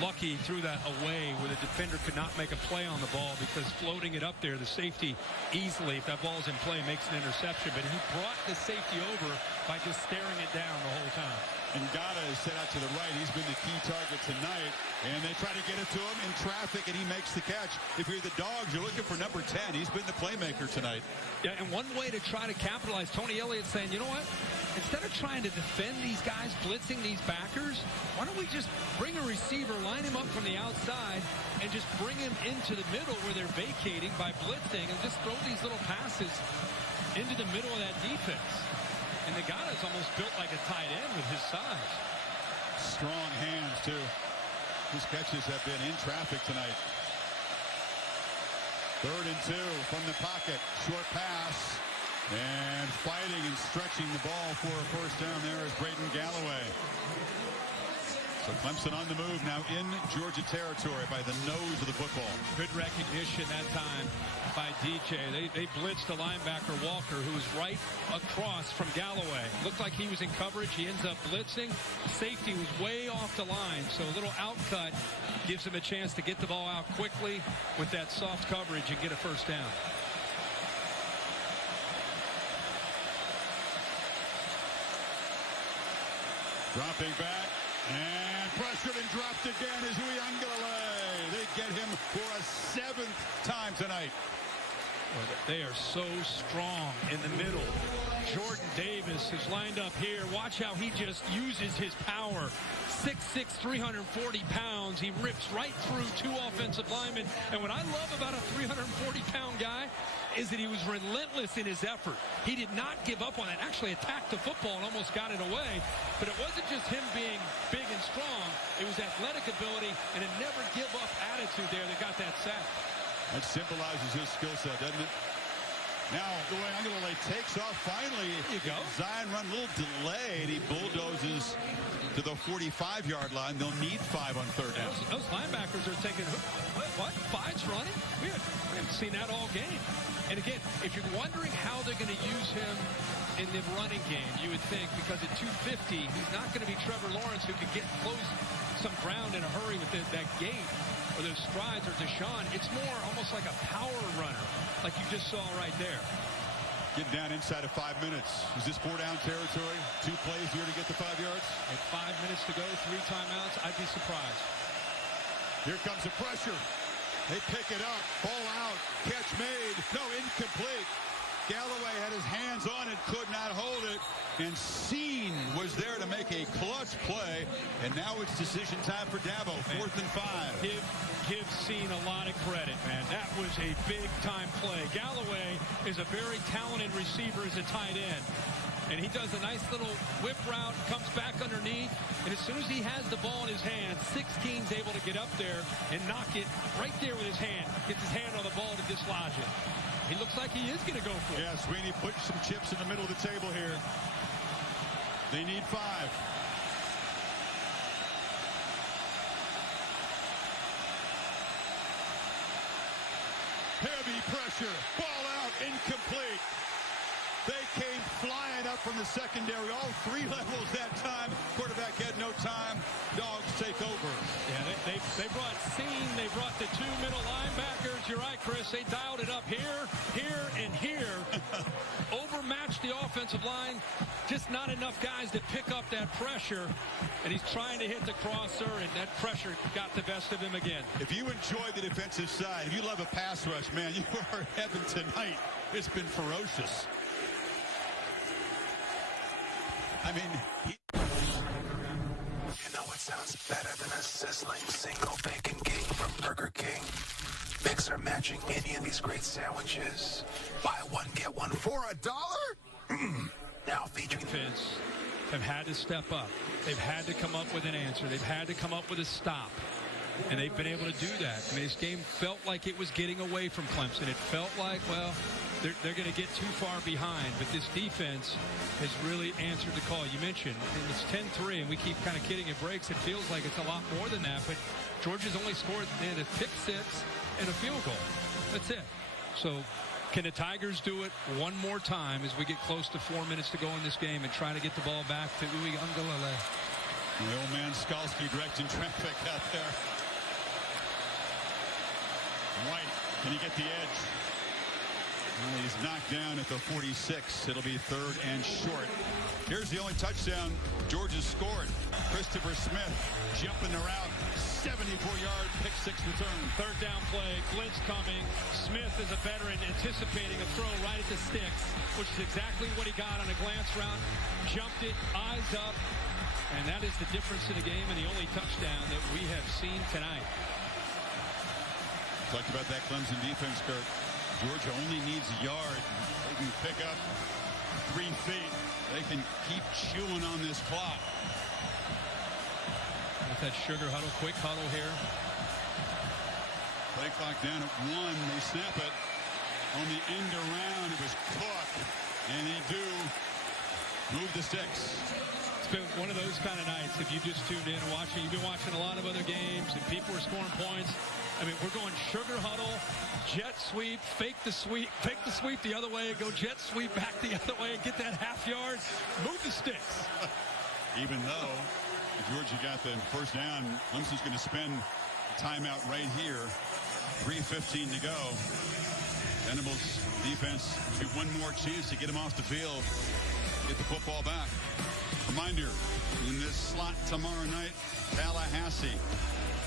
Lucky threw that away where the defender could not make a play on the ball because floating it up there, the safety easily, if that ball's in play, makes an interception. But he brought the safety over by just staring it down the whole time. And Ngata is set out to the right. He's been the key target tonight. And they try to get it to him in traffic, and he makes the catch. If you're the Dogs, you're looking for number 10. He's been the playmaker tonight. Yeah, and one way to try to capitalize, Tony Elliott's saying, you know what? Instead of trying to defend these guys, blitzing these backers, why don't we just bring a receiver, line him up from the outside, and just bring him into the middle where they're vacating by blitzing, and just throw these little passes into the middle of that defense. And Ngata's almost built like a tight end with his size. Strong hands, too. His catches have been in traffic tonight. 3rd and 2 from the pocket. Short pass. And fighting and stretching the ball for a first down there is Braden Galloway. So Clemson on the move now in Georgia territory by the nose of the football. Good recognition that time by DJ. They blitzed the linebacker Walker, who was right across from Galloway. Looked like he was in coverage. He ends up blitzing. Safety was way off the line, so a little outcut gives him a chance to get the ball out quickly with that soft coverage and get a first down. Dropping back. And pressured and dropped again is Uyunglele. They get him for a 7th time tonight. They are so strong in the middle. Jordan Davis is lined up here. Watch how he just uses his power. 6'6", 340 pounds. He rips right through 2 offensive linemen. And what I love about a 340-pound guy is that he was relentless in his effort. He did not give up on it. Actually attacked the football and almost got it away. But it wasn't just him being big and strong. It was athletic ability and a never-give-up attitude there that got that sack. That symbolizes his skill set, doesn't it? Now, Uyunglele takes off finally. There you go. Zion run a little delayed. He bulldozes to the 45-yard line. They'll need 5 on 3rd down. Those linebackers are thinking, what? 5's running? We haven't seen that all game. And again, if you're wondering how they're going to use him in the running game, you would think because at 250, he's not going to be Trevor Lawrence, who could get close some ground in a hurry with that gait or those strides, or Deshaun. It's more almost like a power runner, like you just saw right there. Getting down inside of 5 minutes. Is this 4-down territory? 2 plays here to get the 5 yards? At 5 minutes to go, 3 timeouts, I'd be surprised. Here comes the pressure. They pick it up. Ball out. Catch made. No, incomplete. Galloway had his hands on it, could not hold it. And Scene was there to make a clutch play. And now it's decision time for Dabo. 4th and 5. Give Scene a lot of credit, man. That was a big-time play. Galloway is a very talented receiver as a tight end. and he does a nice little whip route, comes back underneath, and as soon as he has the ball in his hand, 16's able to get up there and knock it right there with his hand. Gets his hand on the ball to dislodge it. He looks like he is going to go for it. Yeah, Sweeney put some chips in the middle of the table here. They need 5. Heavy pressure, ball out, incomplete. They came flying up from the secondary, all 3 levels that time. Quarterback had no time. Dogs take over. Yeah, they brought Scene. They brought the 2 middle linebackers. You're right, Chris. They dialed it up here, and here. Overmatched the offensive line. Just not enough guys to pick up that pressure. And he's trying to hit the crosser, and that pressure got the best of him again. If you enjoy the defensive side, if you love a pass rush, man, you are heaven tonight. It's been ferocious. I mean, You know what sounds better than a sizzling single bacon king from Burger King? Mix or matching any of these great sandwiches. Buy one, get one for $1? Now featuring Defense have had to step up. They've had to come up with an answer. They've had to come up with a stop. And they've been able to do that. I mean, this game felt like it was getting away from Clemson. It felt like, well, they're going to get too far behind. But this defense has really answered the call. You mentioned it's 10-3, and we keep kind of kidding at breaks. It feels like it's a lot more than that. But Georgia's only scored a pick-6 and a field goal. That's it. So can the Tigers do it one more time as we get close to 4 minutes to go in this game and try to get the ball back to Uwe Ungalele? The old man Skalski directing traffic out there. White, can he get the edge? Well, he's knocked down at the 46. It'll be 3rd and short. Here's the only touchdown Georgia scored. Christopher Smith jumping the route. 74-yard pick-6 return. 3rd down play. Blitz coming. Smith is a veteran anticipating a throw right at the sticks, which is exactly what he got on a glance route. Jumped it, eyes up. And that is the difference in the game and the only touchdown that we have seen tonight. Talked about that Clemson defense, Kurt. Georgia only needs a yard. They can pick up 3 feet. They can keep chewing on this clock. With that sugar huddle, quick huddle here. Play clock down at 1. They snap it. On the end around, it was Cook. And they do move the sticks. It's been one of those kind of nights. If you just tuned in and watching, you've been watching a lot of other games and people are scoring points. I mean, we're going sugar huddle, jet sweep, fake the sweep the other way, go jet sweep back the other way, get that half yard, move the sticks. Even though Georgia got the first down, Clemson's going to spend timeout right here. 3:15 to go. Venables defense be one more chance to get him off the field, get the football back. Reminder, in this slot tomorrow night, Tallahassee.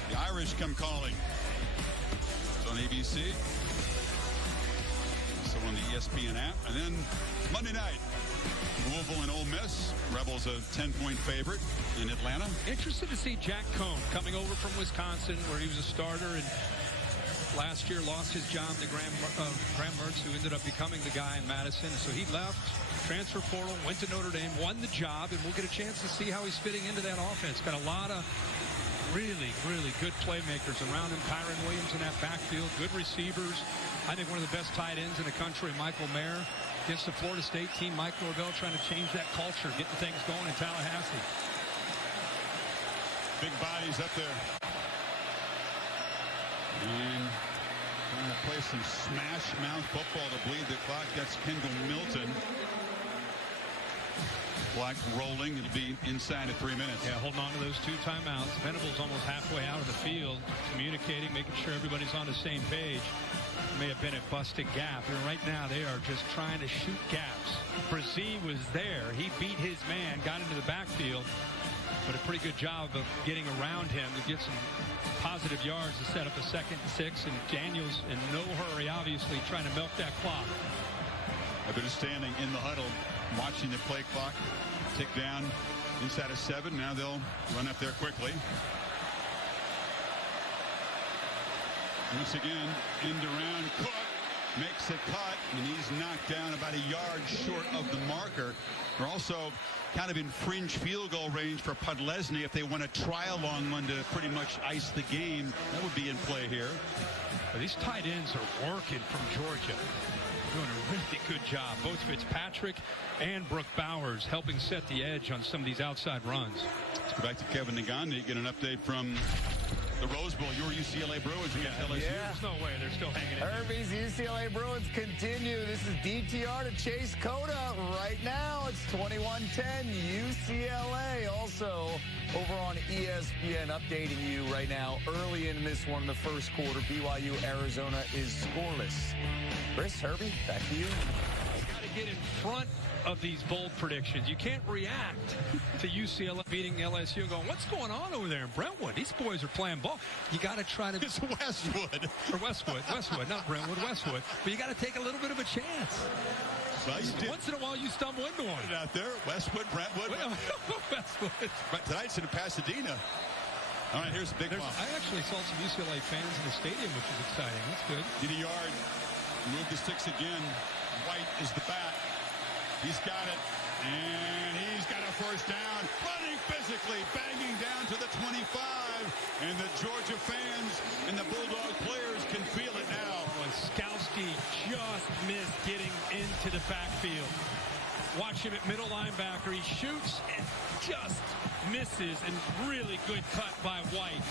The Irish come calling. It's on ABC. So on the ESPN app. And then Monday night, Louisville and Ole Miss. Rebels a 10-point favorite in Atlanta. Interested to see Jack Cohn coming over from Wisconsin, where he was a starter and last year lost his job to Graham Mertz, who ended up becoming the guy in Madison. So he left, transfer portal, went to Notre Dame, won the job, and we'll get a chance to see how he's fitting into that offense. Got a lot of really, really good playmakers around him. Kyron Williams in that backfield, good receivers. I think one of the best tight ends in the country, Michael Mayer, against the Florida State team. Mike Norvell trying to change that culture, getting things going in Tallahassee. Big bodies up there. And trying to play some smash mouth football to bleed the clock. That's Kendall Milton. Clock rolling. It'll be inside of 3 minutes. Yeah, holding on to those 2 timeouts. Venables almost halfway out of the field, communicating, making sure everybody's on the same page. May have been a busted gap. And right now they are just trying to shoot gaps. Brazee was there. He beat his man, got into the backfield, but a pretty good job of getting around him to get some positive yards to set up a 2nd and 6. And Daniels in no hurry, obviously, trying to milk that clock. They're just standing in the huddle, watching the play clock tick down inside of 7. Now they'll run up there quickly. Once again, end around Cook. makes a cut, and he's knocked down about a yard short of the marker. They're also kind of in fringe field goal range for Podlesny if they want to try a long one to pretty much ice the game. That would be in play here. But these tight ends are working from Georgia. Doing a really good job. Both Fitzpatrick and Brooke Bowers helping set the edge on some of these outside runs. Let's go back to Kevin Negandhi, get an update from the Rose Bowl. Your UCLA Bruins against LSU. There's no way they're still hanging in. Herbie's UCLA Bruins continue. This is DTR to Chase Cota. Right now, it's 21-10 UCLA. Also, over on ESPN, updating you right now. Early in this one, the first quarter, BYU Arizona is scoreless. Chris, Herbie, back to you. Got to get in front of these bold predictions. You can't react to UCLA beating LSU and going, what's going on over there in Brentwood? These boys are playing ball. You got to try to... It's Westwood. Or Westwood, not Brentwood, Westwood. But you got to take a little bit of a chance. Well, once in a while, you stumble into one. Out there, Westwood, Brentwood. Westwood. But tonight's in Pasadena. All right, here's a big one. I actually saw some UCLA fans in the stadium, which is exciting. That's good. In a yard. Move the sticks again. White is the bat. He's got it. And he's got a first down. Running physically, banging down to the 25. And the Georgia fans and the Bulldog players can feel it now. Skowski just missed getting into the backfield. Watch him at middle linebacker. He shoots and just misses. And really good cut by White.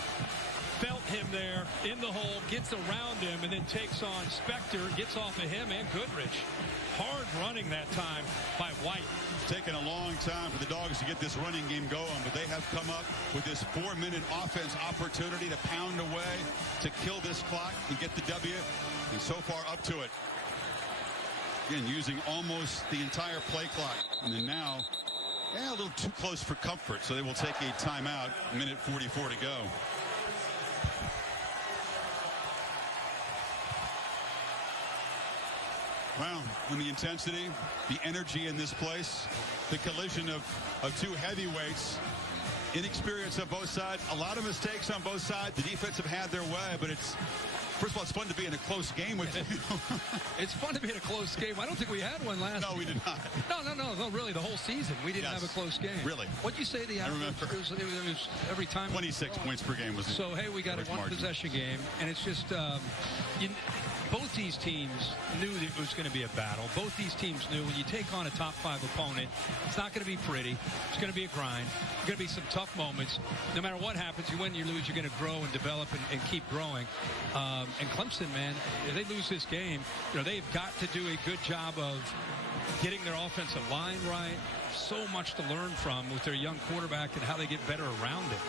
Felt him there in the hole, gets around him, and then takes on Spector, gets off of him and Goodrich. Hard running that time by White. It's taken a long time for the Dogs to get this running game going, but they have come up with this 4-minute offense opportunity to pound away, to kill this clock and get the W, and so far up to it. Again, using almost the entire play clock. And then now, a little too close for comfort, so they will take a timeout, minute 44 to go. Wow, and the intensity, the energy in this place, the collision of two heavyweights, inexperience on both sides, a lot of mistakes on both sides. The defense have had their way, but it's, first of all, it's fun to be in a close game with you. It's fun to be in a close game. I don't think we had one last No, we did not. No, really, the whole season. We didn't have a close game. Really? What'd you say the average? I remember. It was every time. 26 points per game was So, hey, we got a one-possession game, and it's just, both these teams knew that it was going to be a battle. Both these teams knew when you take on a top-5 opponent, it's not going to be pretty. It's going to be a grind. There's going to be some tough moments. No matter what happens, you win, you lose, you're going to grow and develop and keep growing. And Clemson, man, if they lose this game, they've got to do a good job of getting their offensive line right. So much to learn from with their young quarterback and how they get better around it.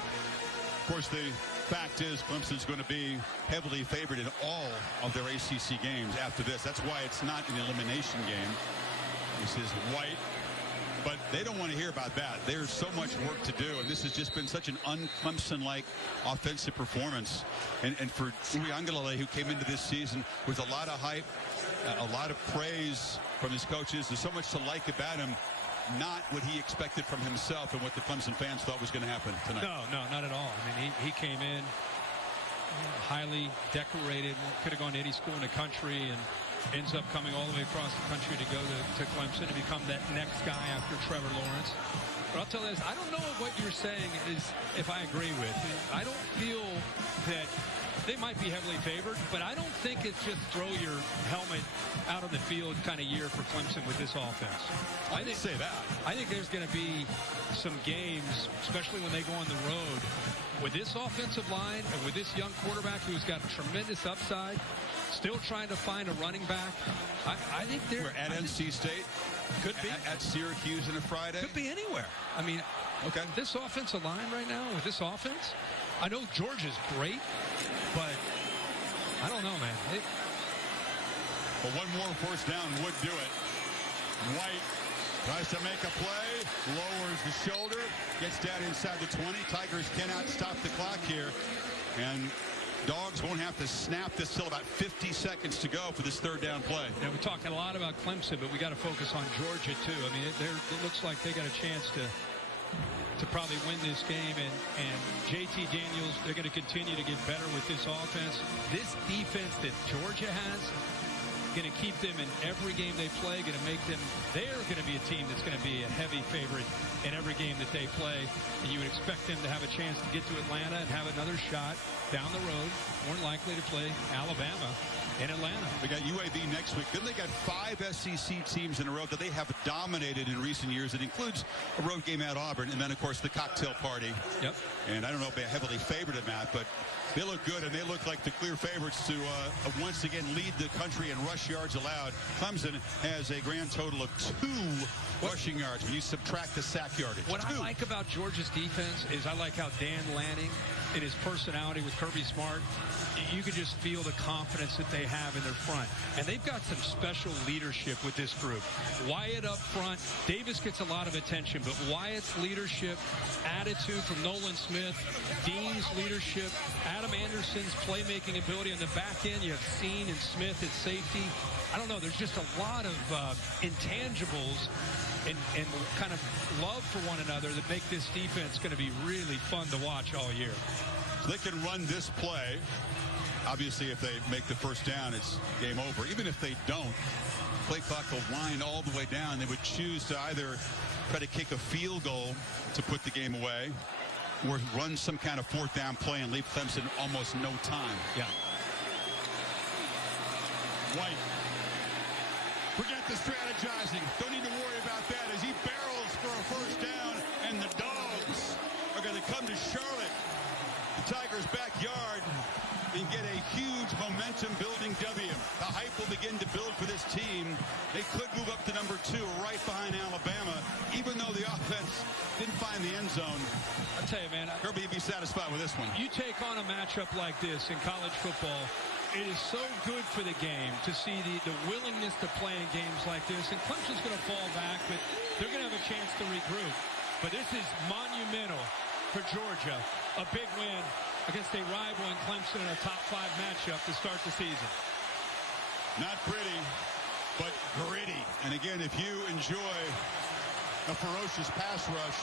Of course, the fact is Clemson's going to be heavily favored in all of their ACC games after this. That's why it's not an elimination game. This is White. But they don't want to hear about that. There's so much work to do, and this has just been such an un-Clemson-like offensive performance. And for Uiagalelei, who came into this season with a lot of hype, a lot of praise from his coaches, there's so much to like about him. Not what he expected from himself and what the Clemson fans thought was going to happen tonight. No, not at all. I mean, he came in highly decorated, could have gone to any school in the country, and ends up coming all the way across the country to go to Clemson to become that next guy after Trevor Lawrence. But I'll tell you this, I don't know what you're saying is if I agree with. I don't feel that they might be heavily favored, but I don't think it's just throw your helmet out on the field kind of year for Clemson with this offense. I didn't say that. I think there's going to be some games, especially when they go on the road, with this offensive line and with this young quarterback who's got tremendous upside, still trying to find a running back. I think they're at NC State. Could be at Syracuse on a Friday. Could be anywhere. I mean, okay. This offensive line right now with this offense, I know Georgia's great, but I don't know, man. But one more first down would do it. White tries to make a play, lowers the shoulder, gets down inside the 20. Tigers cannot stop the clock here, and Dogs won't have to snap this till about 50 seconds to go for this third down play. Yeah, we're talking a lot about Clemson, but we got to focus on Georgia too. I mean, it looks like they got a chance to probably win this game, and JT Daniels, they're going to continue to get better with this offense. This defense that Georgia has going to keep them in every game they play, going to make them, they're going to be a team that's going to be a heavy favorite in every game that they play. And you would expect them to have a chance to get to Atlanta and have another shot down the road, more likely to play Alabama in Atlanta. We got UAB next week. Then they got 5 SEC teams in a row that they have dominated in recent years. It includes a road game at Auburn, and then, of course, the cocktail party. Yep. And I don't know if they're heavily favored in that, but they look good, and they look like the clear favorites to once again lead the country in rush yards allowed. Clemson has a grand total of 2 rushing yards when you subtract the sack yardage. What I like about Georgia's defense is I like how Dan Lanning and his personality with Kirby Smart, you could just feel the confidence that they have in their front. And they've got some special leadership with this group. Wyatt up front. Davis gets a lot of attention, but Wyatt's leadership, attitude from Nolan Smith, Dean's leadership, Adam Anderson's playmaking ability on the back end. You have Seen and Smith at safety. I don't know. There's just a lot of intangibles and kind of love for one another that make this defense going to be really fun to watch all year. So they can run this play. Obviously, if they make the first down, it's game over. Even if they don't, play clock will wind all the way down. They would choose to either try to kick a field goal to put the game away or run some kind of 4th down play and leave Clemson almost no time. Yeah. White. Forget the strategizing. Don't need to worry about that as he barrels for a first down, and the Dogs are going to come to Charlotte, the Tigers' backyard, and get a huge momentum-building W. The hype will begin to build for this team. They could move up to number 2 right behind Alabama, even though the offense didn't find the end zone. I'll tell you, man. Kirby would be satisfied with this one. You take on a matchup like this in college football, it is so good for the game to see the willingness to play in games like this. And Clemson's going to fall back, but they're going to have a chance to regroup. But this is monumental for Georgia. A big win against a rival in Clemson in a top 5 matchup to start the season. Not pretty, but gritty. And again, if you enjoy a ferocious pass rush,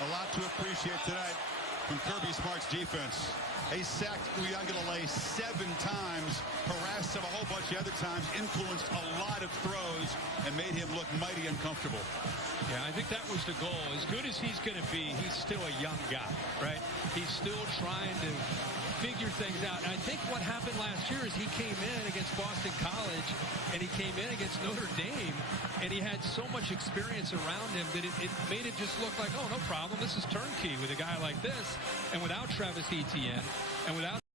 a lot to appreciate tonight from Kirby Smart's defense. They sacked Uiagalelei 7 times, harassed him a whole bunch of other times, influenced a lot of throws, and made him look mighty uncomfortable. Yeah, I think that was the goal. As good as he's going to be, he's still a young guy, right? He's still trying to figure things out. And I think what happened last year is he came in against Boston College, and he came in against Notre Dame, and he had so much experience around him that it made it just look like, oh, no problem. This is turnkey with a guy like this. And without Travis Etienne and without